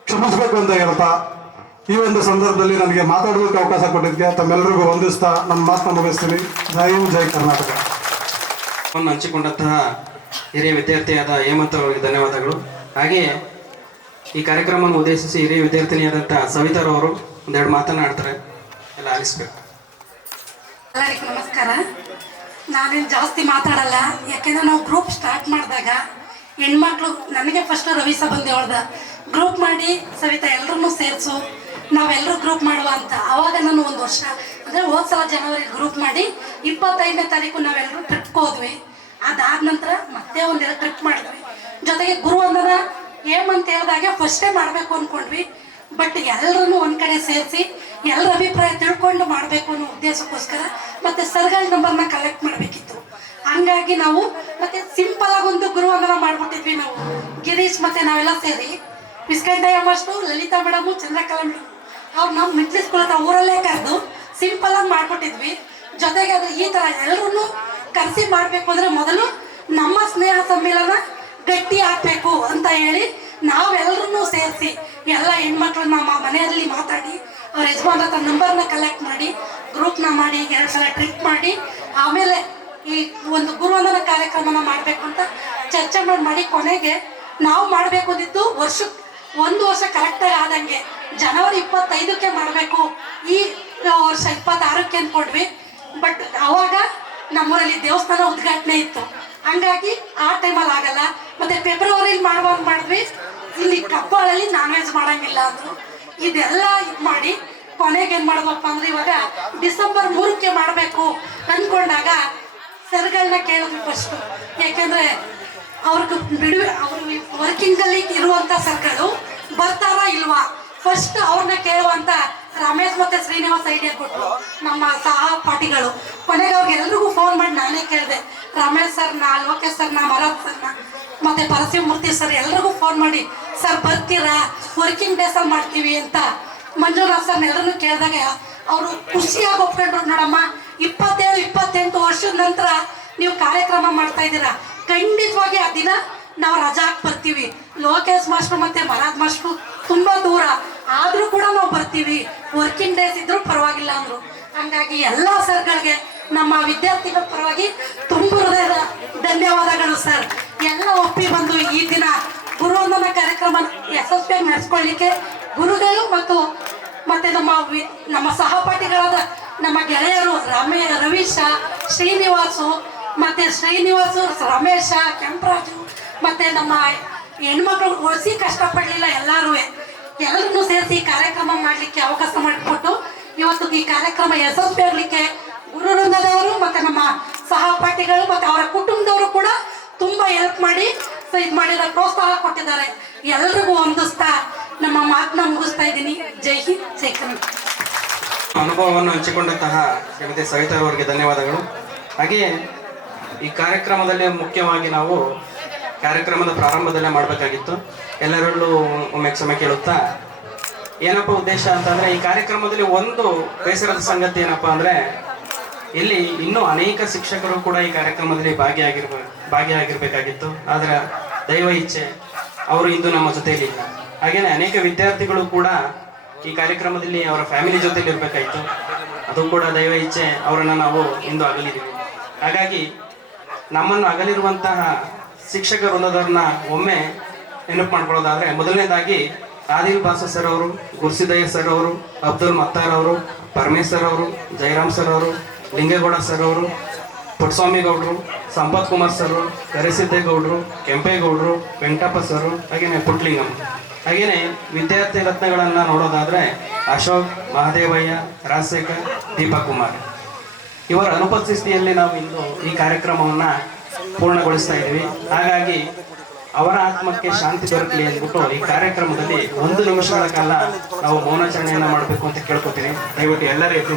ಕ್ಷಮಿಸಬೇಕು ಅಂತ ಹೇಳ್ತಾ ಈ ಒಂದು ಸಂದರ್ಭದಲ್ಲಿ ನನಗೆ ಮಾತಾಡೋದಕ್ಕೆ ಅವಕಾಶ ಕೊಟ್ಟಿದ್ದಕ್ಕೆ ತಮ್ಮೆಲ್ಲರಿಗೂ ವಂದಿಸ್ತಾ ನನ್ನ ಮಾತನ್ನು ಮುಗಿಸ್ತೀನಿ. ಜೈ ಹಿಂದ್, ಜೈ ಕರ್ನಾಟಕ. ಹಂಚಿಕೊಂಡಂತಹ ಹಿರಿಯ ವಿದ್ಯಾರ್ಥಿಯಾದ ಹೇಮಂತ್ ಅವರಿಗೆ ಧನ್ಯವಾದಗಳು. ಹಾಗೆಯೇ ಈ ಕಾರ್ಯಕ್ರಮವನ್ನು ಉದ್ದೇಶಿಸಿ ಹಿರಿಯ ವಿದ್ಯಾರ್ಥಿನಿಯಾದಂಥ ಸವಿತಾರವರು ಒಂದೆರಡು ಮಾತನಾಡ್ತಾರೆ, ಎಲ್ಲ ಆಲಿಸ್ಬೇಕು. ಎಲ್ಲರಿಗೂ ನಮಸ್ಕಾರ. ನಾನೇನು ಜಾಸ್ತಿ ಮಾತಾಡಲ್ಲ, ಯಾಕೆಂದ್ರೆ ನಾವು ಗ್ರೂಪ್ ಸ್ಟಾರ್ಟ್ ಮಾಡಿದಾಗ ಹೆಣ್ಮಕ್ಳು ನನಗೆ ಫಸ್ಟ್ ರವಿ ಬಂದು ಹೇಳ್ದ ಗ್ರೂಪ್ ಮಾಡಿ ಸವಿತಾ ಎಲ್ಲರನ್ನೂ ಸೇರಿಸು, ನಾವೆಲ್ಲರೂ ಗ್ರೂಪ್ ಮಾಡುವ ಅಂತ. ಆವಾಗ ನಾನು ಒಂದು ವರ್ಷ ಅಂದರೆ ಹೋದ್ಸಲ ಜನವರಿ ಗ್ರೂಪ್ ಮಾಡಿ 25ನೇ ತಾರೀಕು ನಾವೆಲ್ಲರೂ ಟ್ರಿಪ್ಗೆ ಹೋದ್ವಿ. ಅದಾದ ನಂತರ ಮತ್ತೆ ಒಂದೆರಡು ಟ್ರಿಪ್ ಮಾಡಿದ್ವಿ. ಜೊತೆಗೆ ಗುರುವಂದನ ಏಮಂತ ಹೇಳಿದಾಗೆ ಫಸ್ಟೇ ಮಾಡಬೇಕು ಅಂದ್ಕೊಂಡ್ವಿ. ಬಟ್ ಎಲ್ಲರನ್ನೂ ಒಂದು ಕಡೆ ಸೇರಿಸಿ ಎಲ್ಲರ ಅಭಿಪ್ರಾಯ ತಿಳ್ಕೊಂಡು ಮಾಡಬೇಕು ಅನ್ನೋ ಉದ್ದೇಶಕ್ಕೋಸ್ಕರ ಮತ್ತು ಸರ್ಗಳ ನಂಬರ್ನ ಕಲೆಕ್ಟ್ ಮಾಡಬೇಕಿತ್ತು. ಹಂಗಾಗಿ ನಾವು ಮತ್ತೆ ಸಿಂಪಲ್ ಆಗಿ ಒಂದು ಗುರುವಂದನ ಮಾಡಿಬಿಟ್ಟಿದ್ವಿ ನಾವು, ಗಿರೀಶ್ ಮತ್ತು ನಾವೆಲ್ಲ ಸೇರಿ. Viskanthaiah master, Lalitha madam, Chandrakala madam ಅವ್ರು ನಮ್ಮ ಮಿಡ್ಲ್ ಸ್ಕೂಲ್ ಹತ್ರ ಊರಲ್ಲೇ ಕರೆದು ಸಿಂಪಲ್ ಆಗಿ ಮಾಡಿಬಿಟ್ಟಿದ್ವಿ. ಜೊತೆಗೆ ಅದು ಈ ಥರ ಎಲ್ಲರೂ ಕರೆಸಿ ಮಾಡಬೇಕು ಅಂದರೆ ಮೊದಲು ನಮ್ಮ ಸ್ನೇಹ ಸಮ್ಮೇಳನ ಗಟ್ಟಿ ಹಾಕಬೇಕು ಅಂತ ಹೇಳಿ ನಾವೆಲ್ಲರೂ ಸೇರಿಸಿ ಎಲ್ಲ ಹೆಣ್ಮಕ್ಳನ್ನ ನಮ್ಮ ಮನೆಯಲ್ಲಿ ಮಾತಾಡಿ ಅವ್ರ ಯಜಮಾನ್ರ ಹತ್ರ ನಂಬರ್ನ ಕಲೆಕ್ಟ್ ಮಾಡಿ ಗ್ರೂಪ್ನ ಮಾಡಿ 2 ಸಲ ಟ್ರಿಪ್ ಮಾಡಿ ಆಮೇಲೆ ಈ ಒಂದು ಗುರುವಂದನ ಕಾರ್ಯಕ್ರಮನ ಮಾಡಬೇಕು ಅಂತ ಚರ್ಚೆ ಮಾಡಿ ಕೊನೆಗೆ ನಾವು ಮಾಡಬೇಕು ಅಂದಿದ್ದು ಒಂದು ವರ್ಷ ಕರೆಕ್ಟಾಗಿ ಆದಂಗೆ ಜನವರಿ 25ಕ್ಕೆ ಮಾಡಬೇಕು, ಈ ವರ್ಷ 26ಕ್ಕೆ ಅಂದ್ಕೊಂಡ್ವಿ. ಬಟ್ ಅವಾಗ ನಮ್ಮೂರಲ್ಲಿ ದೇವಸ್ಥಾನ ಉದ್ಘಾಟನೆ ಇತ್ತು, ಹಂಗಾಗಿ ಆ ಟೈಮಲ್ಲಿ ಆಗಲ್ಲ. ಮತ್ತು ಫೆಬ್ರವರಿಲಿ ಮಾಡಿದ್ವಿ. ಇಲ್ಲಿ ಕಬ್ಬಾಳಲ್ಲಿ ನಾನ್ ವೆಜ್ ಮಾಡೋಂಗಿಲ್ಲ ಅಂದರು. ಇದೆಲ್ಲ ಇದು ಮಾಡಿ ಕೊನೆಗೆ ಏನು ಮಾಡೋದಪ್ಪ ಅಂದರೆ ಇವಾಗ ಡಿಸೆಂಬರ್ 3ಕ್ಕೆ ಮಾಡಬೇಕು ಅಂದ್ಕೊಂಡಾಗ ಸರ್ಗಳನ್ನ ಕೇಳಿದ್ವಿ ಫಸ್ಟು. ಯಾಕೆಂದರೆ ಅವ್ರಿಗೆ ಅವರು ವರ್ಕಿಂಗಲ್ಲಿ ಇರುವಂಥ ಸರ್ಗಳು ಬರ್ತಾರಾ ಇಲ್ವಾ ಫಸ್ಟ್ ಅವ್ರನ್ನ ಕೇಳುವಂಥ ರಮೇಶ್ ಮತ್ತು ಶ್ರೀನಿವಾಸ್ ಐಡಿಯಾ ಕೊಟ್ಟರು, ನಮ್ಮ ಸಹಪಾಠಿಗಳು. ಕೊನೆಗೆ ಅವ್ರಿಗೆಲ್ರಿಗೂ ಫೋನ್ ಮಾಡಿ ನಾನೇ ಕೇಳಿದೆ, ರಮೇಶ್ ಸರ್ನ, ಲೋಕೇಶ್ ಸರ್ನ, ಮರಾಠ್ ಸರ್ನ ಮತ್ತು ಪರಶಿವಮೂರ್ತಿ ಸರ್ ಎಲ್ರಿಗೂ ಫೋನ್ ಮಾಡಿ, ಸರ್ ಬರ್ತೀರಾ, ವರ್ಕಿಂಗ್ ಡೇಸಲ್ಲಿ ಮಾಡ್ತೀವಿ ಅಂತ. ಮಂಜುನಾಥ್ ಸರ್ನ ಎಲ್ಲರೂ ಕೇಳಿದಾಗ ಅವರು ಖುಷಿಯಾಗಿ ಒಪ್ಕೊಂಡ್ರು. ನೋಡಮ್ಮ, 27-28 ವರ್ಷದ ನಂತರ ನೀವು ಕಾರ್ಯಕ್ರಮ ಮಾಡ್ತಾ ಇದ್ದೀರಾ, ಖಂಡಿತವಾಗಿ ಆ ದಿನ ನಾವು ರಜಾ ಹಾಕಿ ಬರ್ತೀವಿ. ಲೋಕೇಶ್ ಮಾಸ್ಟ್ರು ಮತ್ತು ಮರಾಠ್ ಮಾಸ್ಟ್ರು ತುಂಬ ದೂರ ಆದರೂ ಕೂಡ ನಾವು ಬರ್ತೀವಿ, ವರ್ಕಿಂಗ್ ಡೇಸ್ ಇದ್ರೂ ಪರವಾಗಿಲ್ಲ ಅಂದರು. ಹಾಗಾಗಿ ಎಲ್ಲ ಸರ್ಗಳಿಗೆ ನಮ್ಮ ವಿದ್ಯಾರ್ಥಿಗಳ ಪರವಾಗಿ ತುಂಬ ಹೃದಯದ ಧನ್ಯವಾದಗಳು ಸರ್. ಎಲ್ಲ ಒಪ್ಪಿ ಬಂದು ಈ ದಿನ ಗುರುವಂದನ ಕಾರ್ಯಕ್ರಮ ಯಶಸ್ವಿಯಾಗಿ ನಡೆಸ್ಕೊಳ್ಳಿಕ್ಕೆ ಗುರುಗಳು ಮತ್ತು ನಮ್ಮ ಸಹಪಾಠಿಗಳಾದ ನಮ್ಮ ಗೆಳೆಯರು ರವೀಶ, ಶ್ರೀನಿವಾಸು, ರಮೇಶ, ಕೆಂಪರಾಜು ಮತ್ತು ನಮ್ಮ ಹೆಣ್ಮಕ್ಳು ಒಸಿ ಕಷ್ಟಪಡಲಿಲ್ಲ. ಎಲ್ಲರನ್ನೂ ಸೇರಿಸಿ ಕಾರ್ಯಕ್ರಮ ಮಾಡಲಿಕ್ಕೆ ಅವಕಾಶ ಮಾಡಿಕೊಟ್ಟು ಇವತ್ತು ಈ ಕಾರ್ಯಕ್ರಮ ಯಶಸ್ವಿ ಆಗಲಿಕ್ಕೆ ಗುರುವೃಂದದವರು ಮತ್ತು ನಮ್ಮ ಸಹಪಾಠಿಗಳು ಮತ್ತು ಅವರ ಕುಟುಂಬದವರು ಕೂಡ ತುಂಬ ಹೆಲ್ಪ್ ಮಾಡಿ ಇದು ಮಾಡಿದ ಪ್ರೋತ್ಸಾಹ ಕೊಟ್ಟಿದ್ದಾರೆ. ಎಲ್ರಿಗೂ ಹೊಂದಿಸ್ತಾ ನಮ್ಮ ಮಾತನ್ನ ಮುಗಿಸ್ತಾ ಇದ್ದೀನಿ. ಜೈ ಹಿಂದ್, ಜೈ ಕರ್ನಾಟಕ. ಅನುಭವವನ್ನು ಹಂಚಿಕೊಂಡಂತಹ ಶ್ರೀಮತಿ ಸವಿತಾರವರಿಗೆ ಧನ್ಯವಾದಗಳು. ಹಾಗೆಯೇ ಈ ಕಾರ್ಯಕ್ರಮದಲ್ಲಿ ಮುಖ್ಯವಾಗಿ ನಾವು ಕಾರ್ಯಕ್ರಮದ ಪ್ರಾರಂಭದಲ್ಲೇ ಮಾಡಬೇಕಾಗಿತ್ತು. ಎಲ್ಲರಲ್ಲೂ ಒಮ್ಮೆ ಕ್ಷಮೆ ಕೇಳುತ್ತಾ, ಏನಪ್ಪ ಉದ್ದೇಶ ಅಂತಂದರೆ, ಈ ಕಾರ್ಯಕ್ರಮದಲ್ಲಿ ಒಂದು ಬೇಸರದ ಸಂಗತಿ ಏನಪ್ಪ ಅಂದರೆ, ಇಲ್ಲಿ ಇನ್ನೂ ಅನೇಕ ಶಿಕ್ಷಕರು ಕೂಡ ಈ ಕಾರ್ಯಕ್ರಮದಲ್ಲಿ ಭಾಗಿಯಾಗಿರ್ಬೇಕಾಗಿತ್ತು. ಆದರೆ ದೈವ ಇಚ್ಛೆ ಅವರು ಇಂದು ನಮ್ಮ ಜೊತೆಯಲ್ಲಿ ಇಲ್ಲ. ಹಾಗೆಯೇ ಅನೇಕ ವಿದ್ಯಾರ್ಥಿಗಳು ಕೂಡ ಈ ಕಾರ್ಯಕ್ರಮದಲ್ಲಿ ಅವರ ಫ್ಯಾಮಿಲಿ ಜೊತೆಲಿ ಇರಬೇಕಾಯಿತು. ಅದು ಕೂಡ ದೈವ ಇಚ್ಛೆ, ಅವರನ್ನು ನಾವು ಇಂದು ಅಗಲಿದ್ದೀವಿ. ಹಾಗಾಗಿ ನಮ್ಮನ್ನು ಅಗಲಿರುವಂತಹ ಶಿಕ್ಷಕ ವೃಂದದವ್ರನ್ನ ಒಮ್ಮೆ ನೆನಪು ಮಾಡ್ಕೊಳ್ಳೋದಾದರೆ, ಮೊದಲನೇದಾಗಿ ಆದಿಲ್ ಬಾಸು ಸರ್ ಅವರು, ಗುರುಸಿದ್ದಯ್ಯ ಸರ್ ಅವರು, ಅಬ್ದುಲ್ ಮತ್ತಾರ್ ಅವರು, ಪರಮೇಶ್ವರ್ ಅವರು, ಜಯರಾಮ್ ಸರ್ ಅವರು, ಲಿಂಗೇಗೌಡ ಸರ್ ಅವರು, ಪುಟ್ಟಸ್ವಾಮಿ ಗೌಡರು, ಸಂಪತ್ ಕುಮಾರ್ ಸರ್, ಕರಿಸಿದ್ದೇಗೌಡರು, ಕೆಂಪೇಗೌಡರು, ವೆಂಕಟಪ್ಪ ಸರ್, ಹಾಗೆಯೇ ಪುಟ್ಲಿಂಗಮ್ಮ. ಹಾಗೆಯೇ ವಿದ್ಯಾರ್ಥಿ ರತ್ನಗಳನ್ನು ನೋಡೋದಾದರೆ ಅಶೋಕ್, ಮಹದೇವಯ್ಯ, ರಾಜಶೇಖರ್, ದೀಪಕ್ ಕುಮಾರ್ ಇವರ ಅನುಪಸ್ಥಿತಿಯಲ್ಲಿ ನಾವು ಇಂದು ಈ ಕಾರ್ಯಕ್ರಮವನ್ನು ಪೂರ್ಣಗೊಳಿಸ್ತಾ ಇದ್ದೀವಿ. ಹಾಗಾಗಿ ಅವರ ಆತ್ಮಕ್ಕೆ ಶಾಂತಿ ದೊರಕಲಿ ಅಂದ್ಬಿಟ್ಟು ಈ ಕಾರ್ಯಕ್ರಮದಲ್ಲಿ 1 ನಿಮಿಷಗಳ ಕಾಲ ನಾವು ಮೌನಾಚರಣೆಯನ್ನು ಮಾಡಬೇಕು ಅಂತ ಕೇಳ್ಕೊತೀನಿ. ದಯವಿಟ್ಟು ಎಲ್ಲರೂ ಎದ್ದು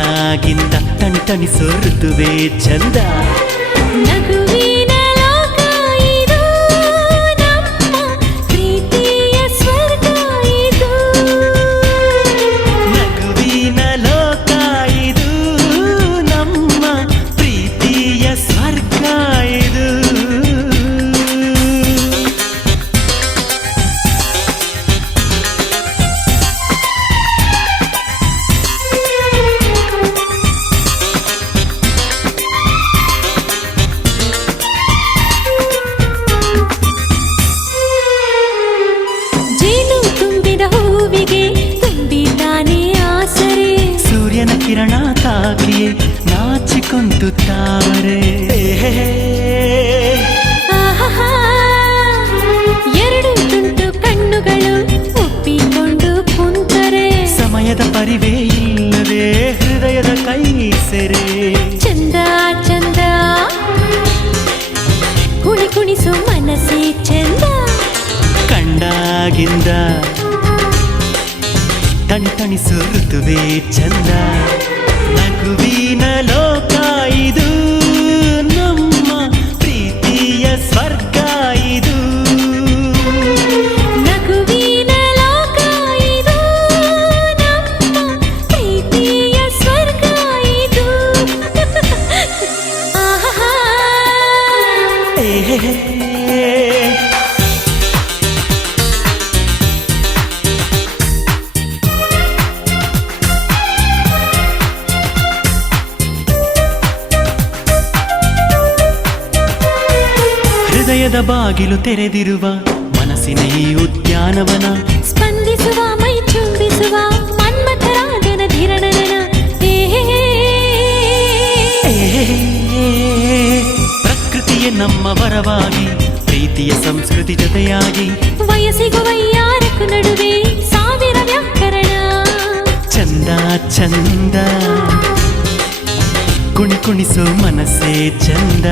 ಕಂಡಾಗಿಂದ ತಣಿತಣಿಸೋ ಋತುವೇ ಚಂದ. ನಗುವಿನ ಲೋಕ ಇದು ನಮ್ಮ ಪ್ರೀತಿಯ ಸ್ವರ್ಗ ಇದು. ನಗುವಿನ ಲೋಕ ಇದು ನಮ್ಮ ಪ್ರೀತಿಯ ಸ್ವರ್ಗ ಇದು. ಜೇನು ತುಂಬಿದ ಹೂವಿಗೆ ತುಂಬಿದ್ದಾನೆ ಆಸರೆ. ಸೂರ್ಯನ ಕಿರಣ ತಾಕಿಯೇ ನಾಚಿಕೊಂತು ತಾವರೆ. ಆಹಾಹಾ. ಎರಡು ತುಂಟು ಕಣ್ಣುಗಳು ಒಪ್ಪಿಕೊಂಡು ಕುಂತರೆ. ಸಮಯದ ಪರಿವೇ ಇಲ್ಲದೆ ಹೃದಯದ ಕೈ ಸೆರೆ. ಚಂದ ಚಂದ ಕುಣಿ ಕುಣಿಸು ಮನಸ್ಸೇ ಚಂದ. ಕಂಡಾಗಿಂದ ತಣಿತಣಿಸೋ ಋತುವೇ ಚಂದ. ನಗುವಿನ ಲೋಕ ಇದು ನಮ್ಮ ಪ್ರೀತಿಯ ಸ್ವರ್ಗ ಇದು. ನಗುವಿನ ಲೋಕ ಇದು ನಮ್ಮ ಪ್ರೀತಿಯ ಸ್ವರ್ಗ ಇದು. ಆಹಾಹಾ. ಏ ಹೃದಯದ ಬಾಗಿಲು ತೆರೆದಿರುವ ಮನಸ್ಸಿನ ಈ ಉದ್ಯಾನವನ. ಸ್ಪಂದಿಸುವ ಮೈ ಚುಂಬಿಸುವ ಮನ್ಮಥರಾಜನ ಧಿರಣನನ. ಪ್ರಕೃತಿಯೇ ನಮ್ಮ ವರವಾಗಿ ಪ್ರೀತಿಯ ಸಂಸ್ಕೃತಿ ಜೊತೆಯಾಗಿ. ವಯಸ್ಸಿಗೂ ವೈಯಾರಕ್ಕೂ ನಡುವೆ ಸಾವಿರ ವ್ಯಾಕರಣ. ಚಂದ ಚಂದ ಕುಣಿ ಕುಣಿಸೋ ಮನಸ್ಸೇ ಚಂದ.